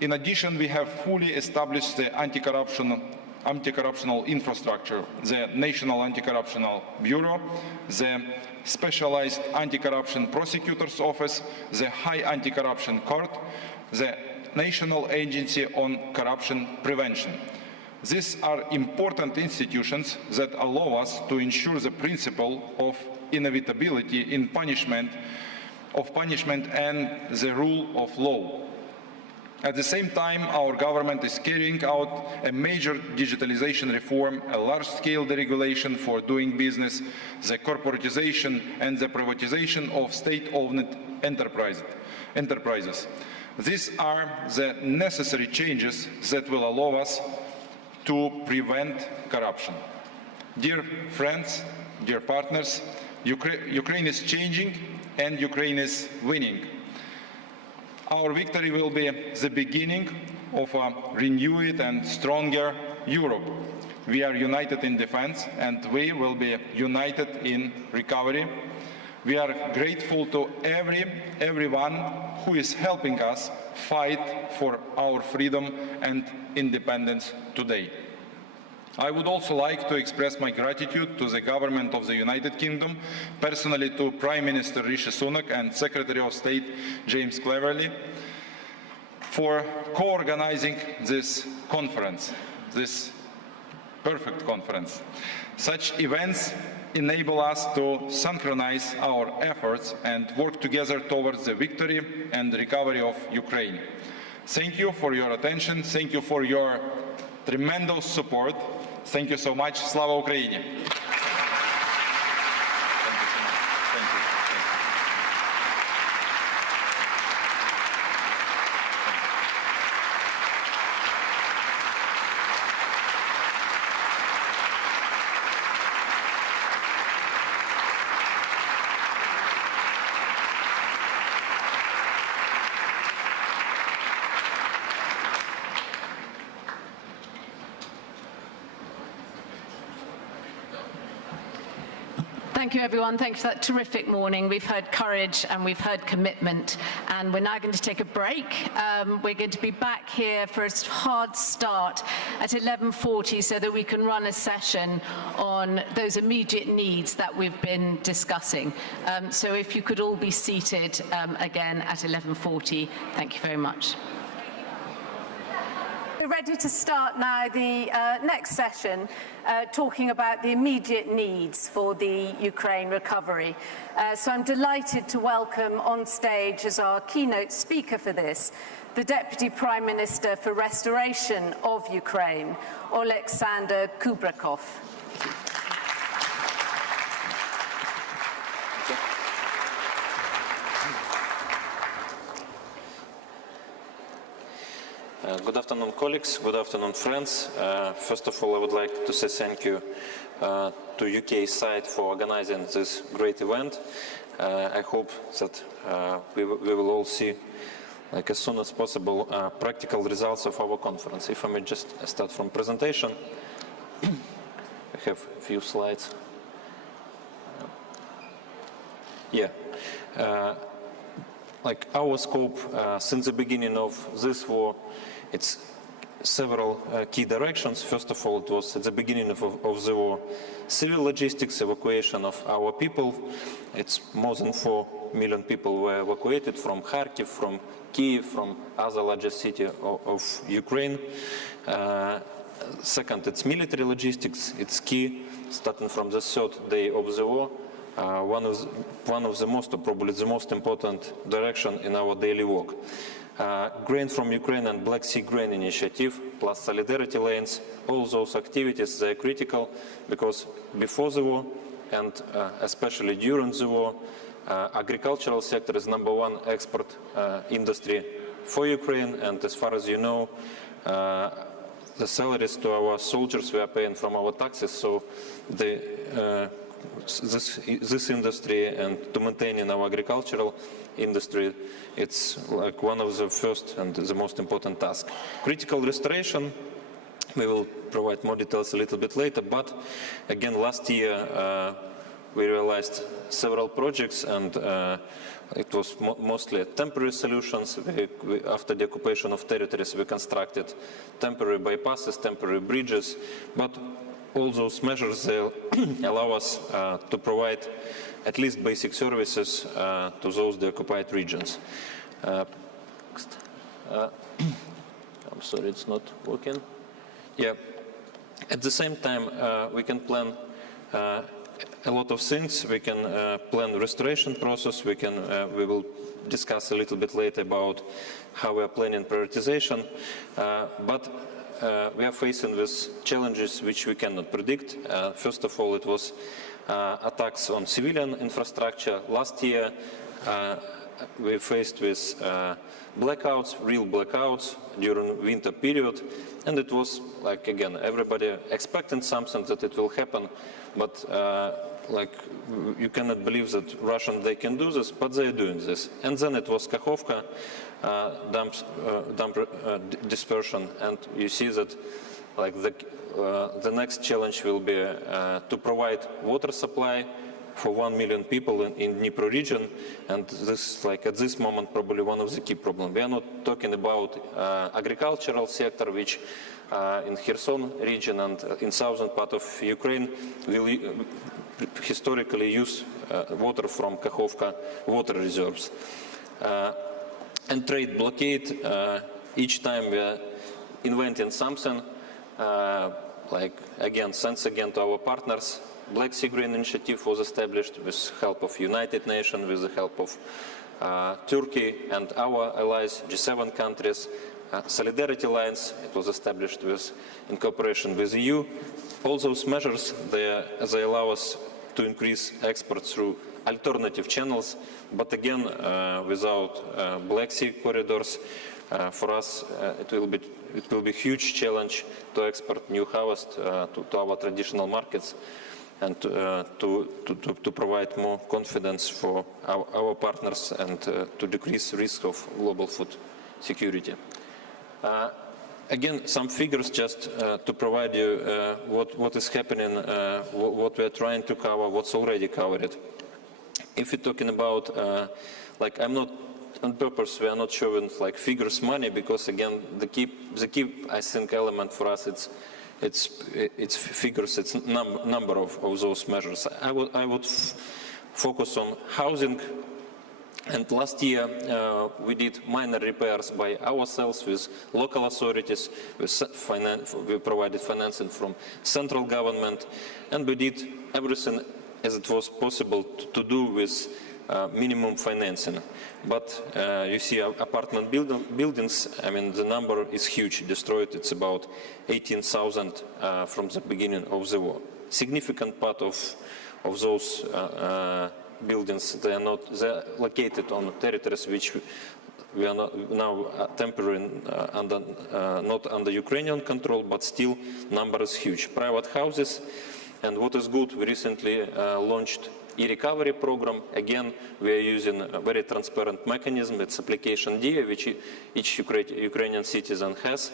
In addition, we have fully established the anti-corruptional infrastructure, the National Anti-Corruption Bureau, the Specialized Anti-Corruption Prosecutor's Office, the High Anti-Corruption Court, the National Agency on Corruption Prevention. These are important institutions that allow us to ensure the principle of inevitability in punishment and the rule of law. At the same time, our government is carrying out a major digitalization reform, a large-scale deregulation for doing business, the corporatization and the privatization of state-owned enterprises. These are the necessary changes that will allow us to prevent corruption. Dear friends, dear partners, Ukraine is changing and Ukraine is winning. Our victory will be the beginning of a renewed and stronger Europe. We are united in defense and we will be united in recovery. We are grateful to everyone who is helping us fight for our freedom and independence today. I would also like to express my gratitude to the government of the United Kingdom, personally to Prime Minister Rishi Sunak and Secretary of State James Cleverly, for co-organizing this conference, this perfect conference. Such events enable us to synchronize our efforts and work together towards the victory and recovery of Ukraine. Thank you for your attention. Thank you for your tremendous support. Thank you so much. Slava Ukraini! Thank you, everyone. Thank you for that terrific morning. We've heard courage and we've heard commitment, and we're now going to take a break. We're going to be back here for a hard start at 11:40 so that we can run a session on those immediate needs that we've been discussing. So if you could all be seated again at 11:40. Thank you very much. We're ready to start now the next session, talking about the immediate needs for the Ukraine recovery. So I'm delighted to welcome on stage as our keynote speaker for this, the Deputy Prime Minister for Restoration of Ukraine, Oleksandr Kubrakov. Good afternoon, colleagues. Good afternoon, friends. First of all, I would like to say thank you to UK side for organizing this great event. I hope that we will all see, like as soon as possible, practical results of our conference. If I may just start from presentation. I have a few slides. Yeah. Like our scope since the beginning of this war, it's several key directions. First of all, it was at the beginning of the war, civil logistics, evacuation of our people. It's more than 4 million people were evacuated from Kharkiv, from Kiev, from other larger cities of Ukraine. Second, it's military logistics. It's key, starting from the third day of the war. One of the most, or probably the most important direction in our daily work. Grain from Ukraine and Black Sea Grain Initiative, plus solidarity lanes, all those activities, they're critical because before the war and especially during the war, agricultural sector is #1 export industry for Ukraine, and as far as you know, the salaries to our soldiers we are paying from our taxes, so this industry and to maintaining our agricultural industry, it's like one of the first and the most important tasks. Critical restoration, we will provide more details a little bit later, but again, last year we realized several projects, and it was mostly temporary solutions. After the occupation of territories, we constructed temporary bypasses, temporary bridges, but all those measures allow us to provide at least basic services to those occupied regions. I'm sorry, it's not working. Yeah. At the same time, we can plan a lot of things. We can plan restoration process. We will discuss a little bit later about how we are planning prioritization. But we are facing with challenges which we cannot predict. First of all, it was attacks on civilian infrastructure. Last year, we faced with blackouts, real blackouts during winter period, and it was like, again, everybody expecting something that it will happen, but like you cannot believe that Russians, they can do this, but they're doing this. And then it was Kakhovka dispersion, and you see that like the next challenge will be to provide water supply for 1 million people in Dnipro region, and this, like at this moment, probably one of the key problems. We are not talking about agricultural sector, which in Kherson region and in southern part of Ukraine will historically use water from Kakhovka water reserves. And trade blockade, each time we are inventing something, like again, thanks again to our partners. Black Sea Grain Initiative was established with help of United Nations, with the help of Turkey and our allies, G7 countries. Solidarity lines, it was established in cooperation with the EU. All those measures, they allow us to increase exports through alternative channels, but again, without Black Sea corridors, for us, it will be a huge challenge to export new harvest to our traditional markets, and to provide more confidence for our partners and to decrease risk of global food security. Again, some figures just to provide you what is happening, what we are trying to cover, what's already covered. If you're talking about, like I'm not on purpose, we are not showing like figures money, because again, the key I think element for us, it's figures, it's number of those measures. I would focus on housing. And last year, we did minor repairs by ourselves with local authorities. We provided financing from central government, and we did everything as it was possible to do with minimum financing. But you see apartment buildings, I mean, the number is huge, destroyed. It's about 18,000 from the beginning of the war. Significant part of those buildings, they're located on territories which we are now temporarily not under Ukrainian control, but still number is huge. Private houses, and what is good, we recently launched e-recovery program. Again, we are using a very transparent mechanism. It's application DIA, which each Ukrainian citizen has.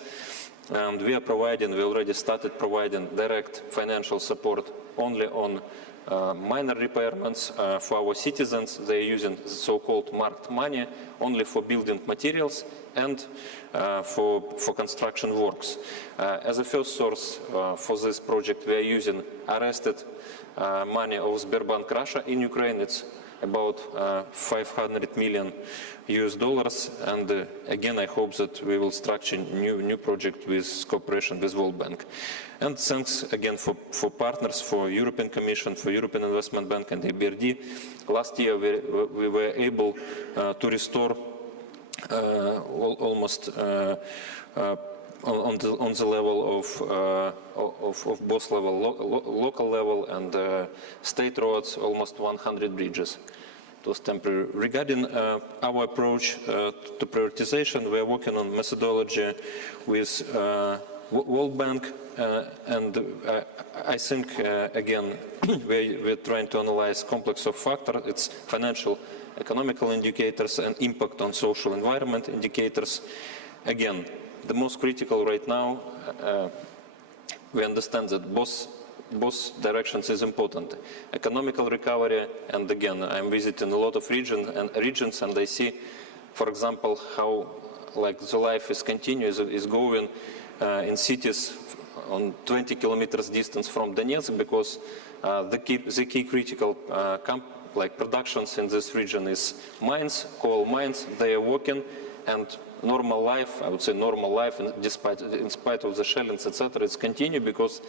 and we already started providing direct financial support only on minor repairments for our citizens. They are using so-called marked money only for building materials and for construction works. As a first source for this project, we are using arrested money of Sberbank Russia in Ukraine. It's about $500 million US, and again I hope that we will structure new project with cooperation with World Bank. And thanks again for partners, for European Commission, for European Investment Bank and EBRD. Last year we were able to restore almost on the level of both local level and state roads, almost 100 bridges. It was temporary. Regarding our approach to prioritization, we are working on methodology with World Bank, and I think again we're trying to analyze complex of factors. It's financial, economical indicators and impact on social environment indicators. Again, the most critical right now, we understand that both directions is important. Economical recovery, and again, I'm visiting a lot of regions, and I see, for example, how like the life is going in cities on 20 kilometers distance from Donetsk, because the key critical like productions in this region is mines, coal mines. They are working, and normal life, I would say normal life, in spite of the shellings, etc., it's continue because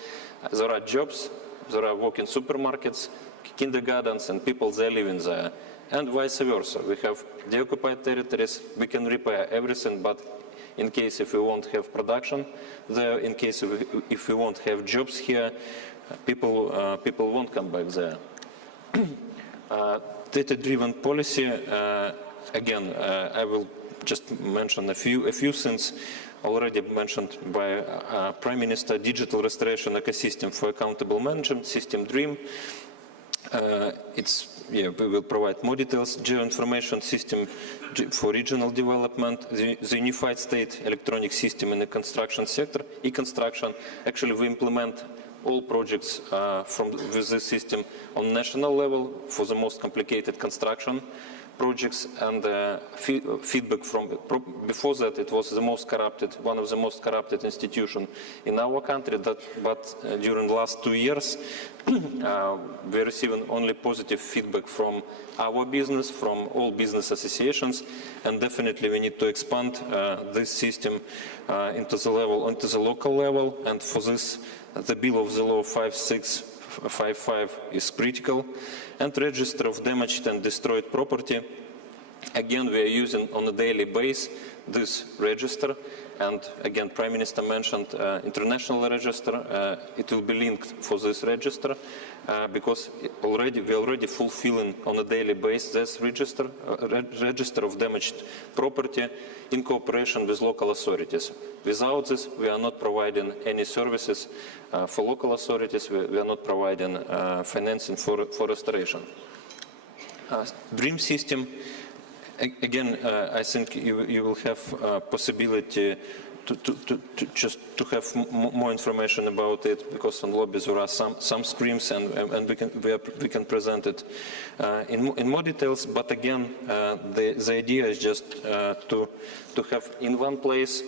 there are jobs, there are working supermarkets, kindergartens, and people they living there, and vice versa. We have the occupied territories. We can repair everything, but in case if we won't have production there, in case if we won't have jobs here, people won't come back there. Data-driven policy. Again, I will just mention a few things already mentioned by Prime Minister. Digital restoration ecosystem for accountable management, system DREAM. We will provide more details. Geoinformation system for regional development. The unified state electronic system in the construction sector, e-construction. Actually, we implement all projects with this system on national level for the most complicated construction projects, and feedback from before that it was one of the most corrupted institutions in our country. But during the last 2 years, we're receiving only positive feedback from our business, from all business associations, and definitely we need to expand this system into the local level. And for this, the bill of the law 5655 is critical. And register of damaged and destroyed property. Again, we are using on a daily basis this register. And again, Prime Minister mentioned international register. It will be linked for this register because we're already fulfilling on a daily basis this register of damaged property in cooperation with local authorities. Without this, we are not providing any services for local authorities. We are not providing financing for restoration. DREAM system. Again, I think you will have possibility to have more information about it, because on lobbies there are some screens, and we can present it in more details. But again, the idea is just to have in one place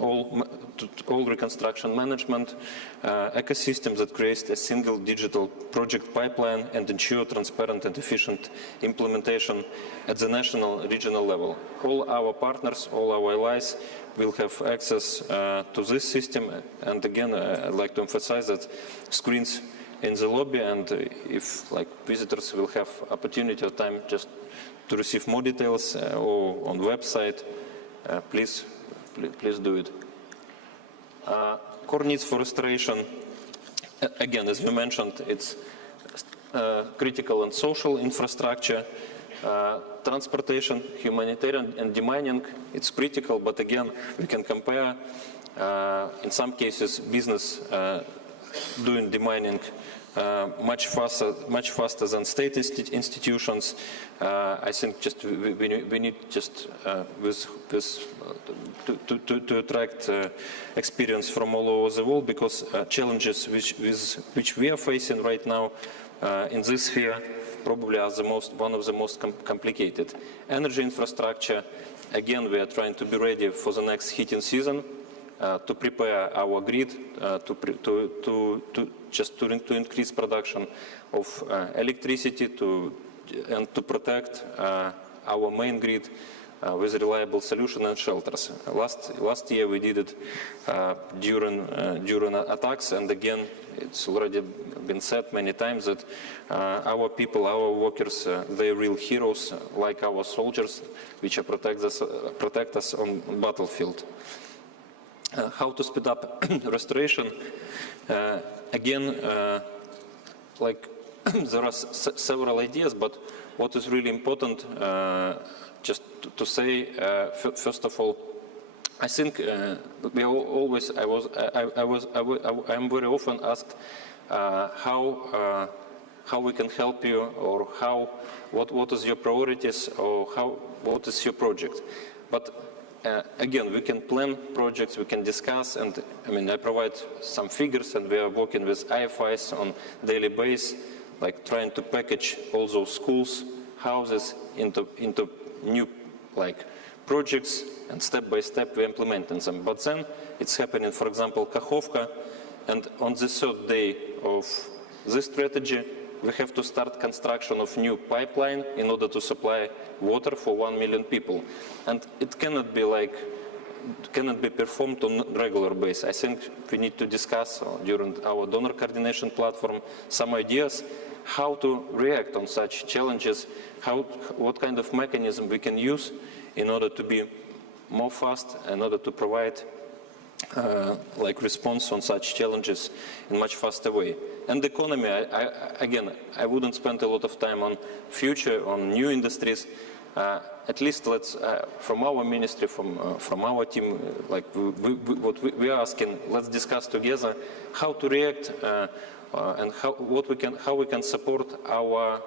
all reconstruction management ecosystem that creates a single digital project pipeline and ensure transparent and efficient implementation at the national, regional level. All our partners, all our allies will have access to this system. And again, I'd like to emphasize that screens in the lobby, and if visitors will have opportunity or time just to receive more details or on the website, please do it. Core needs for restoration. Again, as we mentioned, it's critical and social infrastructure, transportation, humanitarian and demining. It's critical, but again, we can compare. In some cases, business doing demining much faster than state institutions. I think just we need just to attract experience from all over the world, because challenges which we are facing right now in this sphere probably are one of the most complicated. Energy infrastructure, again, we are trying to be ready for the next heating season, to prepare our grid, to increase production of electricity, and to protect our main grid with reliable solution and shelters. Last year we did it during attacks, and again, it's already been said many times that our people, our workers, they're real heroes, like our soldiers, which protect us on the battlefield. How to speed up restoration? Again, like there are several ideas, but what is really important, just to say, first of all, I think we always. I'm very often asked how we can help you, or what is your priorities, or what is your project. But again, we can plan projects, we can discuss, and I mean, I provide some figures, and we are working with IFIs on daily basis, like trying to package all those schools, houses into new projects, and step by step we're implementing them. But then it's happening, for example, Kakhovka, and on the third day of this strategy, we have to start construction of new pipeline in order to supply water for 1 million people. And it cannot be performed on a regular basis. I think we need to discuss during our donor coordination platform some ideas how to react on such challenges, what kind of mechanism we can use in order to be more fast, in order to provide response on such challenges in much faster way. And the economy, I wouldn't spend a lot of time on future, on new industries. At least let's, from our ministry, from our team, what we are asking, let's discuss together how to react and how we can support our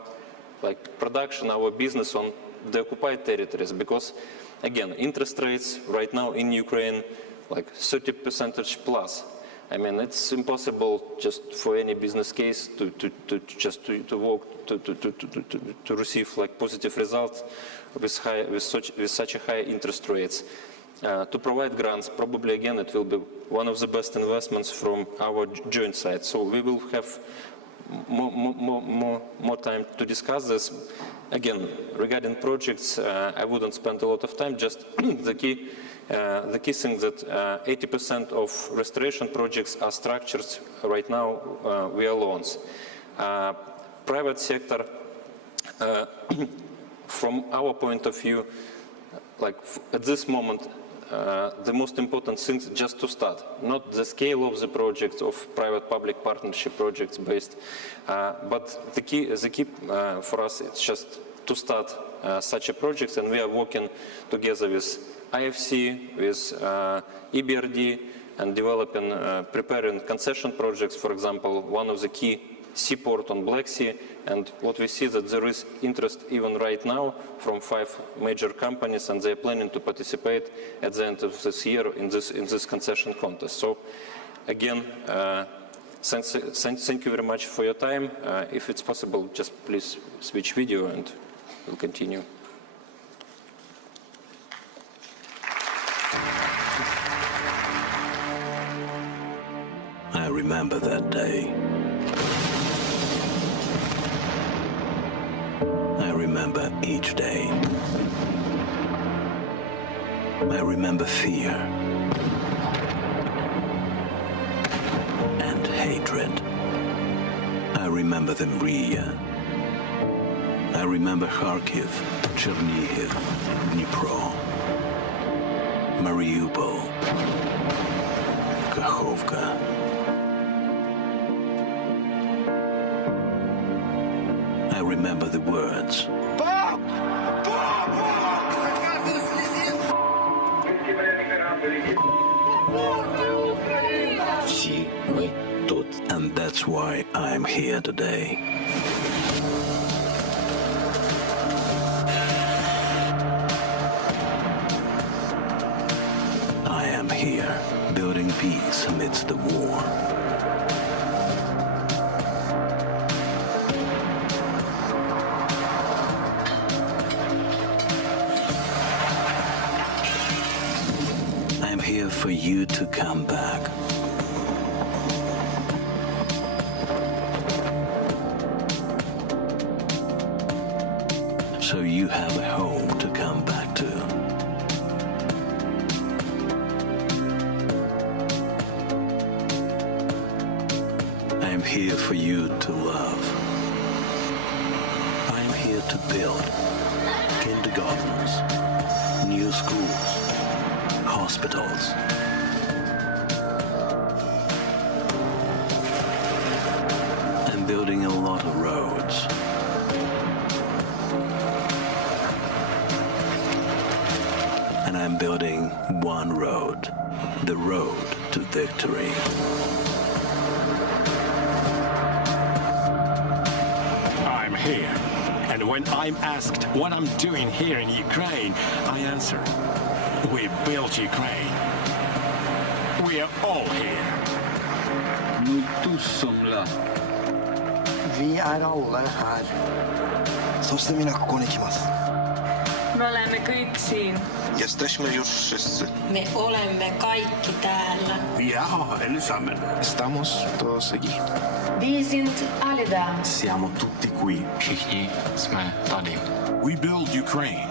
production, our business on the occupied territories. Because again, interest rates right now in Ukraine, 30% plus. I mean, it's impossible just for any business case to receive positive results with such a high interest rates. To provide grants, probably again it will be one of the best investments from our joint side. So we will have more time to discuss this. Again, regarding projects, I wouldn't spend a lot of time. Just the key thing that 80% of restoration projects are structured right now via loans. Private sector, from our point of view, at this moment, the most important thing is just to start, not the scale of the project, of private-public partnership projects based, but the key for us is just to start such a project, and we are working together with IFC, with EBRD, and preparing concession projects. For example, one of the key seaport on Black Sea, and what we see that there is interest even right now from 5 major companies, and they are planning to participate at the end of this year in this concession contest. So again, thank you very much for your time. If it's possible, just please switch video and we'll continue. I remember that day. I remember each day. I remember fear and hatred. I remember the Mriya. I remember Kharkiv, Chernihiv, Dnipro, Mariupol, Kakhovka. I remember the words. Всі ми And that's why I'm here today. I am here, building peace amidst the war. I'm here for you to come back. So you have a home to come back to. I'm here for you to love. I'm here to build kindergartens, new schools, hospitals. I'm building a lot of roads. And I'm building one road, the road to victory. I'm here, and when I'm asked what I'm doing here in Ukraine, I answer, we built Ukraine. We are all here. Nous tous sommes là. Vi är alla här. Så ska mina kokonen kimas. Me olemme kõik siin. Jesteśmy już wszyscy. Me olemme kaikki täällä. Vi är allesammen. Estamos todos aquí. Vi sind alle da. Siamo tutti qui. Všichni jsme tady. We build Ukraine.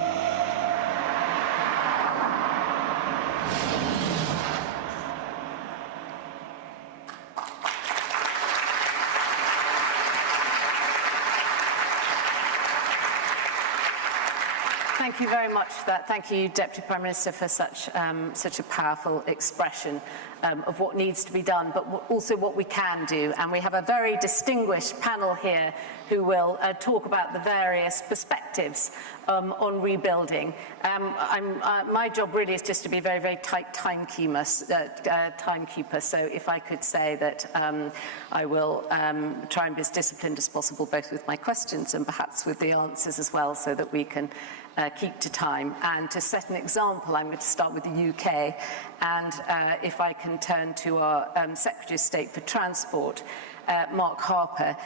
Thank you very much for that. Thank you, Deputy Prime Minister, for such a powerful expression of what needs to be done, but also what we can do. And we have a very distinguished panel here who will talk about the various perspectives on rebuilding. My job really is just to be very, very tight timekeeper. So if I could say that I will try and be as disciplined as possible, both with my questions and perhaps with the answers as well, so that we can keep to time. And to set an example, I'm going to start with the UK, and if I can turn to our Secretary of State for Transport, Mark Harper,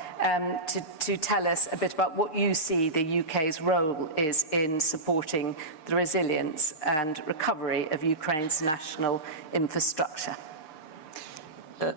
to tell us a bit about what you see the UK's role is in supporting the resilience and recovery of Ukraine's national infrastructure.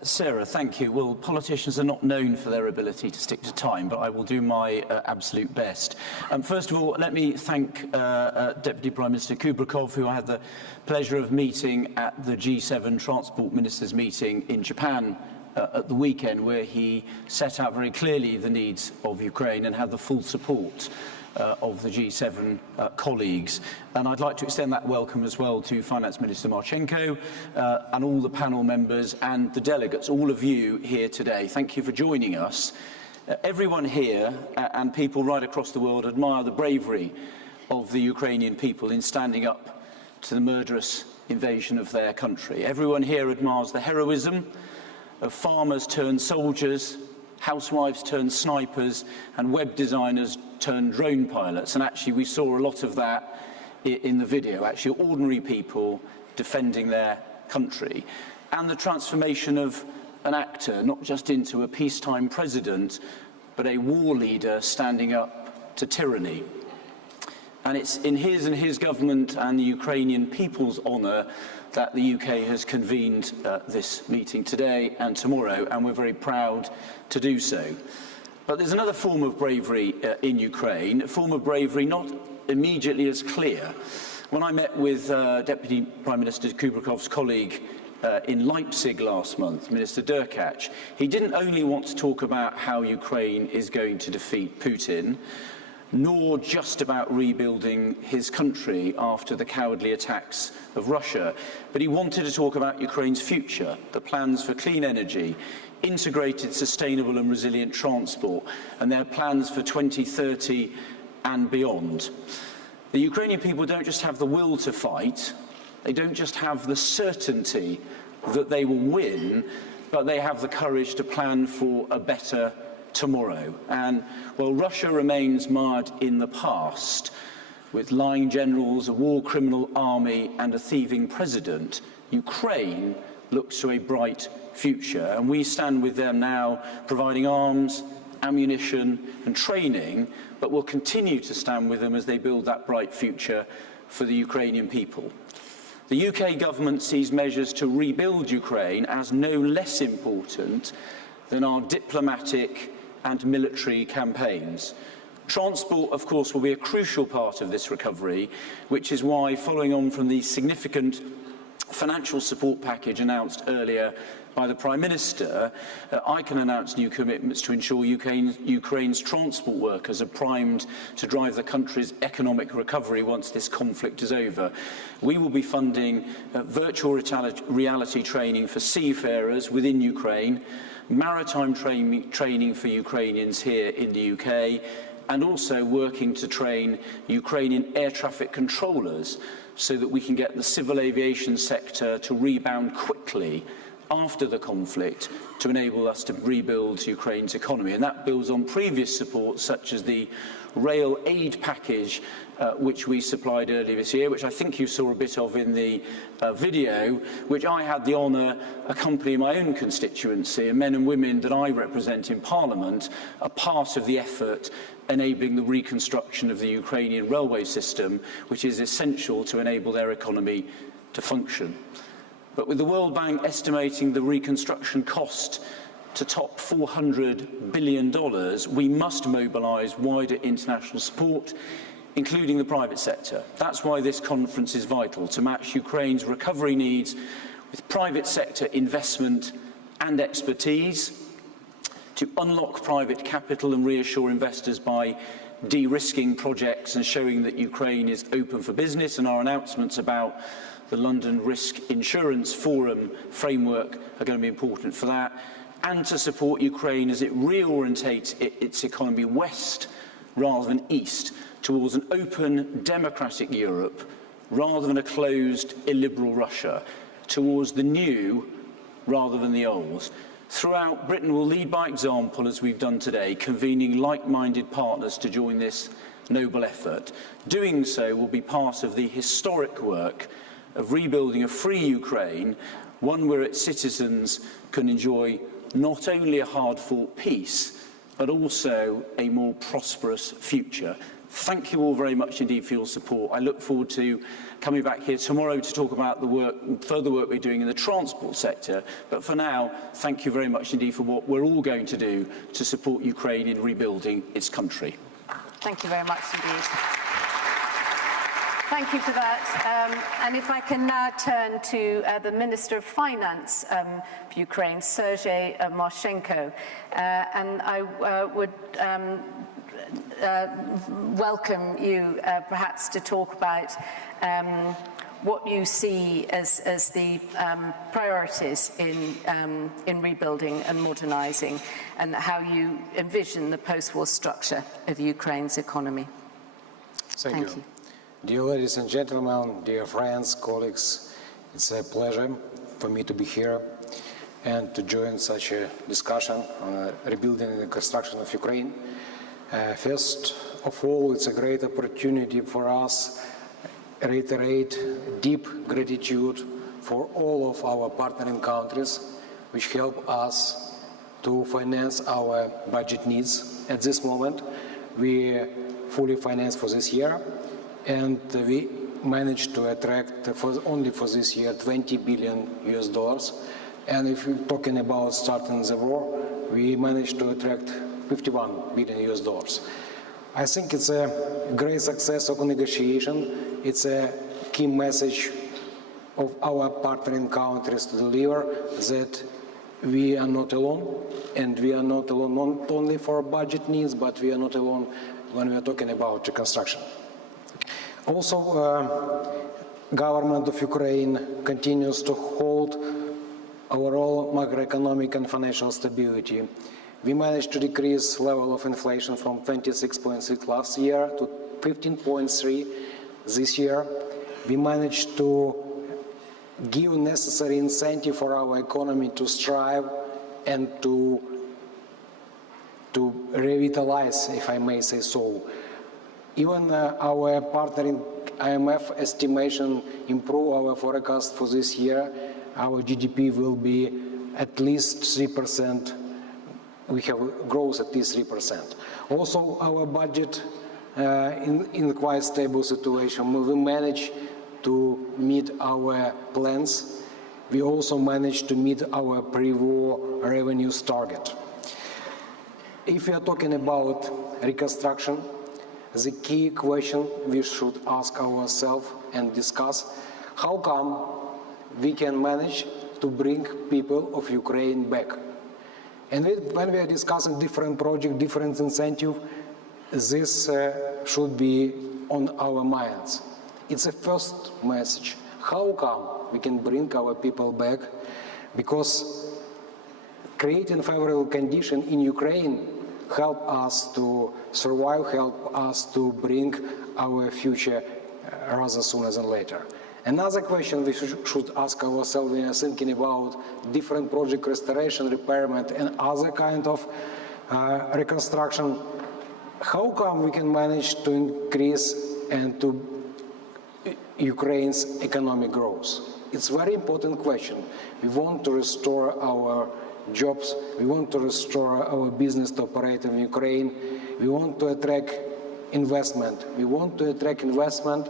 Sarah, thank you. Well, politicians are not known for their ability to stick to time, but I will do my absolute best. First of all, let me thank Deputy Prime Minister Kubrakov, who I had the pleasure of meeting at the G7 Transport Ministers meeting in Japan at the weekend, where he set out very clearly the needs of Ukraine and had the full support of the G7 colleagues. And I'd like to extend that welcome as well to Finance Minister Marchenko and all the panel members and the delegates, all of you here today. Thank you for joining us. Everyone here and people right across the world admire the bravery of the Ukrainian people in standing up to the murderous invasion of their country. Everyone here admires the heroism of farmers turned soldiers, housewives turned snipers, and web designers turned drone pilots. And actually we saw a lot of that in the video, actually ordinary people defending their country. And the transformation of an actor, not just into a peacetime president, but a war leader standing up to tyranny. And it's in his and his government and the Ukrainian people's honour that the UK has convened this meeting today and tomorrow, and we're very proud to do so. But there's another form of bravery in Ukraine, a form of bravery not immediately as clear. When I met with Deputy Prime Minister Kubrakov's colleague in Leipzig last month, Minister Derkach, he didn't only want to talk about how Ukraine is going to defeat Putin, nor just about rebuilding his country after the cowardly attacks of Russia, but he wanted to talk about Ukraine's future, the plans for clean energy, integrated, sustainable and resilient transport, and their plans for 2030 and beyond. The Ukrainian people don't just have the will to fight, they don't just have the certainty that they will win, but they have the courage to plan for a better tomorrow. And while Russia remains mired in the past, with lying generals, a war criminal army and a thieving president, Ukraine looks to a bright future. And we stand with them now, providing arms, ammunition and training, but will continue to stand with them as they build that bright future for the Ukrainian people. The UK government sees measures to rebuild Ukraine as no less important than our diplomatic and military campaigns. Transport, of course, will be a crucial part of this recovery, which is why, following on from the significant financial support package announced earlier by the Prime Minister, I can announce new commitments to ensure Ukraine's transport workers are primed to drive the country's economic recovery once this conflict is over. We will be funding virtual reality training for seafarers within Ukraine, maritime training for Ukrainians here in the UK, and also working to train Ukrainian air traffic controllers so that we can get the civil aviation sector to rebound quickly after the conflict to enable us to rebuild Ukraine's economy. And that builds on previous support, such as the rail aid package which we supplied earlier this year, which I think you saw a bit of in the video, which I had the honour accompanying my own constituency, and men and women that I represent in Parliament are part of the effort enabling the reconstruction of the Ukrainian railway system, which is essential to enable their economy to function. But with the World Bank estimating the reconstruction cost to top $400 billion, we must mobilise wider international support, including the private sector. That's why this conference is vital, to match Ukraine's recovery needs with private sector investment and expertise, to unlock private capital and reassure investors by de-risking projects and showing that Ukraine is open for business, and our announcements about the London Risk Insurance Forum framework are going to be important for that, and to support Ukraine as it reorientates its economy west rather than east, towards an open, democratic Europe rather than a closed, illiberal Russia, towards the new rather than the old. Throughout, Britain will lead by example, as we've done today, convening like-minded partners to join this noble effort. Doing so will be part of the historic work of rebuilding a free Ukraine, one where its citizens can enjoy not only a hard-fought peace, but also a more prosperous future. Thank you all very much indeed for your support. I look forward to coming back here tomorrow to talk about the further work we're doing in the transport sector. But for now, thank you very much indeed for what we're all going to do to support Ukraine in rebuilding its country. Thank you very much indeed. Thank you for that. And if I can now turn to the Minister of Finance of Ukraine, Sergei Marchenko, and I would welcome you perhaps to talk about what you see as the priorities in rebuilding and modernising, and how you envision the post-war structure of Ukraine's economy. Thank you. Dear ladies and gentlemen, dear friends, colleagues, it's a pleasure for me to be here and to join such a discussion on rebuilding and reconstruction of Ukraine. First of all, it's a great opportunity for us to reiterate deep gratitude for all of our partnering countries which help us to finance our budget needs. At this moment, we fully financed for this year, and we managed to attract only for this year $20 billion US. And if we're talking about starting the war, we managed to attract $51 billion US. I think it's a great success of negotiation. It's a key message of our partnering countries to deliver that we are not alone, and we are not alone not only for budget needs, but we are not alone when we are talking about reconstruction. Also, government of Ukraine continues to hold overall macroeconomic and financial stability. We managed to decrease level of inflation from 26.6 last year to 15.3 this year. We managed to give necessary incentive for our economy to strive and to revitalize, if I may say so. Even our partner in IMF estimation improve our forecast for this year. Our GDP will be at least 3%. We have growth at least 3%. Also, our budget in quite stable situation. We managed to meet our plans. We also managed to meet our pre-war revenues target. If we are talking about reconstruction, the key question we should ask ourselves and discuss, how come we can manage to bring people of Ukraine back? And when we are discussing different projects, different incentives, this should be on our minds. It's a first message. How come we can bring our people back? Because creating favorable conditions in Ukraine help us to survive, help us to bring our future rather sooner than later. Another question we should ask ourselves when we are thinking about different project restoration, repairment, and other kind of reconstruction, how come we can manage to increase and to Ukraine's economic growth? It's a very important question. We want to restore our jobs, we want to restore our business to operate in Ukraine, we want to attract investment. We want to attract investment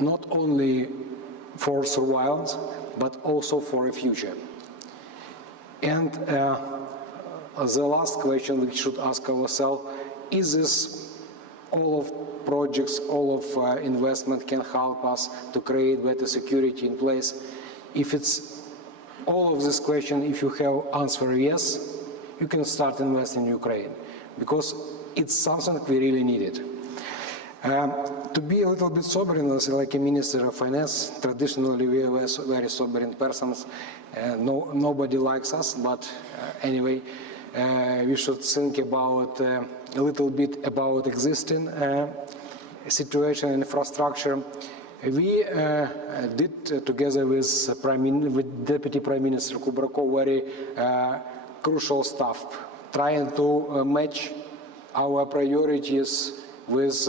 not only for surveillance, but also for a future. And the last question we should ask ourselves, is this all of projects, all of investment can help us to create better security in place? If it's all of this question, if you have answer yes, you can start investing in Ukraine, because it's something we really needed. To be a little bit sovereign, like a minister of finance, traditionally we are very sovereign persons. Nobody likes us, but anyway, we should think about a little bit about existing situation and infrastructure. We did together with Deputy Prime Minister Kubrakov very crucial stuff, trying to match our priorities with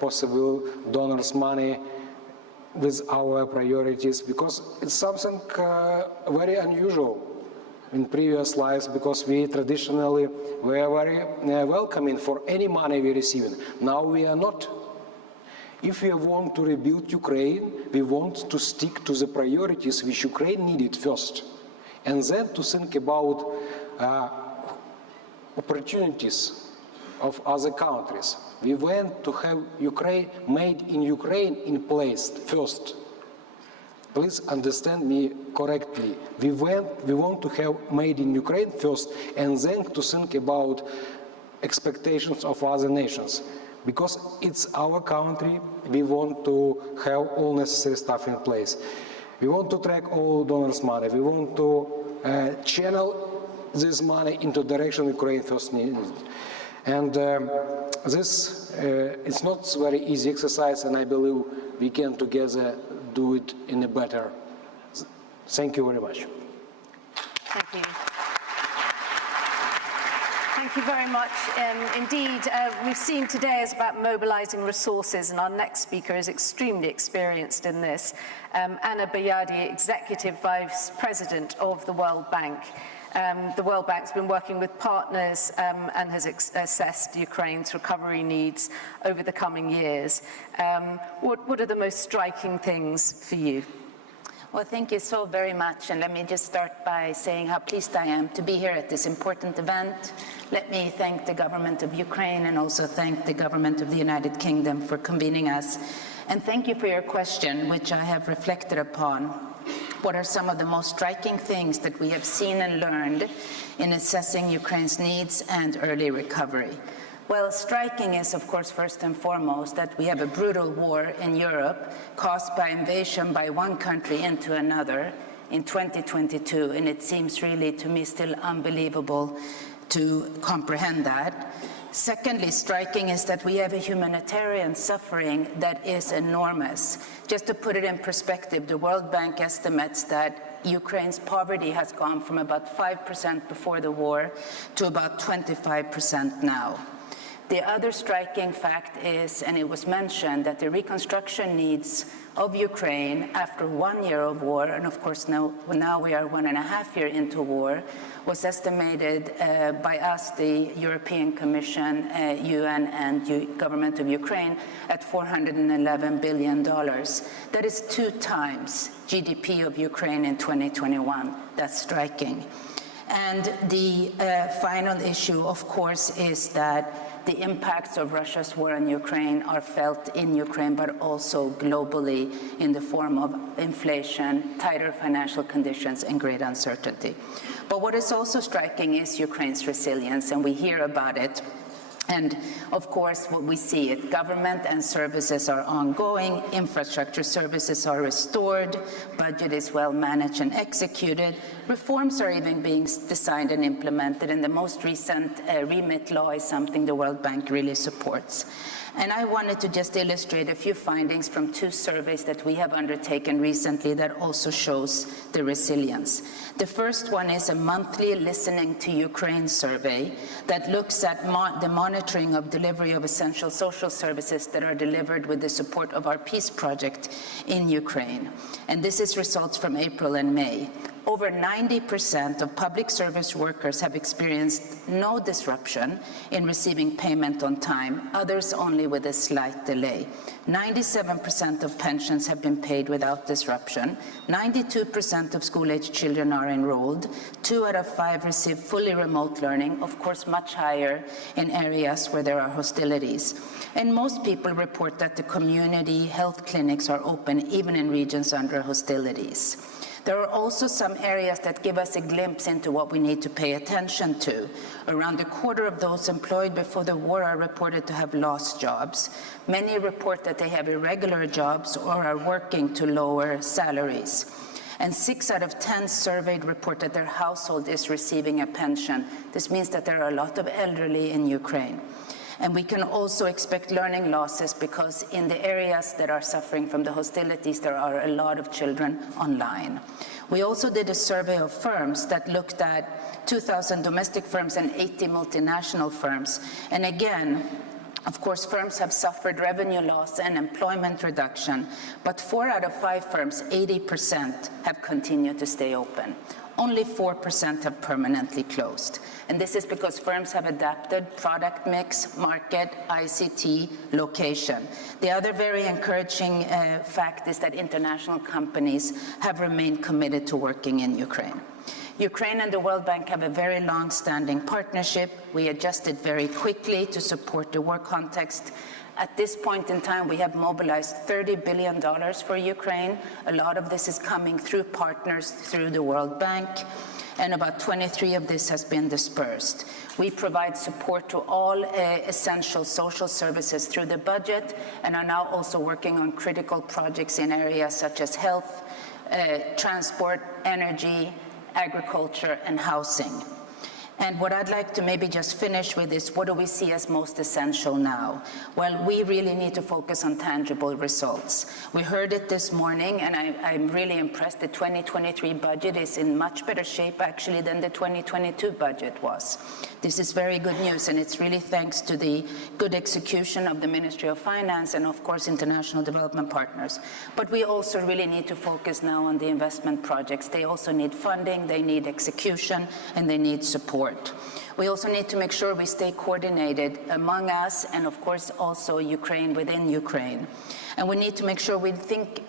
possible donors' money with our priorities, because it's something very unusual in previous lives, because we traditionally were very welcoming for any money we receiving. Now we are not. If we want to rebuild Ukraine, we want to stick to the priorities which Ukraine needed first, and then to think about opportunities of other countries. We want to have Ukraine, made in Ukraine in place first. Please understand me correctly. We want to have made in Ukraine first, and then to think about expectations of other nations. Because it's our country, we want to have all necessary stuff in place. We want to track all donors' money. We want to channel this money into the direction Ukraine first needed. And this it's not a very easy exercise, and I believe we can together do it in a better. Thank you very much. Thank you. Thank you very much. Indeed, we've seen today is about mobilizing resources, and our next speaker is extremely experienced in this. Anna Bayadi, Executive Vice President of the World Bank. The World Bank's been working with partners and has assessed Ukraine's recovery needs over the coming years. What are the most striking things for you? Well, thank you so very much. And let me just start by saying how pleased I am to be here at this important event. Let me thank the government of Ukraine and also thank the government of the United Kingdom for convening us. And thank you for your question, which I have reflected upon. What are some of the most striking things that we have seen and learned in assessing Ukraine's needs and early recovery? Well, striking is, of course, first and foremost, that we have a brutal war in Europe caused by invasion by one country into another in 2022, and it seems really, to me, still unbelievable to comprehend that. Secondly, striking is that we have a humanitarian suffering that is enormous. Just to put it in perspective, the World Bank estimates that Ukraine's poverty has gone from about 5% before the war to about 25% now. The other striking fact is, and it was mentioned, that the reconstruction needs of Ukraine after 1 year of war, and of course now we are 1.5 years into war, was estimated by us, the European Commission, UN, and government of Ukraine at $411 billion. That is 2 times GDP of Ukraine in 2021. That's striking. And the final issue, of course, is that the impacts of Russia's war on Ukraine are felt in Ukraine, but also globally in the form of inflation, tighter financial conditions, and great uncertainty. But what is also striking is Ukraine's resilience, and we hear about it. And of course, what we see is government and services are ongoing, infrastructure services are restored, budget is well managed and executed, reforms are even being designed and implemented, and the most recent remit law is something the World Bank really supports. And I wanted to just illustrate a few findings from 2 surveys that we have undertaken recently that also shows the resilience. The first one is a monthly Listening to Ukraine survey that looks at the monitoring of delivery of essential social services that are delivered with the support of our peace project in Ukraine. And this is results from April and May. Over 90% of public service workers have experienced no disruption in receiving payment on time, others only with a slight delay. 97% of pensions have been paid without disruption. 92% of school-aged children are enrolled. 2 out of 5 receive fully remote learning, of course much higher in areas where there are hostilities. And most people report that the community health clinics are open even in regions under hostilities. There are also some areas that give us a glimpse into what we need to pay attention to. Around a quarter of those employed before the war are reported to have lost jobs. Many report that they have irregular jobs or are working to lower salaries. And 6 out of 10 surveyed report that their household is receiving a pension. This means that there are a lot of elderly in Ukraine. And we can also expect learning losses because in the areas that are suffering from the hostilities, there are a lot of children online. We also did a survey of firms that looked at 2,000 domestic firms and 80 multinational firms. And again, of course, firms have suffered revenue loss and employment reduction, but 4 out of 5 firms, 80%, have continued to stay open. Only 4% have permanently closed. And this is because firms have adapted product mix, market, ICT, location. The other very encouraging fact is that international companies have remained committed to working in Ukraine. Ukraine and the World Bank have a very long-standing partnership. We adjusted very quickly to support the war context. At this point in time, we have mobilized $30 billion for Ukraine. A lot of this is coming through partners through the World Bank, and about 23 of this has been dispersed. We provide support to all essential social services through the budget and are now also working on critical projects in areas such as health, transport, energy, agriculture, and housing. And what I'd like to maybe just finish with is, what do we see as most essential now? Well, we really need to focus on tangible results. We heard it this morning, and I'm really impressed. The 2023 budget is in much better shape, actually, than the 2022 budget was. This is very good news, and it's really thanks to the good execution of the Ministry of Finance and, of course, international development partners. But we also really need to focus now on the investment projects. They also need funding, they need execution, and they need support. We also need to make sure we stay coordinated among us and, of course, also Ukraine within Ukraine. And we need to make sure we think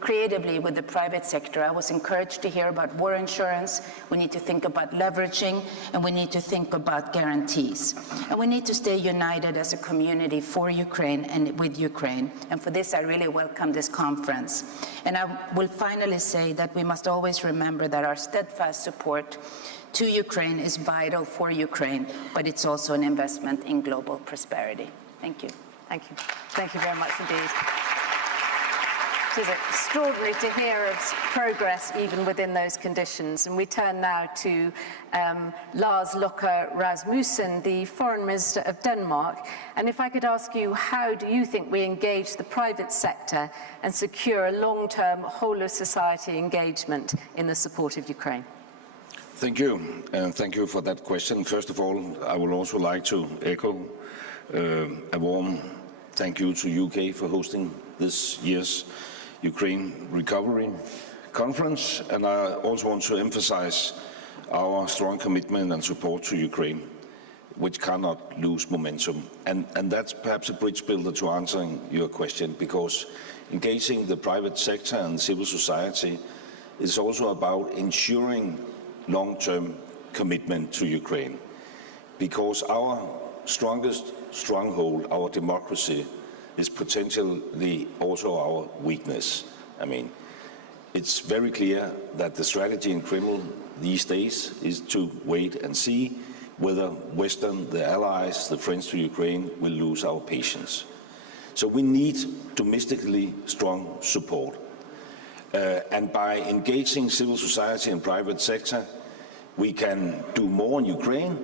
creatively with the private sector. I was encouraged to hear about war insurance. We need to think about leveraging, and we need to think about guarantees. And we need to stay united as a community for Ukraine and with Ukraine. And for this, I really welcome this conference. And I will finally say that we must always remember that our steadfast support to Ukraine is vital for Ukraine, but it's also an investment in global prosperity. Thank you. Thank you. Thank you very much indeed. It is extraordinary to hear of progress even within those conditions. And we turn now to Lars Løkke Rasmussen, the Foreign Minister of Denmark. And if I could ask you, how do you think we engage the private sector and secure a long-term whole-of-society engagement in the support of Ukraine? Thank you, and thank you for that question. First of all, I would also like to echo a warm thank you to UK for hosting this year's Ukraine Recovery Conference, and I also want to emphasize our strong commitment and support to Ukraine, which cannot lose momentum. And that's perhaps a bridge builder to answering your question, because engaging the private sector and civil society is also about ensuring long-term commitment to Ukraine, because our strongest stronghold, our democracy, is potentially also our weakness. I mean, it's very clear that the strategy in Kremlin these days is to wait and see whether Western, the allies, the friends to Ukraine, will lose our patience. So we need domestically strong support. And by engaging civil society and private sector, we can do more in Ukraine,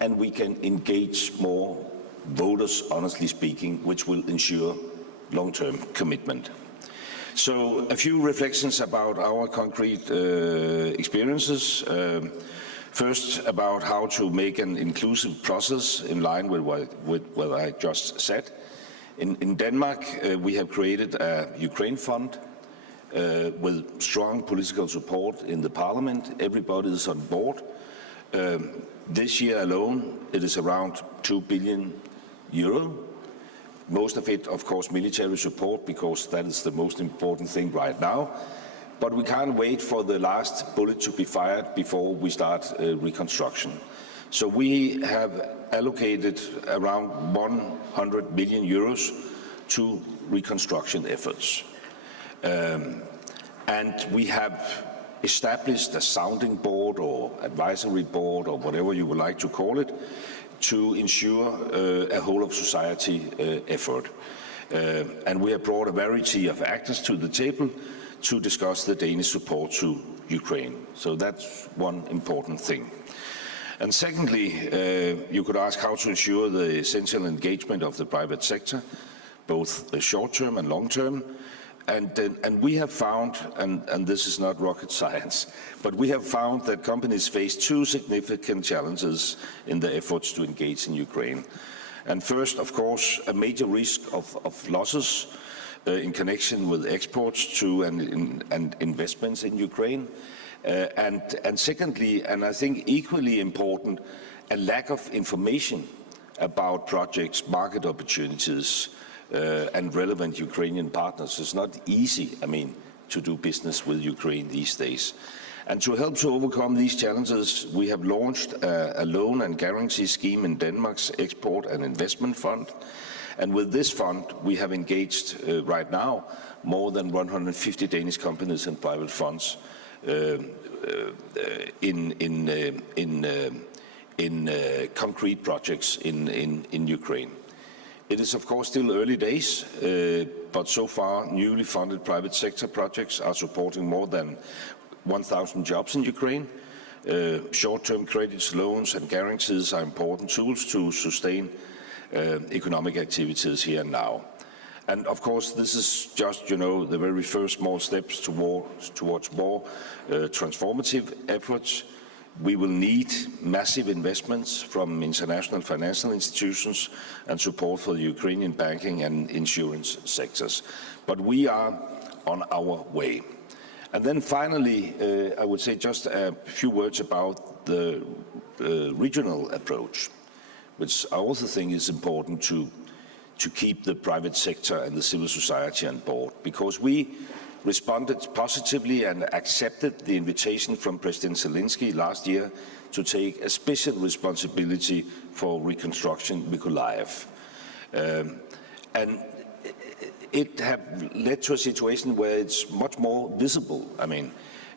and we can engage more voters, honestly speaking, which will ensure long-term commitment. So a few reflections about our concrete experiences. First, about how to make an inclusive process in line with what I just said. In Denmark, we have created a Ukraine fund with strong political support in the parliament. Everybody is on board. This year alone, it is around 2 billion euro. Most of it, of course, military support, because that is the most important thing right now. But we can't wait for the last bullet to be fired before we start reconstruction. So we have allocated around 100 million euros to reconstruction efforts. And we have established a sounding board or advisory board or whatever you would like to call it to ensure a whole-of-society effort. And we have brought a variety of actors to the table to discuss the Danish support to Ukraine. So that's one important thing. And secondly, you could ask how to ensure the essential engagement of the private sector, both short-term and long-term. And we have found, and this is not rocket science, but we have found that companies face two significant challenges in their efforts to engage in Ukraine. And first, of course, a major risk of losses in connection with exports to and investments in Ukraine. And secondly, and I think equally important, a lack of information about projects, market opportunities, and relevant Ukrainian partners. It's not easy, I mean, to do business with Ukraine these days. And to help to overcome these challenges, we have launched a loan and guarantee scheme in Denmark's Export and Investment Fund. And with this fund, we have engaged right now more than 150 Danish companies and private funds in concrete projects in Ukraine. It is, of course, still early days, but so far newly funded private sector projects are supporting more than 1,000 jobs in Ukraine. Short-term credits, loans and guarantees are important tools to sustain economic activities here and now. And of course, this is just, the very first small steps towards more transformative efforts. We will need massive investments from international financial institutions and support for the Ukrainian banking and insurance sectors. But we are on our way. And then finally, I would say just a few words about the regional approach, which I also think is important to keep the private sector and the civil society on board, because we responded positively and accepted the invitation from President Zelenski last year to take a special responsibility for reconstruction Mykolaiv. And it has led to a situation where it's much more visible. I mean,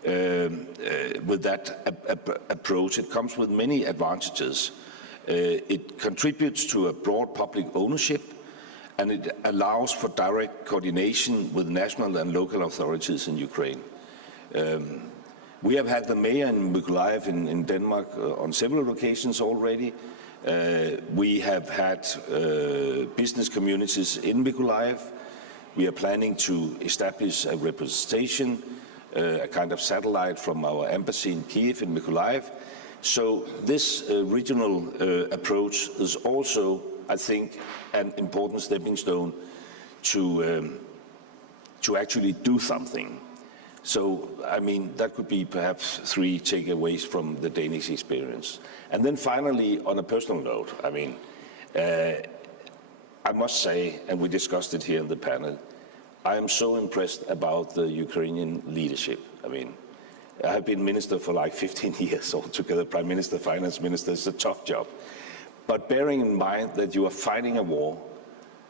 with that approach, it comes with many advantages. It contributes to a broad public ownership, and it allows for direct coordination with national and local authorities in Ukraine. We have had the mayor in Mykolaiv in Denmark on several occasions already. We have had business communities in Mykolaiv. We are planning to establish a representation, a kind of satellite from our embassy in Kiev in Mykolaiv. So this regional approach is also, I think, an important stepping stone to actually do something. So, I mean, that could be perhaps 3 takeaways from the Danish experience. And then finally, on a personal note, I mean, I must say, and we discussed it here in the panel, I am so impressed about the Ukrainian leadership. I mean, I have been minister for like 15 years altogether, prime minister, finance minister. It's a tough job. But bearing in mind that you are fighting a war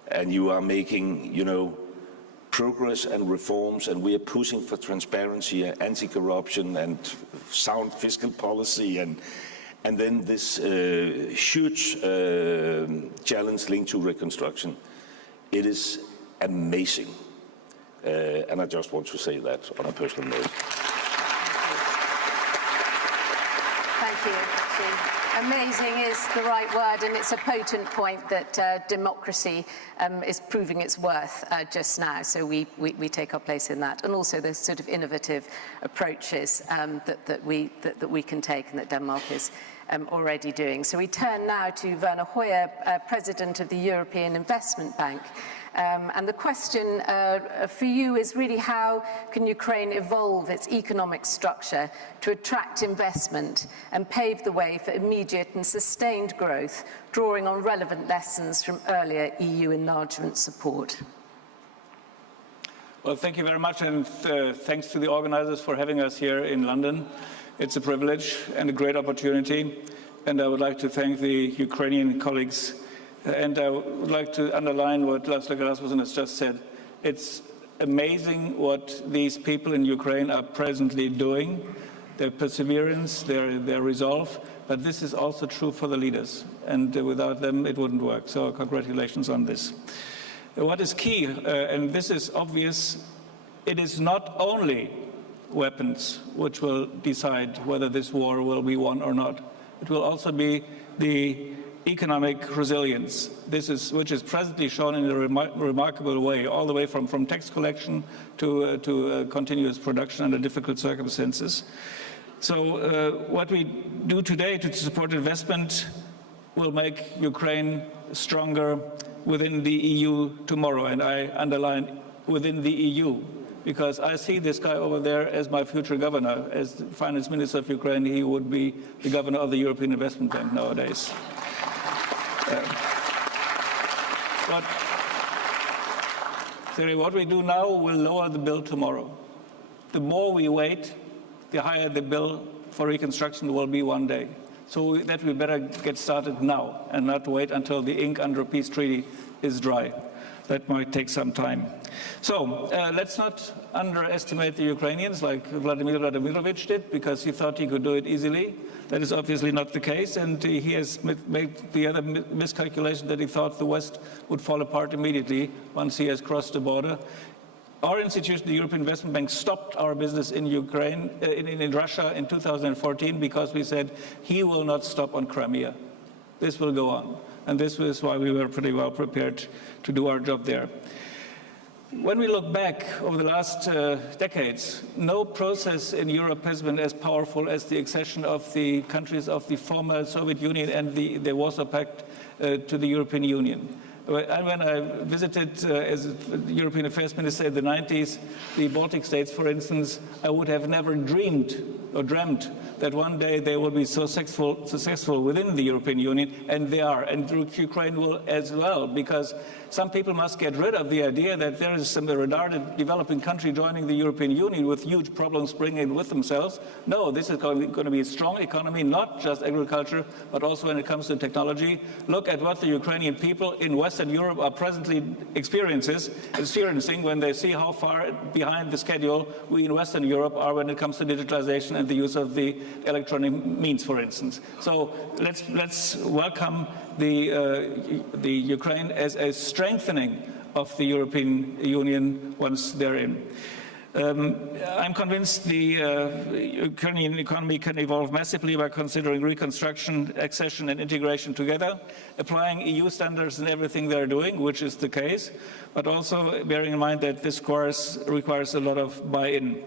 and you are making, you know, progress and reforms, and we are pushing for transparency and anti-corruption and sound fiscal policy, and then this huge challenge linked to reconstruction. It is amazing. And I just want to say that on a personal note. Thank you. Amazing is the right word, and it's a potent point that democracy is proving its worth just now. So we take our place in that, and also the sort of innovative approaches that we can take, and that Denmark is already doing. So we turn now to Werner Hoyer, President of the European Investment Bank. And the question for you is really, how can Ukraine evolve its economic structure to attract investment and pave the way for immediate and sustained growth, drawing on relevant lessons from earlier EU enlargement support? Well, thank you very much, and thanks to the organizers for having us here in London. It's a privilege and a great opportunity, and I would like to thank the Ukrainian colleagues. And I would like to underline what Lars Løkke Rasmussen has just said. It's amazing what these people in Ukraine are presently doing, their perseverance, their resolve, but this is also true for the leaders, and without them it wouldn't work. So congratulations on this. What is key, and this is obvious, it is not only weapons which will decide whether this war will be won or not. It will also be the economic resilience, which is presently shown in a remarkable way, all the way from tax collection to continuous production under difficult circumstances. So what we do today to support investment will make Ukraine stronger within the EU tomorrow, and I underline within the EU, because I see this guy over there as my future governor. As the finance minister of Ukraine, he would be the governor of the European Investment Bank nowadays. What we do now will lower the bill tomorrow. The more we wait, the higher the bill for reconstruction will be one day. So that we better get started now and not wait until the ink under a peace treaty is dry. That might take some time. So let's not underestimate the Ukrainians like Vladimir Vladimirovich did, because he thought he could do it easily. That is obviously not the case, and he has made the other miscalculation that he thought the West would fall apart immediately once he has crossed the border. Our institution, the European Investment Bank, stopped our business in Ukraine, in Russia in 2014, because we said he will not stop on Crimea. This will go on. And this is why we were pretty well prepared to do our job there. When we look back over the last decades, no process in Europe has been as powerful as the accession of the countries of the former Soviet Union and the Warsaw Pact to the European Union. When I visited as European Affairs Minister in the 90s, the Baltic states, for instance, I would have never dreamed or dreamt that one day they will be so successful within the European Union, and they are, and Ukraine will as well, because some people must get rid of the idea that there is some retarded developing country joining the European Union with huge problems bringing with themselves. No, this is going to be a strong economy, not just agriculture, but also when it comes to technology. Look at what the Ukrainian people in Western Western Europe are presently experiencing when they see how far behind the schedule we in Western Europe are when it comes to digitalization and the use of the electronic means, for instance. So let's welcome the Ukraine as a strengthening of the European Union once they're in. I'm convinced the Ukrainian economy can evolve massively by considering reconstruction, accession and integration together, applying EU standards in everything they're doing, which is the case, but also bearing in mind that this course requires a lot of buy-in.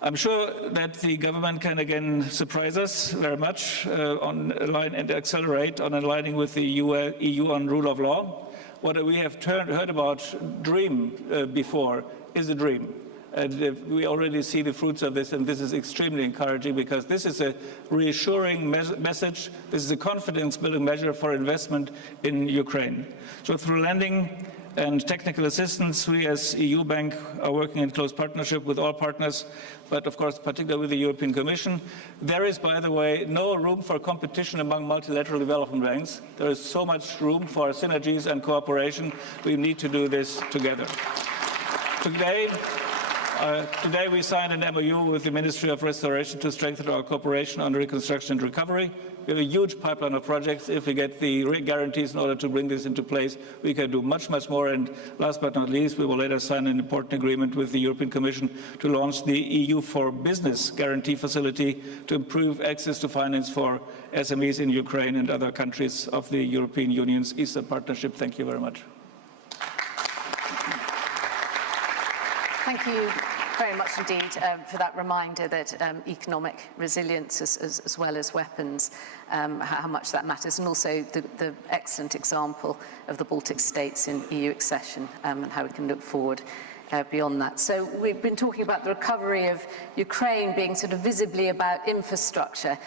I'm sure that the government can again surprise us very much on align and accelerate on aligning with the EU on rule of law. What we have heard about dream before is a dream. And we already see the fruits of this, and this is extremely encouraging because this is a reassuring message. This is a confidence-building measure for investment in Ukraine. So through lending and technical assistance, we as EU Bank are working in close partnership with all partners, but of course particularly with the European Commission. There is, by the way, no room for competition among multilateral development banks. There is so much room for synergies and cooperation. We need to do this together. Today we signed an MOU with the Ministry of Restoration to strengthen our cooperation on reconstruction and recovery. We have a huge pipeline of projects. If we get the guarantees in order to bring this into place, we can do much, much more. And last but not least, we will later sign an important agreement with the European Commission to launch the EU for Business Guarantee Facility to improve access to finance for SMEs in Ukraine and other countries of the European Union's Eastern Partnership. Thank you very much. Thank you very much indeed for that reminder that economic resilience as well as weapons, how much that matters, and also the excellent example of the Baltic states in EU accession and how we can look forward beyond that. So we've been talking about the recovery of Ukraine being sort of visibly about infrastructure.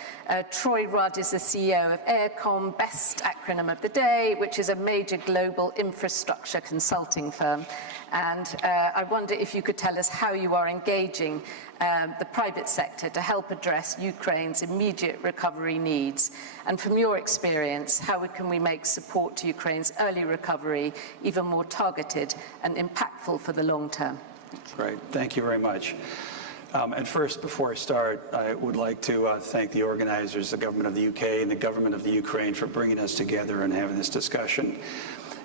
Troy Rudd is the CEO of AirCom, best acronym of the day, which is a major global infrastructure consulting firm. And I wonder if you could tell us how you are engaging the private sector to help address Ukraine's immediate recovery needs. And from your experience, how can we make support to Ukraine's early recovery even more targeted and impactful for the long term? Great. Thank you very much. And first, before I start, I would like to thank the organizers, the government of the UK and the government of the Ukraine for bringing us together and having this discussion.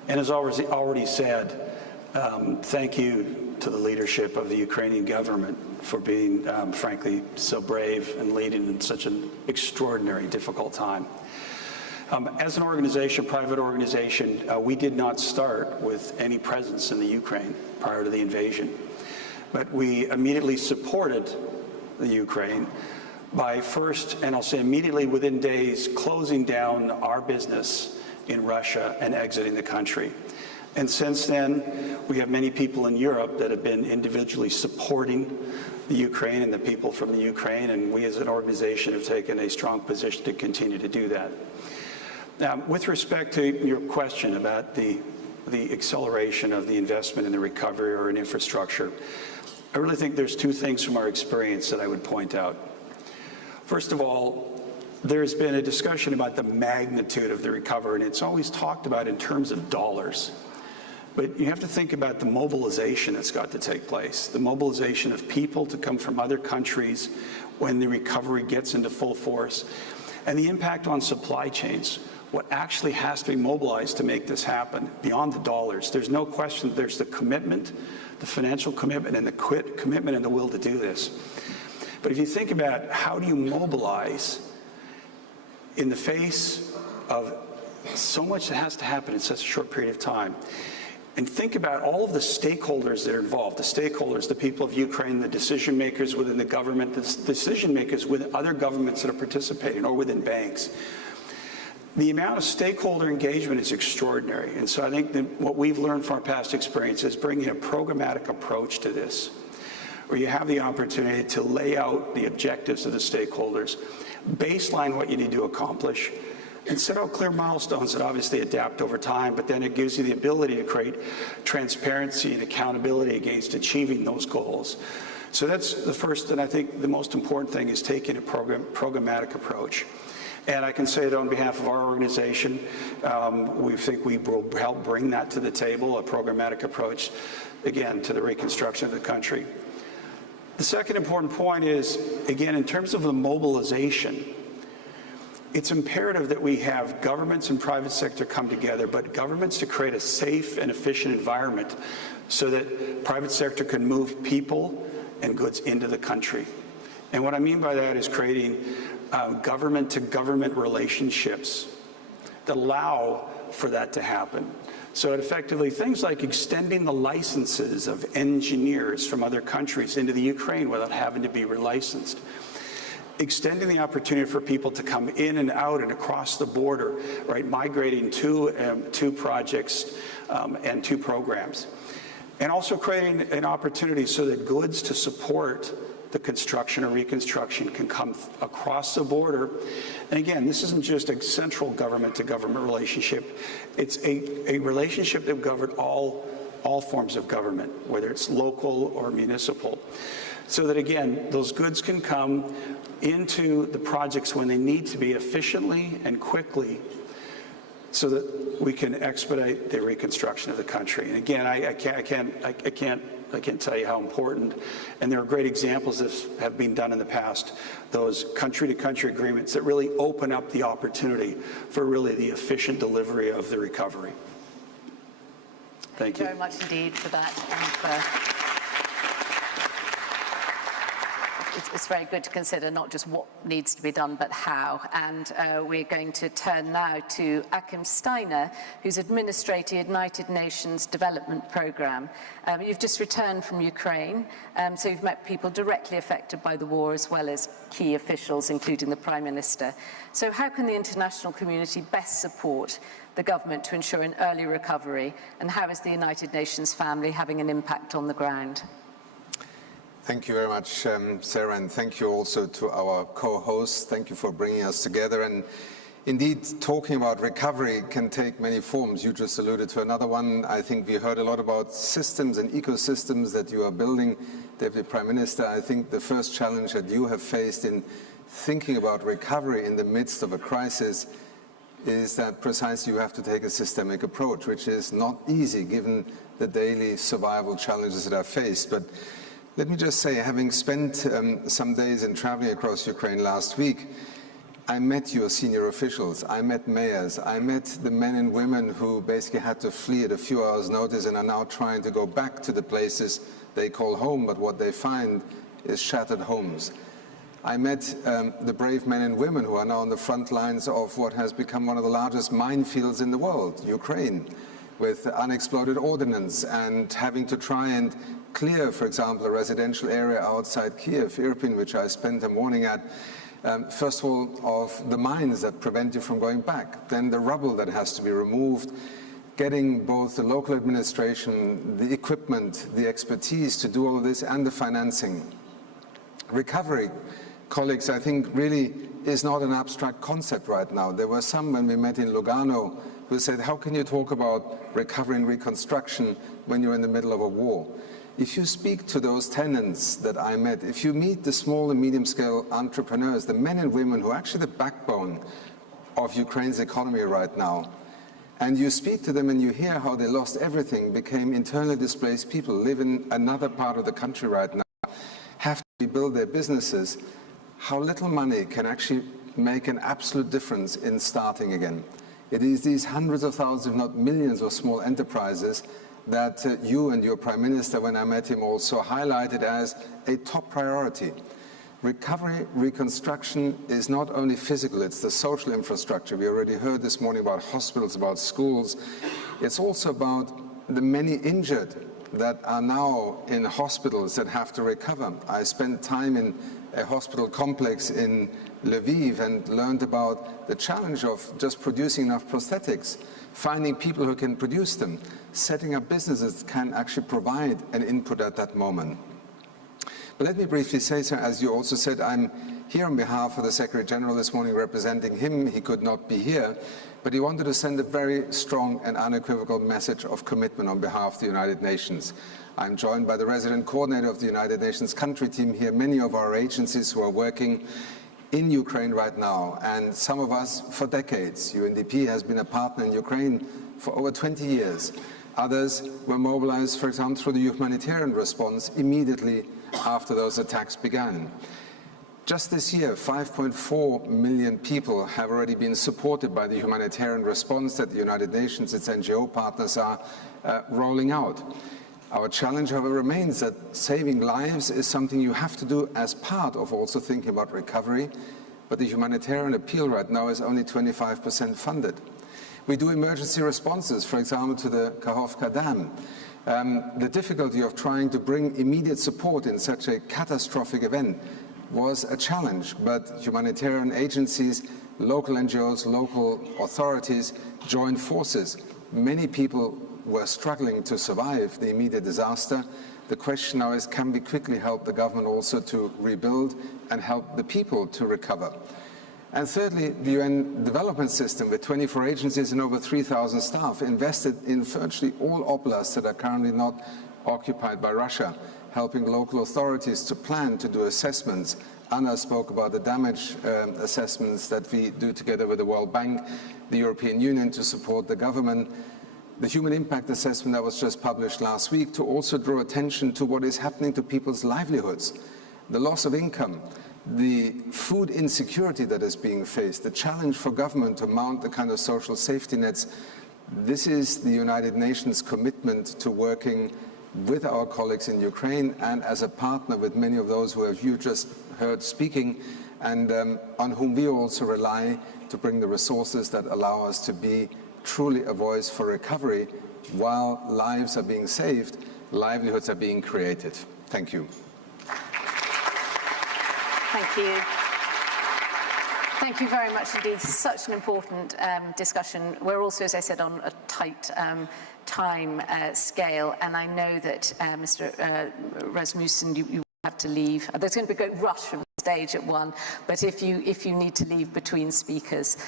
And as already said, thank you to the leadership of the Ukrainian government for being, frankly, so brave and leading in such an extraordinary, difficult time. As an organization, private organization, we did not start with any presence in the Ukraine prior to the invasion. But we immediately supported the Ukraine by first, and I'll say immediately within days, closing down our business in Russia and exiting the country. And since then, we have many people in Europe that have been individually supporting the Ukraine and the people from the Ukraine, and we as an organization have taken a strong position to continue to do that. Now, with respect to your question about the acceleration of the investment in the recovery or in infrastructure, I really think there's two things from our experience that I would point out. First of all, there's been a discussion about the magnitude of the recovery, and it's always talked about in terms of dollars. But you have to think about the mobilization that's got to take place, the mobilization of people to come from other countries when the recovery gets into full force, and the impact on supply chains, what actually has to be mobilized to make this happen beyond the dollars. There's no question there's the commitment, the financial commitment, and the commitment and the will to do this. But if you think about how do you mobilize in the face of so much that has to happen in such a short period of time, and think about all of the stakeholders that are involved, the stakeholders, the people of Ukraine, the decision makers within the government, the decision makers with other governments that are participating or within banks. The amount of stakeholder engagement is extraordinary. And so I think that what we've learned from our past experience is bringing a programmatic approach to this, where you have the opportunity to lay out the objectives of the stakeholders, baseline what you need to accomplish, and set out clear milestones that obviously adapt over time, but then it gives you the ability to create transparency and accountability against achieving those goals. So that's the first, and I think the most important thing is taking a programmatic approach. And I can say that on behalf of our organization, we think we will help bring that to the table, a programmatic approach, again, to the reconstruction of the country. The second important point is, again, in terms of the mobilization, it's imperative that we have governments and private sector come together, but governments to create a safe and efficient environment so that private sector can move people and goods into the country. And what I mean by that is creating government-to-government relationships that allow for that to happen. So effectively, things like extending the licenses of engineers from other countries into the Ukraine without having to be relicensed. Extending the opportunity for people to come in and out and across the border, right? Migrating to projects and to programs. And also creating an opportunity so that goods to support the construction or reconstruction can come across the border. And again, this isn't just a central government-to-government relationship. It's a relationship that governs all forms of government, whether it's local or municipal. So that, again, those goods can come into the projects when they need to be efficiently and quickly so that we can expedite the reconstruction of the country. And again, I can't tell you how important, and there are great examples that have been done in the past, those country-to-country agreements that really open up the opportunity for really the efficient delivery of the recovery. Thank you. Very much indeed for that. And it's very good to consider not just what needs to be done, but how. And we're going to turn now to Achim Steiner, who's Administrator, United Nations Development Programme. You've just returned from Ukraine, so you've met people directly affected by the war, as well as key officials, including the Prime Minister. So how can the international community best support the government to ensure an early recovery, and how is the United Nations family having an impact on the ground? Thank you very much, Sarah, and thank you also to our co-hosts. Thank you for bringing us together. And indeed, talking about recovery can take many forms. You just alluded to another one. I think we heard a lot about systems and ecosystems that you are building. Deputy Prime Minister, I think the first challenge that you have faced in thinking about recovery in the midst of a crisis is that precisely you have to take a systemic approach, which is not easy given the daily survival challenges that are faced. But let me just say, having spent some days in traveling across Ukraine last week, I met your senior officials, I met mayors, I met the men and women who basically had to flee at a few hours' notice and are now trying to go back to the places they call home, but what they find is shattered homes. I met the brave men and women who are now on the front lines of what has become one of the largest minefields in the world, Ukraine, with unexploded ordnance and having to try and clear, for example, a residential area outside Kiev, Irpin, which I spent a morning at, first of all, of the mines that prevent you from going back, then the rubble that has to be removed, getting both the local administration, the equipment, the expertise to do all of this, and the financing. Recovery, colleagues, I think really is not an abstract concept right now. There were some when we met in Lugano who said, how can you talk about recovery and reconstruction when you're in the middle of a war? If you speak to those tenants that I met, if you meet the small and medium-scale entrepreneurs, the men and women who are actually the backbone of Ukraine's economy right now, and you speak to them and you hear how they lost everything, became internally displaced people, live in another part of the country right now, have to rebuild their businesses, how little money can actually make an absolute difference in starting again. It is these hundreds of thousands, if not millions, of small enterprises that you and your Prime Minister, when I met him, also highlighted as a top priority. Recovery, reconstruction is not only physical, it's the social infrastructure. We already heard this morning about hospitals, about schools. It's also about the many injured that are now in hospitals that have to recover. I spent time in a hospital complex in Lviv and learned about the challenge of just producing enough prosthetics, finding people who can produce them, setting up businesses that can actually provide an input at that moment. But let me briefly say, sir, as you also said, I'm here on behalf of the Secretary General this morning representing him. He could not be here, but he wanted to send a very strong and unequivocal message of commitment on behalf of the United Nations. I'm joined by the resident coordinator of the United Nations country team here, many of our agencies who are working in Ukraine right now, and some of us for decades. UNDP has been a partner in Ukraine for over 20 years. Others were mobilized, for example, through the humanitarian response immediately after those attacks began. Just this year, 5.4 million people have already been supported by the humanitarian response that the United Nations, its NGO partners, are rolling out. Our challenge, however, remains that saving lives is something you have to do as part of also thinking about recovery, but the humanitarian appeal right now is only 25% funded. We do emergency responses, for example, to the Kakhovka Dam. The difficulty of trying to bring immediate support in such a catastrophic event was a challenge, but humanitarian agencies, local NGOs, local authorities joined forces. Many people were struggling to survive the immediate disaster. The question now is, can we quickly help the government also to rebuild and help the people to recover? And thirdly, the UN development system, with 24 agencies and over 3,000 staff, invested in virtually all oblasts that are currently not occupied by Russia, helping local authorities to plan, to do assessments. Anna spoke about the damage assessments that we do together with the World Bank, the European Union to support the government, the human impact assessment that was just published last week to also draw attention to what is happening to people's livelihoods, the loss of income, the food insecurity that is being faced, the challenge for government to mount the kind of social safety nets. This is the United Nations commitment to working with our colleagues in Ukraine and as a partner with many of those who have you just heard speaking, and on whom we also rely to bring the resources that allow us to be truly a voice for recovery while lives are being saved, livelihoods are being created. Thank you. Thank you. Thank you very much indeed. Such an important discussion. We're also, as I said, on a tight time scale, and I know that Mr. Rasmussen, you have to leave. There's going to be a great rush from the stage at 1, but if you need to leave between speakers,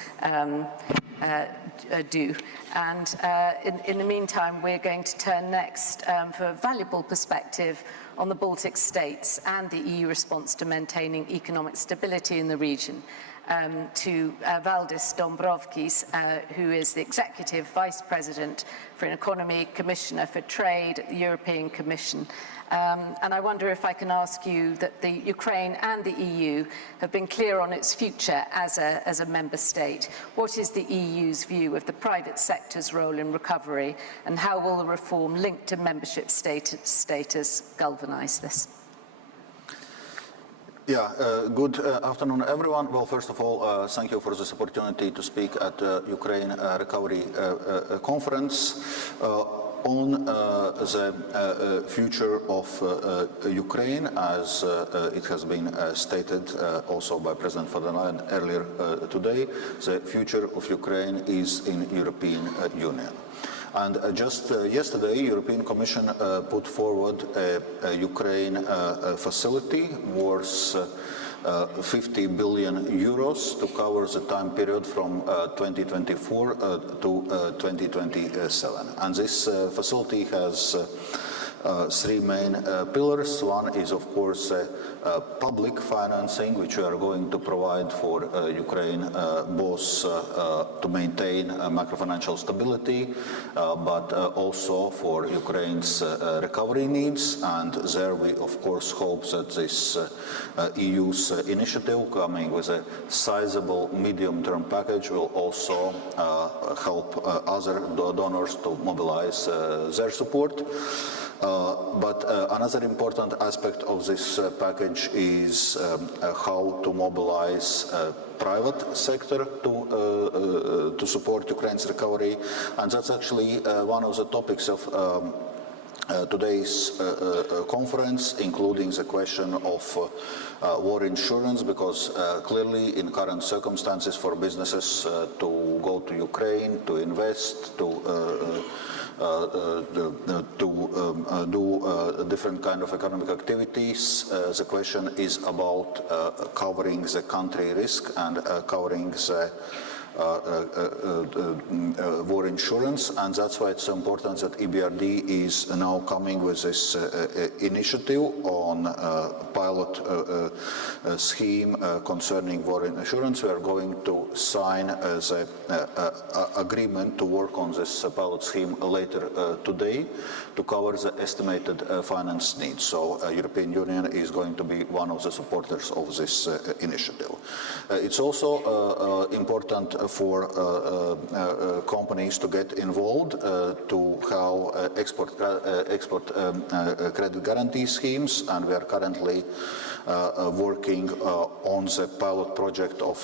do. And in the meantime, we're going to turn next for a valuable perspective on the Baltic states and the EU response to maintaining economic stability in the region. To Valdis Dombrovskis, who is the Executive Vice President for Economy, Commissioner for Trade at the European Commission. And I wonder if I can ask you that the Ukraine and the EU have been clear on its future as a member state. What is the EU's view of the private sector's role in recovery, and how will the reform linked to membership status galvanise this? Yeah, good afternoon, everyone. Well, first of all, thank you for this opportunity to speak at the Ukraine Recovery Conference on the future of Ukraine, as it has been stated also by President von der Leyen earlier today. The future of Ukraine is in European Union. And just yesterday, European Commission put forward a Ukraine facility worth 50 billion euros to cover the time period from 2024 to 2027. And this facility has three main pillars. One is, of course, public financing, which we are going to provide for Ukraine, both to maintain macrofinancial stability, but also for Ukraine's recovery needs. And there we, of course, hope that this EU's initiative, coming with a sizable medium-term package, will also help other donors to mobilize their support. But another important aspect of this package is how to mobilize private sector to support Ukraine's recovery, and that's actually one of the topics of today's conference, including the question of war insurance, because clearly in current circumstances for businesses to go to Ukraine, to invest, to do different kind of economic activities. The question is about covering the country risk and covering the war insurance, and that's why it's so important that EBRD is now coming with this initiative on pilot scheme concerning war insurance. We are going to sign the agreement to work on this pilot scheme later today to cover the estimated finance needs. So European Union is going to be one of the supporters of this initiative. It's also important for companies to get involved, to have export credit guarantee schemes, and we are currently working on the pilot project of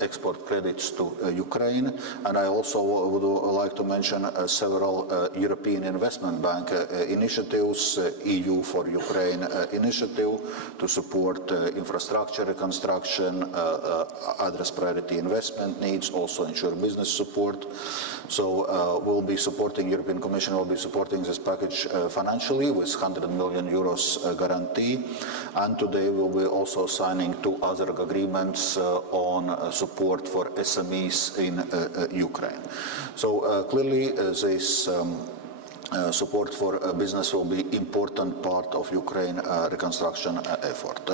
export credits to Ukraine. And I also would like to mention several European Investment Bank initiatives, EU for Ukraine initiative to support infrastructure reconstruction, address priority investment needs, also ensure business support. So we'll be supporting, European Commission will be supporting this package financially with 100 million euros guarantee. And today we'll be also signing 2 other agreements on support for SMEs in Ukraine. So clearly this support for business will be important part of Ukraine reconstruction effort.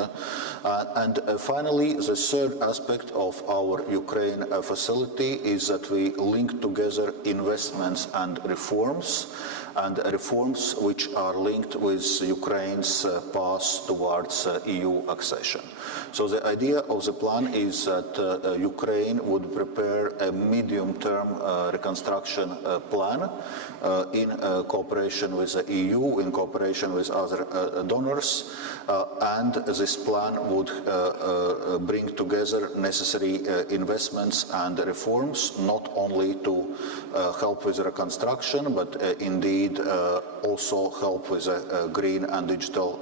And finally, the third aspect of our Ukraine facility is that we link together investments and reforms which are linked with Ukraine's path towards EU accession. So the idea of the plan is that Ukraine would prepare a medium-term reconstruction plan in cooperation with the EU, in cooperation with other donors, and this plan would bring together necessary investments and reforms, not only to help with reconstruction, but indeed also help with green and digital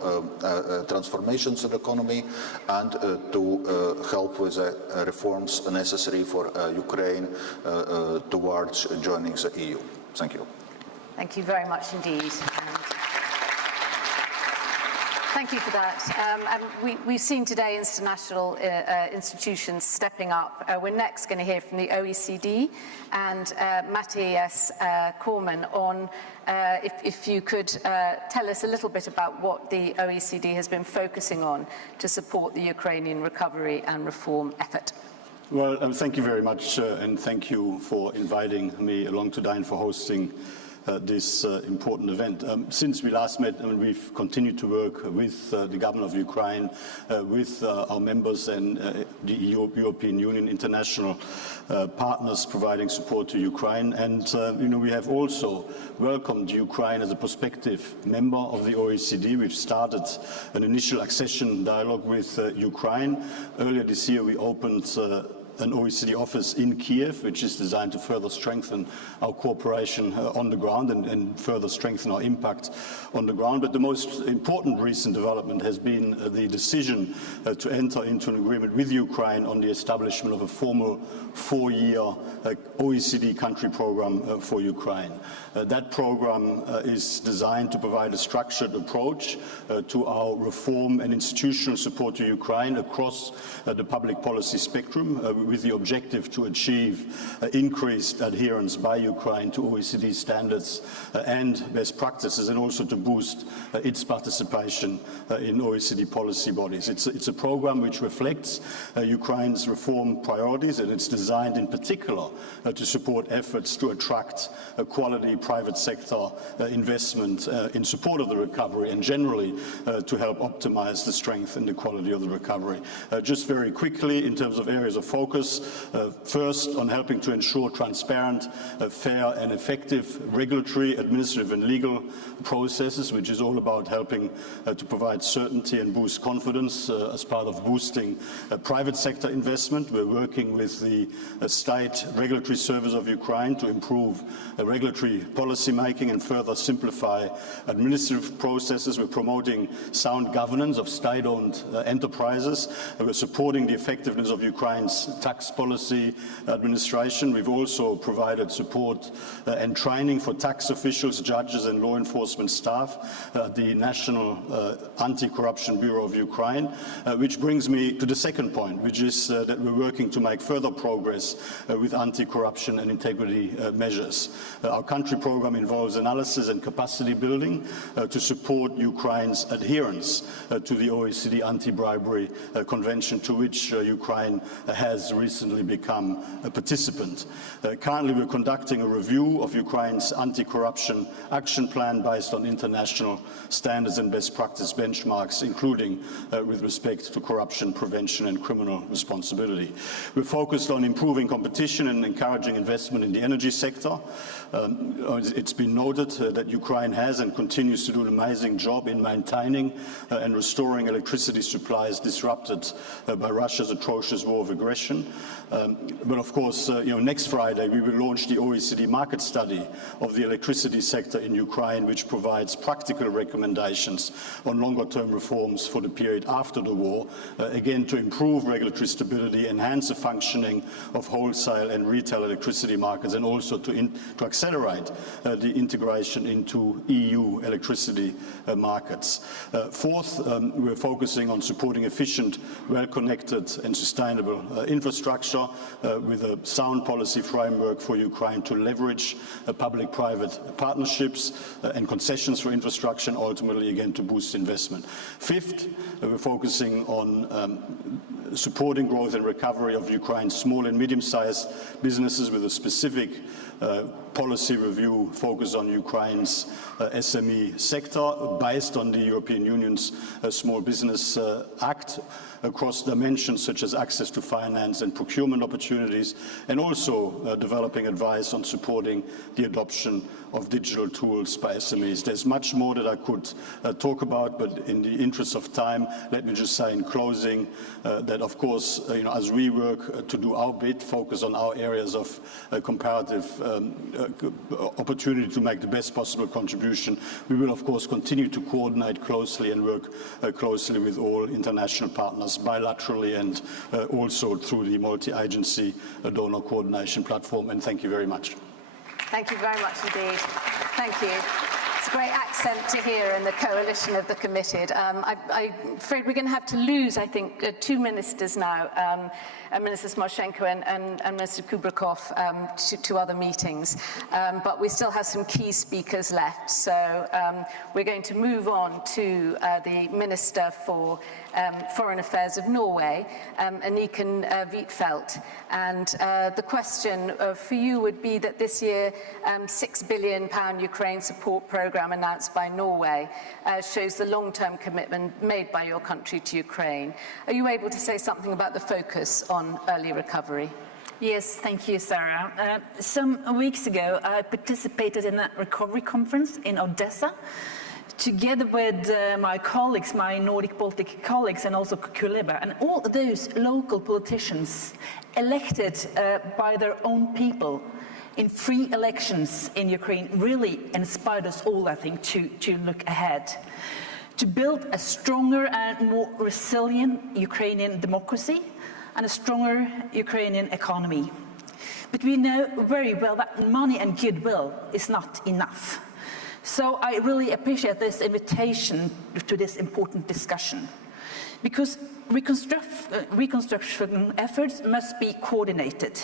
transformations of the economy, and to help with reforms necessary for Ukraine towards joining the EU. Thank you. Thank you very much indeed. Thank you for that. And we've seen today international institutions stepping up. We're next going to hear from the OECD and Matthias Korman on if you could tell us a little bit about what the OECD has been focusing on to support the Ukrainian recovery and reform effort. Well, thank you very much, and thank you for inviting me along today and for hosting this important event. Since we last met, we've continued to work with the government of Ukraine, with our members and the European Union, international partners providing support to Ukraine. And, we have also welcomed Ukraine as a prospective member of the OECD. We've started an initial accession dialogue with Ukraine. Earlier this year, we opened an OECD office in Kiev, which is designed to further strengthen our cooperation on the ground and further strengthen our impact on the ground. But the most important recent development has been the decision to enter into an agreement with Ukraine on the establishment of a formal 4-year OECD country program for Ukraine. That program is designed to provide a structured approach to our reform and institutional support to Ukraine across the public policy spectrum, with the objective to achieve increased adherence by Ukraine to OECD standards and best practices, and also to boost its participation in OECD policy bodies. It's a program which reflects Ukraine's reform priorities, and it's designed in particular to support efforts to attract quality private sector investment in support of the recovery, and generally to help optimize the strength and the quality of the recovery. Just very quickly, in terms of areas of focus, first on helping to ensure transparent, fair and effective regulatory, administrative and legal processes, which is all about helping to provide certainty and boost confidence as part of boosting private sector investment. We're working with the state regulatory service of Ukraine to improve regulatory policy making and further simplify administrative processes. We're promoting sound governance of state-owned enterprises. We're supporting the effectiveness of Ukraine's tax policy administration. We've also provided support and training for tax officials, judges and law enforcement staff at the National Anti-Corruption Bureau of Ukraine, which brings me to the second point, which is that we're working to make further progress with anti-corruption and integrity measures. Our country program involves analysis and capacity building to support Ukraine's adherence to the OECD Anti-Bribery Convention, to which Ukraine has recently become a participant. Currently, we're conducting a review of Ukraine's anti-corruption action plan based on international standards and best practice benchmarks, including with respect to corruption prevention and criminal responsibility. We're focused on improving competition and encouraging investment in the energy sector. It's been noted that Ukraine has and continues to do an amazing job in maintaining and restoring electricity supplies disrupted by Russia's atrocious war of aggression. But of course, next Friday we will launch the OECD market study of the electricity sector in Ukraine, which provides practical recommendations on longer-term reforms for the period after the war, again to improve regulatory stability, enhance the functioning of wholesale and retail electricity markets, and also to accelerate the integration into EU electricity markets. Fourth, we're focusing on supporting efficient, well-connected and sustainable infrastructure with a sound policy framework for Ukraine to leverage public-private partnerships and concessions for infrastructure, and ultimately again to boost investment. Fifth, we're focusing on supporting growth and recovery of Ukraine's small and medium-sized businesses with a specific policy review focused on Ukraine's SME sector based on the European Union's Small Business Act across dimensions such as access to finance and procurement opportunities, and also developing advice on supporting the adoption of digital tools by SMEs. There's much more that I could talk about, but in the interest of time, let me just say in closing that, of course, as we work to do our bit, focus on our areas of comparative opportunity to make the best possible contribution, we will, of course, continue to coordinate closely and work closely with all international partners, bilaterally and also through the multi-agency donor coordination platform. And thank you very much. Thank you very much indeed. Thank you. It's a great accent to hear in the coalition of the committed. I'm afraid we're going to have to lose, I think, two ministers now, Minister Smoshenko and Minister Kubrakov, to other meetings. But we still have some key speakers left. So we're going to move on to the Minister for Foreign Affairs of Norway, Anniken Huitfeldt. And the question for you would be that this year, £6 billion Ukraine support programme announced by Norway shows the long-term commitment made by your country to Ukraine. Are you able to say something about the focus on early recovery? Yes, thank you, Sarah. Some weeks ago, I participated in a recovery conference in Odessa, together with my colleagues, my Nordic-Baltic colleagues, and also Kuleba, and all those local politicians elected by their own people in free elections in Ukraine really inspired us all, I think, to look ahead, to build a stronger and more resilient Ukrainian democracy and a stronger Ukrainian economy. But we know very well that money and goodwill is not enough. So I really appreciate this invitation to this important discussion, because reconstruction efforts must be coordinated,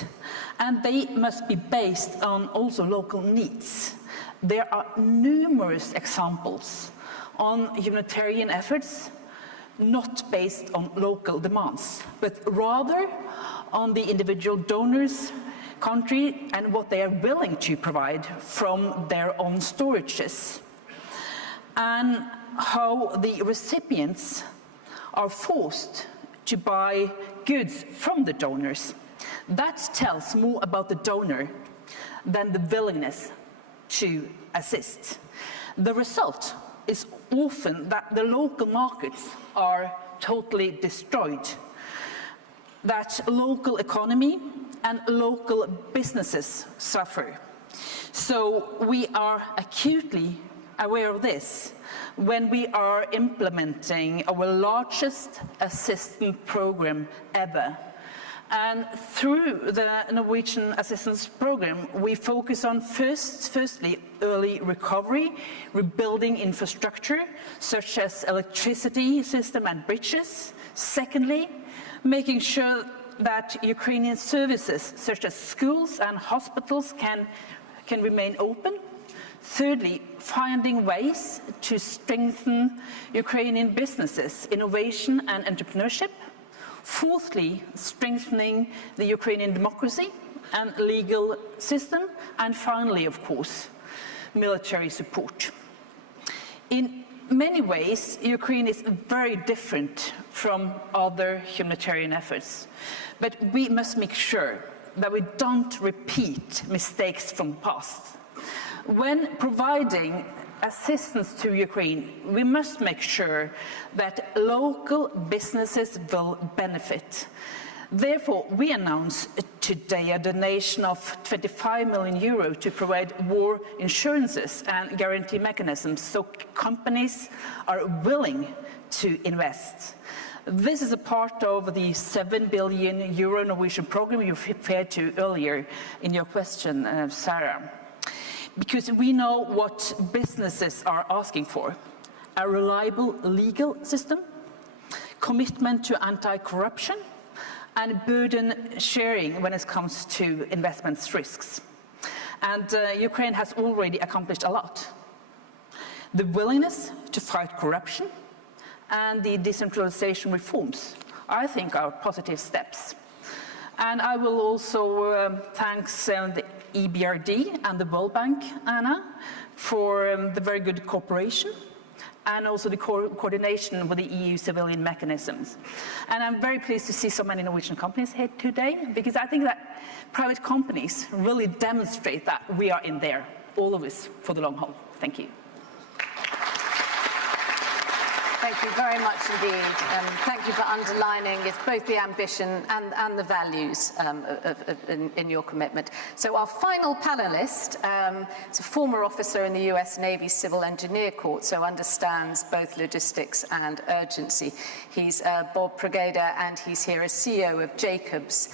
and they must be based on also local needs. There are numerous examples on humanitarian efforts not based on local demands, but rather on the individual donors, country, and what they are willing to provide from their own storages, and how the recipients are forced to buy goods from the donors. That tells more about the donor than the willingness to assist. The result is often that the local markets are totally destroyed. that local economy and local businesses suffer. So we are acutely aware of this when we are implementing our largest assistance program ever. And through the Norwegian assistance program, we focus on firstly, early recovery, rebuilding infrastructure, such as electricity system and bridges. Secondly, making sure that Ukrainian services, such as schools and hospitals, can remain open. Thirdly, finding ways to strengthen Ukrainian businesses, innovation and entrepreneurship. Fourthly, strengthening the Ukrainian democracy and legal system. And finally, of course, military support. In many ways, Ukraine is very different from other humanitarian efforts. But we must make sure that we don't repeat mistakes from the past. When providing assistance to Ukraine, we must make sure that local businesses will benefit. Therefore, we announce today a donation of €25 million to provide war insurances and guarantee mechanisms so companies are willing to invest. This is a part of the €7 billion Norwegian program you referred to earlier in your question, Sarah. Because we know what businesses are asking for: a reliable legal system, commitment to anti-corruption, and burden sharing when it comes to investment risks. And Ukraine has already accomplished a lot. The willingness to fight corruption and the decentralization reforms, I think, are positive steps. And I will also thank the EBRD and the World Bank, Anna, for the very good cooperation and also the coordination with the EU civilian mechanisms. And I'm very pleased to see so many Norwegian companies here today, because I think that private companies really demonstrate that we are in there, all of us, for the long haul. Thank you. Thank you very much indeed. Thank you for underlining it's both the ambition and the values in your commitment. So our final panelist is a former officer in the US Navy Civil Engineer Corps, so understands both logistics and urgency. He's Bob Progeda, and he's here as CEO of Jacobs,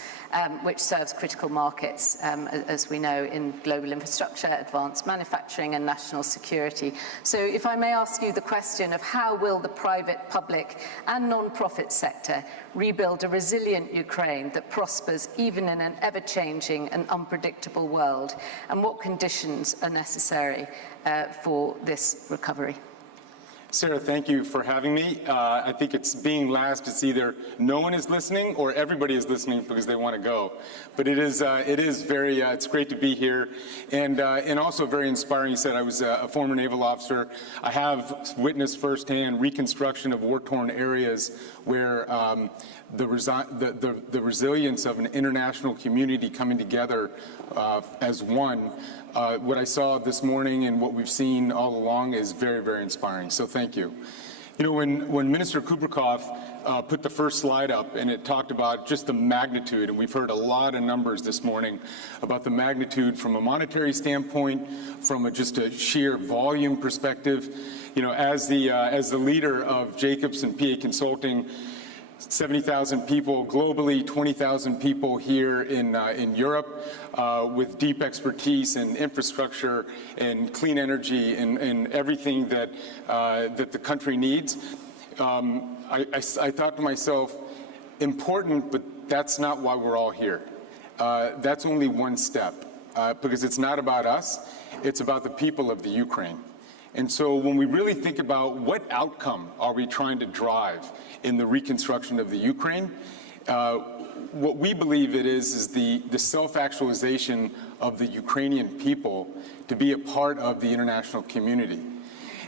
which serves critical markets, as we know, in global infrastructure, advanced manufacturing and national security. So if I may ask you the question of how will the private, public and non-profit sector rebuild a resilient Ukraine that prospers even in an ever-changing and unpredictable world, and what conditions are necessary for this recovery? Sarah, thank you for having me. I think it's being last. It's either no one is listening or everybody is listening because they want to go. But it is very, it's great to be here, and also very inspiring. You said I was a former naval officer. I have witnessed firsthand reconstruction of war-torn areas where the resilience of an international community coming together as one. What I saw this morning and what we've seen all along is very, very inspiring. So thank you. You know, when Minister Kubrikov put the first slide up and it talked about just the magnitude, and we've heard a lot of numbers this morning about the magnitude from a monetary standpoint, from just a sheer volume perspective. You know, as the leader of Jacobs and PA Consulting, 70,000 people globally, 20,000 people here in Europe, with deep expertise in infrastructure and clean energy and everything that the country needs. I thought to myself, important, but that's not why we're all here. That's only one step, because it's not about us, it's about the people of the Ukraine. And so when we really think about what outcome are we trying to drive in the reconstruction of the Ukraine, what we believe it is the self-actualization of the Ukrainian people to be a part of the international community.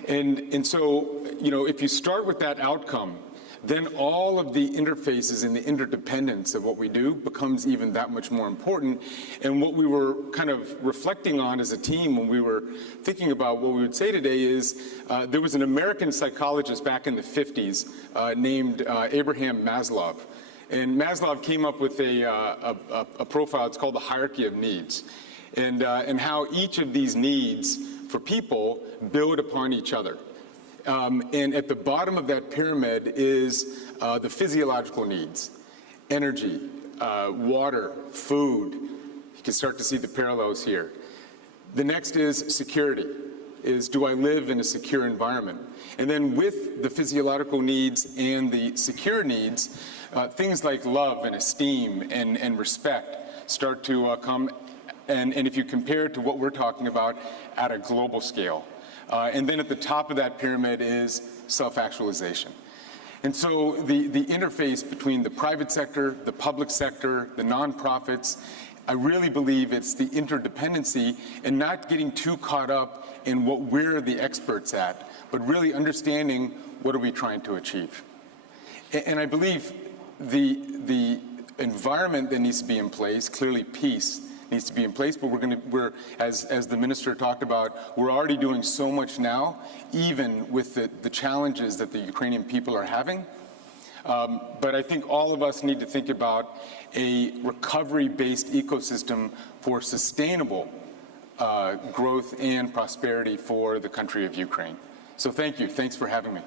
And so, you know, if you start with that outcome, then all of the interfaces and the interdependence of what we do becomes even that much more important. And what we were kind of reflecting on as a team when we were thinking about what we would say today is there was an American psychologist back in the 50s named Abraham Maslow. And Maslow came up with a profile, it's called the hierarchy of needs, and how each of these needs for people build upon each other. And at the bottom of that pyramid is the physiological needs, energy, water, food. You can start to see the parallels here. The next is security, is do I live in a secure environment? And then with the physiological needs and the secure needs, things like love and esteem and respect start to come, and if you compare it to what we're talking about at a global scale. And then at the top of that pyramid is self-actualization. And so the interface between the private sector, the public sector, the nonprofits, I really believe it's the interdependency and not getting too caught up in what we're the experts at, but really understanding what are we trying to achieve. And I believe the environment that needs to be in place, clearly peace needs to be in place, but as the minister talked about, we're already doing so much now, even with the challenges that the Ukrainian people are having. But I think all of us need to think about a recovery-based ecosystem for sustainable growth and prosperity for the country of Ukraine. So thank you. Thanks for having me.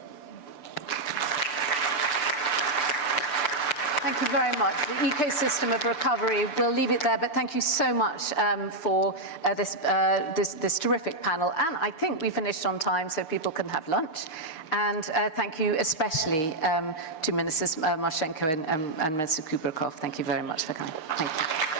Thank you very much. The ecosystem of recovery, we'll leave it there, but thank you so much for this terrific panel. And I think we finished on time so people can have lunch. And thank you especially to Ministers Marchenko and Minister Kubrakov. Thank you very much for coming. Thank you.